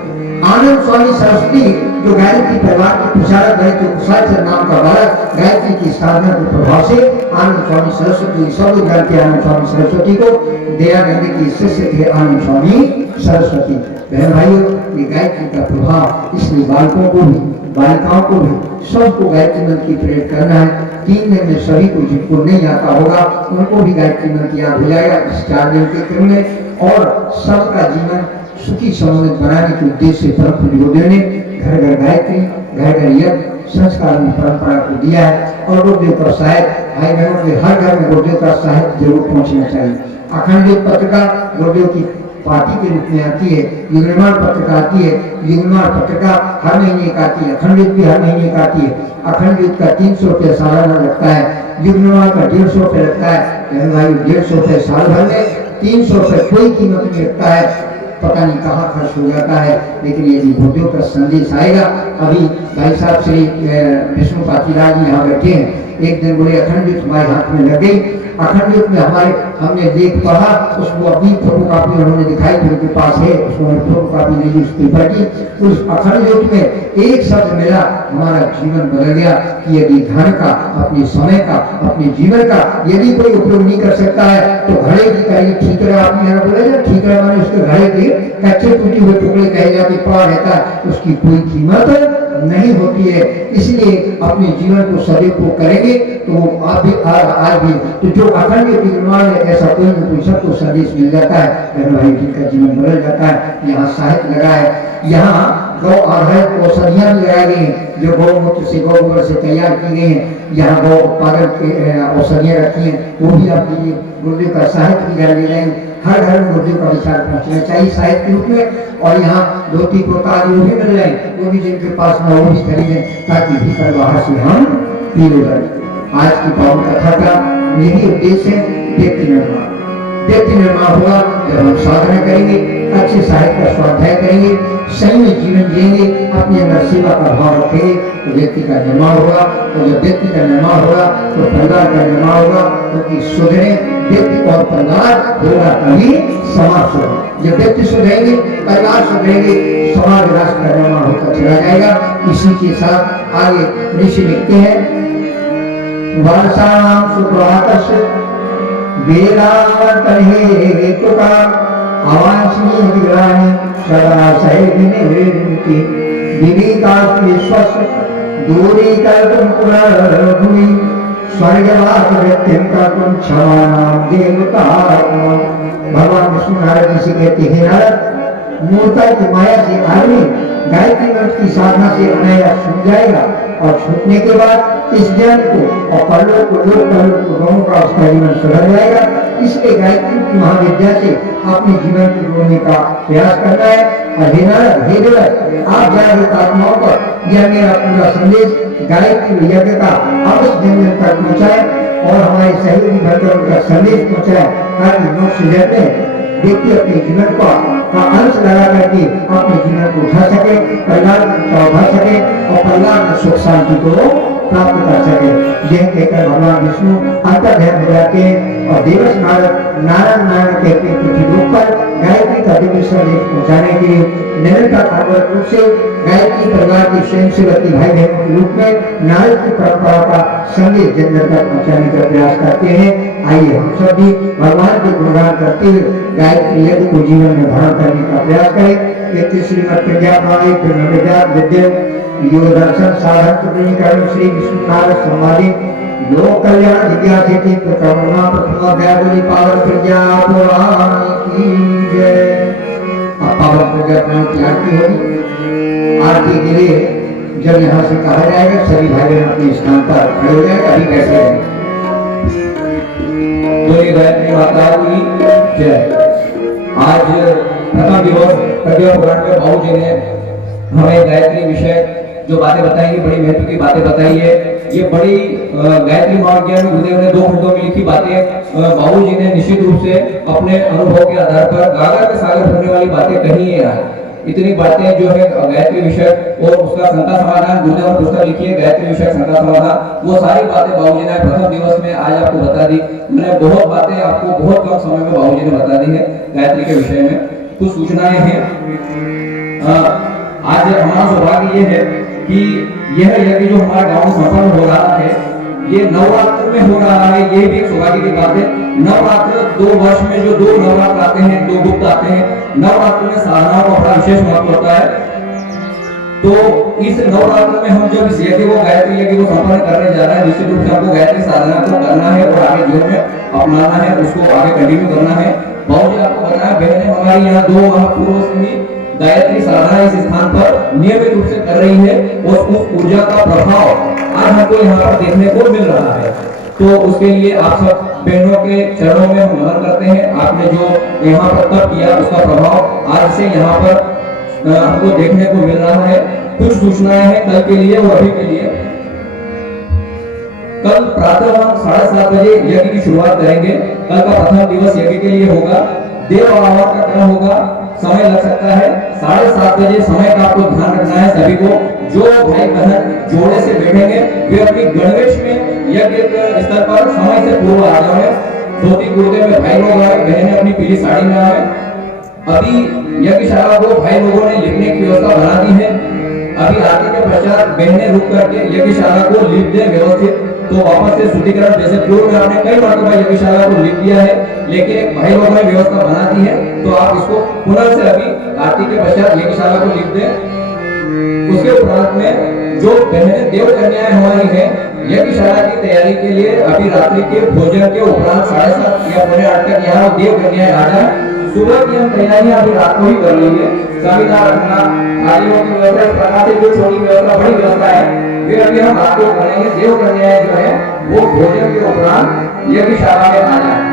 आनंद स्वामी सरस्वती जो गायत्री परिवार के प्रचारक बने थे, कुशाल नाम का बालक गायत्री की साधना के प्रभाव से आनंद स्वामी सरस्वती, सब लोग जानते हैं आनंद स्वामी सरस्वती को, दयानंद की शिष्य थे आनंद स्वामी सरस्वती। बहन भाइयों, ये गायत्री का प्रभाव इसलिए बालकों को भी बालिकाओं को भी सबको गायत्री मंत्र की प्रेरित करना है। 3 दिन में सभी को जिनको नहीं आता होगा उनको भी गायत्री मंत्र याद हो जाएगा इस 4 दिन के क्रम में, और सबका जीवन सुखी समन्वित बनाने के उद्देश्य से परम पूज्य गुरुदेव ने घर घर गायत्री, घर घर यज्ञ संस्कार में परंपरा को दिया है। और गुरुदेव का साहित्य भाई बहनों के हर घर में गुरुदेव का साहित्य जरूर पहुंचना चाहिए। अखंड ज्योत पत्रिका गुरुदेव की पार्टी के रूप में आती है, युगनिर्माण पत्रिका आती है, युगनिर्माण पत्रिका हर महीने का आती है, अखंड ज्योत भी हर महीने का आती है। अखंड ज्योत का 300 रुपये सालाना लगता है, युगनिर्माण का 150 रुपये लगता है। भाई 150 रुपये साल भर में, 300 रुपये कोई कीमत नहीं लगता है, पता नहीं कहाँ खर्च हो जाता है। लेकिन यदि गुरुदेव का संदेश आएगा, अभी भाई साहब श्री विष्णु पाटीदार जी यहाँ बैठे हैं, एक दिन बोले अखंड ज्योत हमारे हाथ में लग गई, अखंड ज्योत में हमारे हमने देख पढ़ा, उसको अपनी फोटो कापी उन्होंने दिखाई जो उनके पास है, उसको फोटो कापी ले ली उस पेपर की। उस अखंड ज्योत में एक शब्द मिला, हमारा जीवन बदल गया कि यदि धन का, अपने समय का, अपने जीवन का यदि कोई उपयोग नहीं कर सकता है तो घड़े की कहीं ठीक है, आपने यहाँ बोला जाए ठीक है, माने उसके घड़े के कच्चे टूटे हुए टुकड़े कहे जाते पड़ा रहता है, उसकी कोई कीमत नहीं होती है। इसलिए अपने जीवन को सदैव करेंगे तो वो आप भी आज भी तो जो अखंड निर्माण है ऐसा कोई न कोई सबको संदेश मिल जाता है, बहन भाई जिनका जीवन बदल जाता है। यहाँ साहित्य लगा है, यहाँ गौ आधारित औषधियाँ भी लगाई गई हैं जो गौमूत्र से गौबर से तैयार की गई हैं। यहाँ गौ उत्पादन के औषधियाँ रखी हैं, वो भी आप लीजिए। गुरुदेव का साहित्य भी घर ले जाएंगे, हर घर में गुरुदेव का विचार पहुँचना चाहिए साहित्य के रूप में। और यहाँ धोती कुर्ता आदि वो भी मिल रहे हैं, वो भी जिनके पास न वो भी खरीदें ताकि भीतर बाहर से हम पीले जाए। आज की पावन कथा का यही उद्देश्य है, व्यक्ति निर्माण। व्यक्ति निर्माण होगा जब हम साधना करेंगे, अच्छे साहित्य का स्वाध्याय करेंगे, सही में जीवन जिएंगे, अपने अंदर सेवा का भाव रखेंगे तो व्यक्ति का निर्माण होगा। तो जब व्यक्ति का निर्माण होगा तो परिवार का निर्माण होगा, क्योंकि सुधरे व्यक्ति और परिवार होगा तभी समाज होगा। जब व्यक्ति सुधरेंगे, परिवार सुधरेंगे, समाज राष्ट्र का निर्माण होता चला जाएगा। इसी के साथ आगे ऋषि लिखते हैं, वर्षाणां सुप्रभातस्य वेलावतहे तुका अवांछनीय विग्रहाणि सदा सैर्विनिवृत्ति विवेकास्ति स्वस्य दूरीकर्तुं पुनर्भुवि स्वर्गवास व्यक्तिं कर्तुं क्षमानां देवतात्मा। भगवान विष्णु नारद जी से कहते हैं, नारद मूर्ता की माया से आदमी गायत्री मंत्र की साधना से अनायास छूट जाएगा, और छूटने के बाद इस जन्म को और परलोक को, लोक परलोक को दोनों का उसका जीवन सुधर जाएगा। इसलिए गायत्री की महाविद्या से अपने जीवन को जोड़ने का प्रयास करना है। और हे नारद, हे देव, आप जागृत आत्माओं पर यह मेरा पूरा संदेश गायत्री यज्ञ का अवश्य जन जन तक पहुँचाए और हमारे सहयोगी भक्त उनका संदेश पहुँचाए, ताकि मोक्ष में व्यक्ति अपने जीवन को का अंश लगा करके अपने जीवन को उठा सके, परिवार का उठा सके और परिवार में सुख शांति को प्राप्त कर सके। यह कहकर भगवान विष्णु अंतर्ध्यान हो जाते और देवस नारायण नारायण कहते पृथ्वी पर गायत्री का दिव्य संदेश पहुंचाने के निरंतर भागवत रूप से गायत्री परिवार के स्वयंसेवक भाई बहनों के रूप में नारद की परंपरा का संदेश जन जन तक पहुंचाने का प्रयास करते हैं। आइए हम सब भी भगवान के गुणगान करते हुए गायत्री यज्ञ को जीवन में धारण करने का प्रयास करें। श्रीमद प्रज्ञा विद्या योग दर्शन साधन करण श्री विष्णु नारद संवादी लोक कल्याण जिज्ञासिति प्रकरणा प्रथम अध्याय पावन प्रज्ञा पुराण की जय। अब पावन प्रज्ञा पुराण की आरती होगी। आरती के लिए जब यहाँ से कहा जाएगा सभी भाई बहन अपने स्थान पर खड़े हो जाएगा। अभी कैसे हैं बोलिए गायत्री माता की जय। आज प्रथम दिवस प्रज्ञा पुराण में बाबू जी ने हमें गायत्री विषय जो बातें बताई है, बड़ी महत्व की बातें बताई है। ये बड़ी गायत्री महाज्ञान गुरुदेव ने 2 खंडों में लिखी बातें बाबू जी ने निश्चित रूप से अपने अनुभव के आधार पर गागर में सागर भरने वाली बातें कही है। इतनी बातें जो है गायत्री विषय और उसका शंका समाधान गुरुदेव ने पुस्तक लिखी है गायत्री विषय शंका समाधान, वो सारी बातें बाबू जी ने प्रथम दिवस में आज आपको बता दी। मैंने बहुत बातें आपको बहुत कम समय में बाबू जी ने बता दी है गायत्री के विषय में। कुछ सूचनाएं हैं। आज हमारा सौभाग्य ये है कि यह यज्ञ जो हमारे गांव में संपन्न हो रहा है ये नवरात्र में हो रहा है। ये भी एक सौभाग्य की बात है। नवरात्र 2 वर्ष में जो 2 नवरात्र आते हैं, 2 गुप्त आते हैं। नवरात्र में साधनाओं का बड़ा विशेष महत्व होता है। तो इस नवरात्र में हम जब इस यज्ञ को गायत्री यज्ञ को संपन्न करने जा रहे हैं, निश्चित रूप से हमको गायत्री साधना को करना है और आगे जीवन में अपनाना है, उसको आगे कंटिन्यू करना है। बहुत ही आपको बताया बहनें हमारी यहाँ 2 महापुरुष की गायत्री साधना इस स्थान पर नियमित रूप से कर रही है और उस ऊर्जा का प्रभाव आज हमको यहाँ पर देखने को मिल रहा है। तो उसके लिए आप सब बहनों के चरणों में हम नमन करते हैं। आपने जो यहाँ पर तप किया उसका प्रभाव आज से यहाँ पर हमको देखने को मिल रहा है। कुछ सूचनाएं हैं कल के लिए और अभी के लिए। कल प्रातः हम 7:30 बजे यज्ञ की शुरुआत करेंगे। कल का प्रथम दिवस यज्ञ के लिए होगा। देव आवाहन का क्रम होगा, समय लग सकता है। 7:30 बजे समय का आपको ध्यान रखना है सभी को। जो भाई बहन जोड़े से बैठेंगे वे अपनी गणवेश में यज्ञ स्थल पर समय से पूर्व आ जाए। धोती कुर्ते में भाई लोग आए, बहनें अपनी पीली साड़ी में आए। अभी यज्ञशाला को भाई लोगों ने लिखने की व्यवस्था बना दी है। अभी आरती के पश्चात बहनें रुक करके यज्ञशाला को लिख दे व्यवस्थित। तो वापस से शुद्धिकरण, जैसे पूर्व में आपने कई मरतबा यज्ञशाला को लिख दिया है लेकिन एक भाई लोगों ने व्यवस्था बना दी है, तो आप इसको पुनः से अभी आरती के पश्चात यज्ञशाला को लिख दें। उसके उपरांत में जो बहनें देव कन्याएं हमारी हैं यज्ञशाला की तैयारी के लिए अभी रात्रि के भोजन के उपरांत 7:30 या 7:45 तक यहाँ देव कन्याएं आ जाए। सुबह की हम तैयारियां अभी रात को ही कर लेंगे। संविधान रखना, थालियों की व्यवस्था, इस प्रकार से जो छोटी व्यवस्था बड़ी व्यवस्था है वे अभी हम रात को करेंगे। देव कन्याएं जो है वो भोजन के उपरांत यज्ञशाला में आ जाए।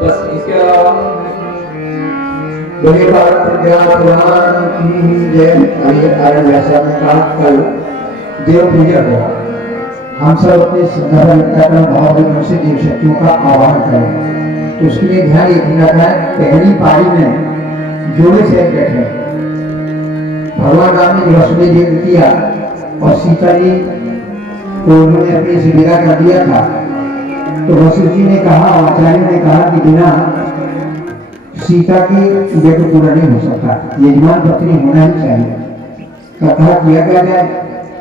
बस इसके अलावा बोले पावन प्रज्ञा पुराण की जय। आर्य भाषा में कहा कल देव पूजा हो, हम सब अपने श्रद्धा भाव से देव शक्तियों का आह्वान करें। तो उसके लिए ध्यान रखना है पहली पारी में जोड़े से बैठे। भगवान राम ने वसुदेव जी किया और सीता जी को उन्होंने अपने से विदा कर दिया था। तो वसुदेव जी ने कहा, आचार्य ने कहा कि बिना सीता की यज्ञ पूरा नहीं हो सकता, यजमान पत्नी होना ही चाहिए। कथा किया गया जाए,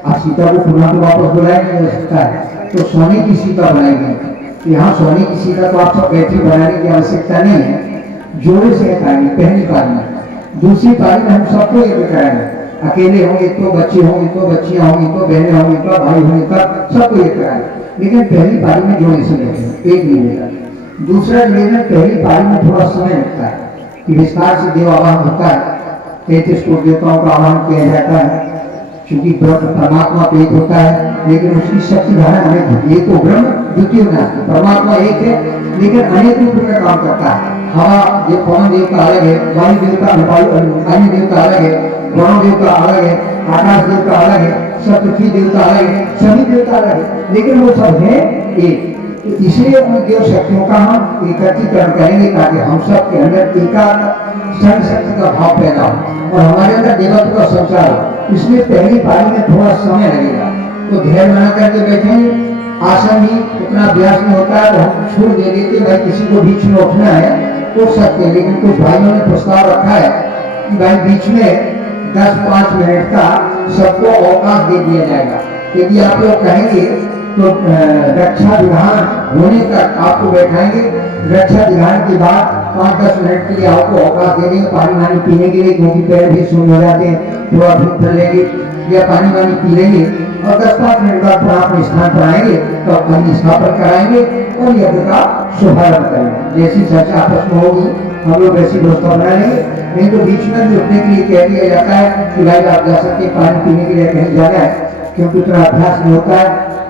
अब सीता को पुनः तो वापस बुलाया नहीं जा सकता है, तो सोने की सीता बनाई गई। यहाँ सोने की सीता को आप सब बैठे बनाने की आवश्यकता नहीं है। जोड़े से कराएंगे पहली पारी में। दूसरी पारी में हम सबको यज्ञ कराएंगे। अकेले होंगे तो बच्चे होंगे तो बच्चियां होंगी तो बहनें होंगी तो भाई होंगे तो सबको यज्ञ कराएंगे। लेकिन पहली पारी में जोड़े से बैठे एक निवेदन। दूसरा निवेदन, पहली पारी में थोड़ा समय लगता है कि विस्तार से देव आवाहन होता है। 33 कोटि देवताओं का आवाहन किया जाता है क्योंकि परमात्मा तो एक होता है लेकिन उसकी शक्ति धारण अनेक होती है। एक तो ब्रह्म, द्वितीय नास्ति। परमात्मा एक है लेकिन अनेक रूप में काम करता है। हवा जो पवन देव का अलग है, वायु देव का अन्य देव का अलग है, वरुण देव का अलग है, आकाश देव का अलग है, पृथ्वी देव का अलग है, सभी देव का अलग है, लेकिन वो सब है एक। तो इसलिए उन देव शक्तियों का हम एकत्रीकरण करेंगे ताकि हम सब के अंदर संघ शक्ति का भाव पैदा हो और हमारे अंदर देवत्व का संचार हो। इसलिए पहली पारी में थोड़ा समय लगेगा, तो ध्यान बना करके बैठेंगे। आसन भी उतना अभ्यास नहीं होता है तो हम छूट दे देते, भाई किसी को बीच में उठना है उठ सकते हैं, लेकिन कुछ भाइयों ने प्रस्ताव रखा है कि भाई बीच में 10-5 मिनट का सबको अवकाश दे दिया जाएगा। यदि आप लोग कहेंगे तो रक्षा विधान होने तक आपको बैठाएंगे, रक्षा विधान के बाद 5-10 मिनट के लिए आपको अवकाश दे देंगे पानी वानी पीने के लिए, क्योंकि पैर भी शून्य हो जाते हैं, थोड़ा धूप कर लेंगे या पानी वानी पी लेंगे और 10-5 मिनट बाद फिर अपने स्थान पर आएंगे तो अपनी स्थापना कराएंगे और यज्ञ का शुभारंभ करेंगे। जैसी चर्चा आपस में होगी हम लोग वैसी व्यवस्था बना लेंगे। नहीं तो बीच में भी उठने के लिए कह दिया जाता है कि भाई आप जा सकते हैं, पानी पीने के लिए कहीं जाना है, क्योंकि उतना अभ्यास नहीं होता है।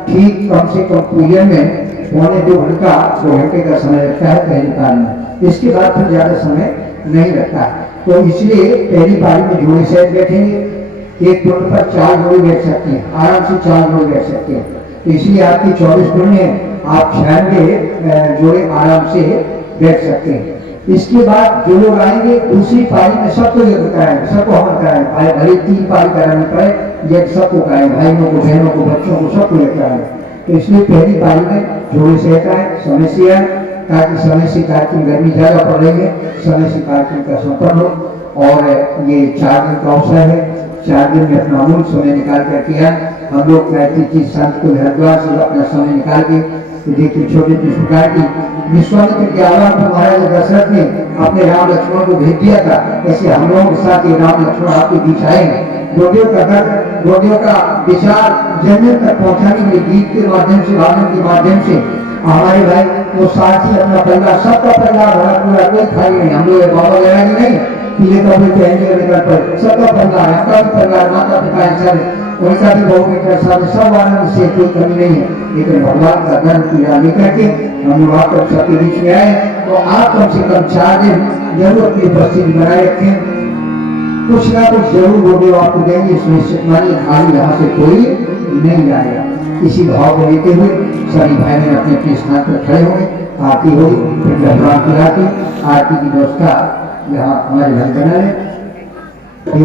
ठीक कम से कम पूजन में 1.5-2 घंटा 2 घंटे का समय लगता है पहली पारी में, इसके बाद फिर ज्यादा समय नहीं लगता है। तो इसलिए पहली पारी में जोड़े सहित बैठेंगे, एक कुंड पर 4 जोड़े बैठ सकते हैं, आराम से 4 जोड़े बैठ सकते हैं। तो इसलिए आपकी 24 कुंड में आप 96 जोड़े आराम से बैठ सकते हैं। इसके बाद जो लोग आएंगे दूसरी पारी में सबको यज्ञ कराएंगे, सबको हवन कराएंगे, भाई भले 3 पारी कराने पड़े यज्ञ सबको कराएंगे, भाइयों को बहनों को बच्चों को सबको यज्ञ कराएंगे। तो इसलिए पहली पारी में जोड़े से आए समय से आए, ताकि समय से कार्यक्रम गर्मी ज्यादा पड़ रही है, समय से कार्यक्रम का संपन्न हो। और ये 4 दिन का अवसर है, 4 दिन में अपना अमूल्य समय निकाल कर किया। हम लोग कहते चीज संत को हरिद्वार से अपना समय निकाल के देखिए छोटे इस प्रकार की विश्वामित्र के आवाज पर महाराज दशरथ ने अपने राम लक्ष्मण को भेज दिया था, ऐसे हम लोगों के साथ ये राम लक्ष्मण आपके बीच आएंगे। गोदेव का विचार जन्म तक पहुंचाने के लिए गीत के माध्यम से, भाषण के माध्यम से हमारे भाई वो साथी अपना परिवार सबका परिवार भरा पूरा, कोई खाली नहीं। हम लोग बाबा लगाएंगे नहीं पीले कपड़े पहन निकल पर, सबका परिवार, आपका भी परिवार, माता पिता है, उनका भी बहु मित्र सब आनंद से कोई कमी नहीं है। लेकिन भगवान का धर्म पूरा लेकर के हम लोग आप सबके बीच में आए, तो आप कम से कम 4 दिन जरूर अपनी उपस्थिति बनाए रखें। कुछ ना कुछ जरूर गोदेव आपको देंगे, सुनिश्चित मानिए खाली यहाँ से कोई नहीं जाएगा। इसी भाव को लेते हुए सभी भाई ने अपने अपने स्थान पर खड़े हुए, आरती होगी, फिर प्रणाम की आरती की व्यवस्था यहाँ हमारे भाई बना रहे,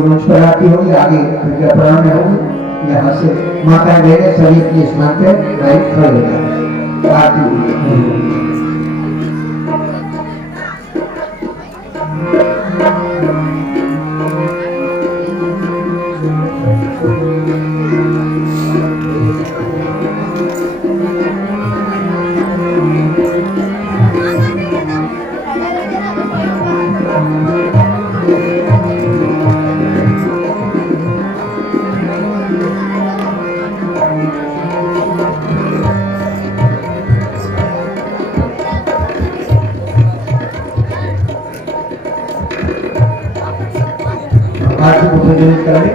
मंच पर आरती होगी, आगे फिर प्रणाम होगी। यहाँ से माता बहने सभी अपने स्थान पर खड़े हो जाए, आरती आरती को प्रज्वलित करें।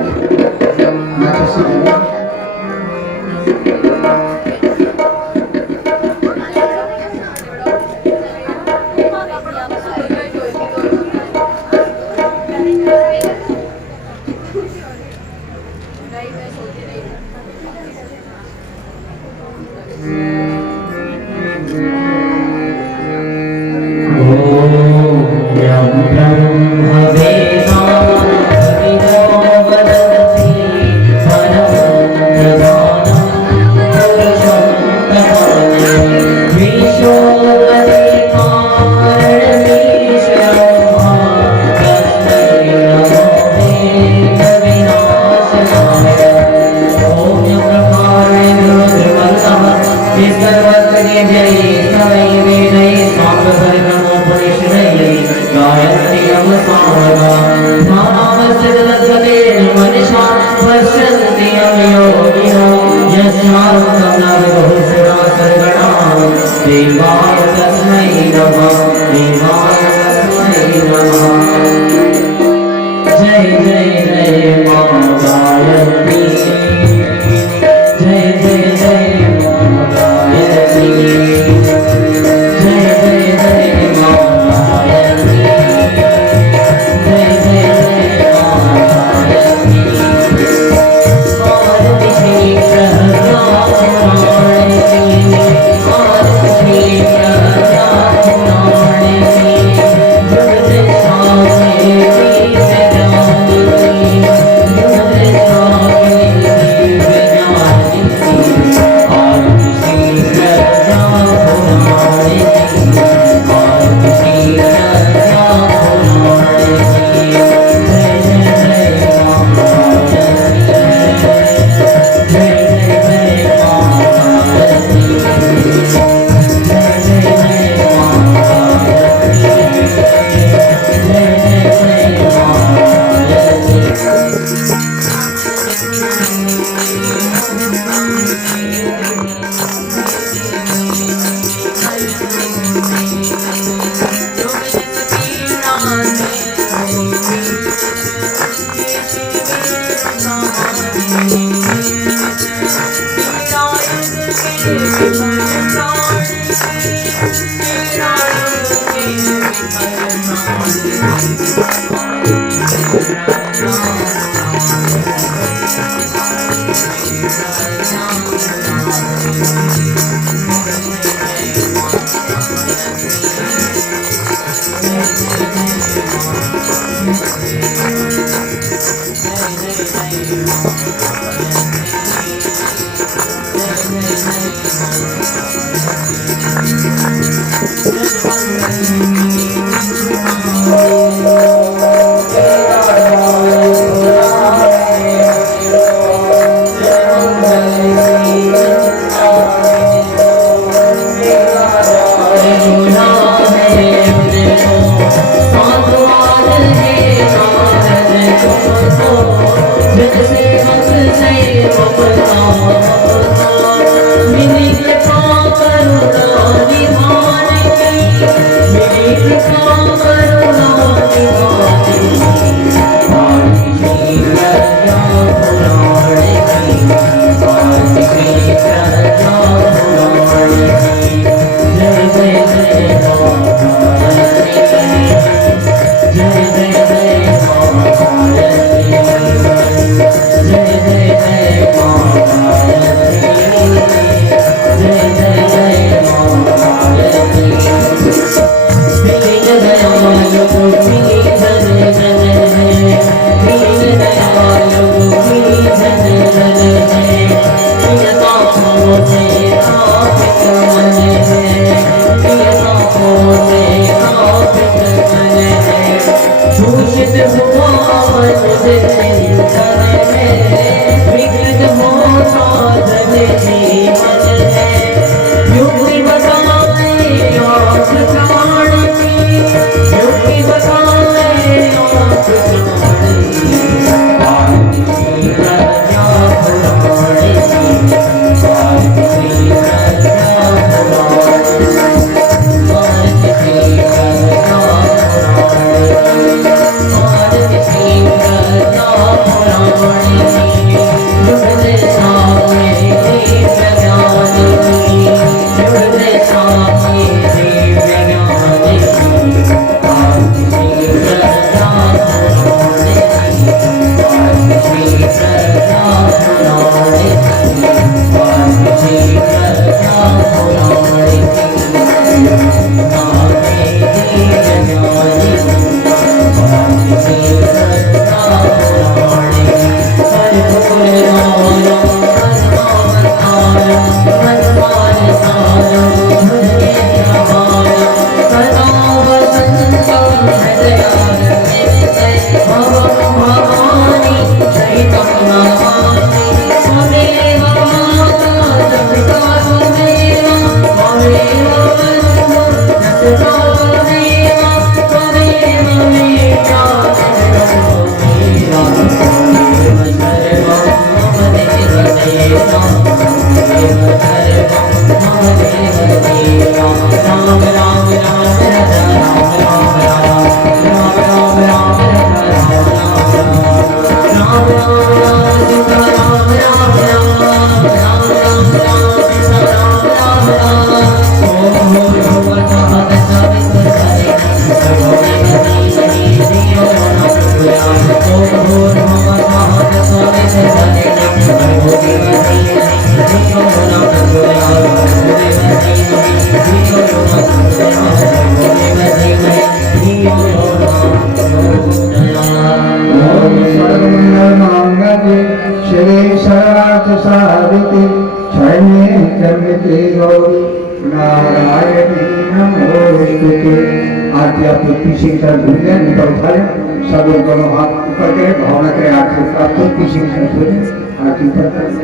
आरती आप पीछे की तरफ घूम जाए, ऊपर उठा लें, सब लोग दोनों हाथ ऊपर करें, भावना करें आरती आप तो पीछे की तरफ हो जाए, आरती ऊपर करें,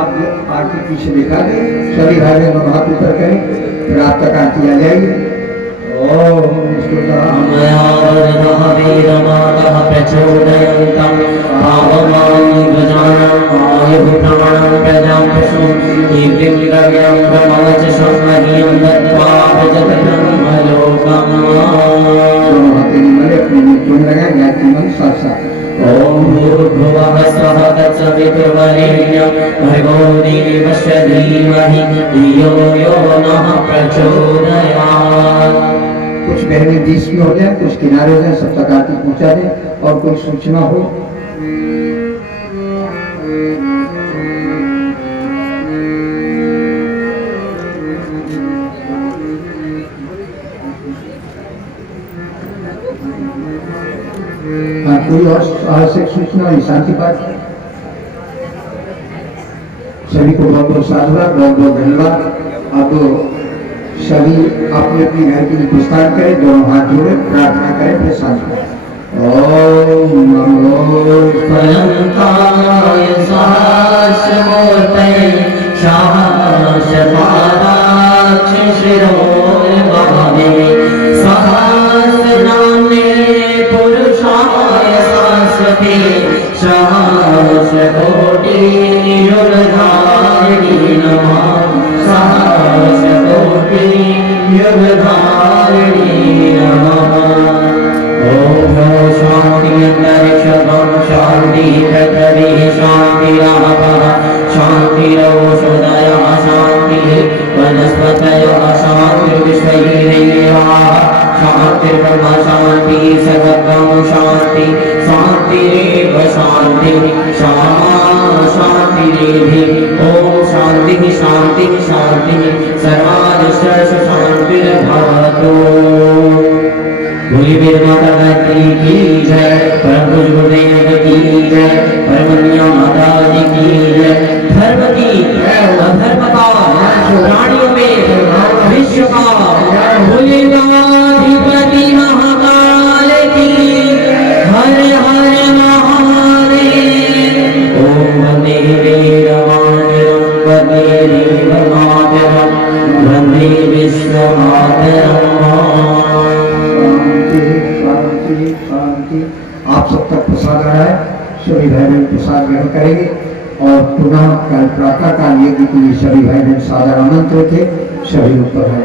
आप आरती पीछे दिखा दें, सभी भाई बहन दोनों हाथ ऊपर करें, फिर आप तक आरती आ जाएगी। ओम भूर्भुवः स्वः तत्सवितुर्वरेण्यं भर्गो देवस्य धीमहि धियो यो नः प्रचोदयात्। कुछ बहनें बीच में हो जाए, कुछ किनारे हो जाए, सब तक आरती पहुंचा दें। और कोई सूचना हो। कोई और आवश्यक सूचना हो? शांति पाठ। सभी को बहुत बहुत साधुवाद, बहुत बहुत धन्यवाद। अब सभी अपने अपने घर के लिए प्रस्थान करें, दोनों हाथ जोड़े प्रार्थना करें, फिर शांति। ओम नमो परमकाय सहस्रमूर्तये सहस्रपादाक्ष शिरोर्मणे सहस्रनाम्ने पुरुषाय सहस्रते सहस्रकोटि युगधारिणी नमः सहस्रकोटि युगधारिणी नमः। ओम शांति अंतरिक्षं शांति पृथ्वी शांतिरापः शांतिरोषधयः शांतिः वनस्पतयः शांतिर्विश्वैर्देवाः शांतिर्ब्रह्म शांतिः सर्वगं शांति शांतिरेव शांतिः शांतिरेधि। ओम शांतिः शांतिः शांतिः सर्वादिश्च शांतिर्भवतु। बोली वीर माता गायत्री की जय, परम पूज्य गुरुदेव की जय, परमनिया माता जी की जय। धर्म की अधर्म का प्राणियों में विश्व का भोलेनाधिपति महाकाल की हर हर महादेव। ओम वंदे वीरमातरम वंदे देवमातरम वंदे विश्वमातरम। शांति शांति। आप सब तक प्रसाद आ रहा है, सभी भाई बहन प्रसाद ग्रहण करेंगे। और पुनः कल प्रातः काल यज्ञ के लिए सभी भाई बहन सादर आमंत्रित थे, सभी ऊपर है।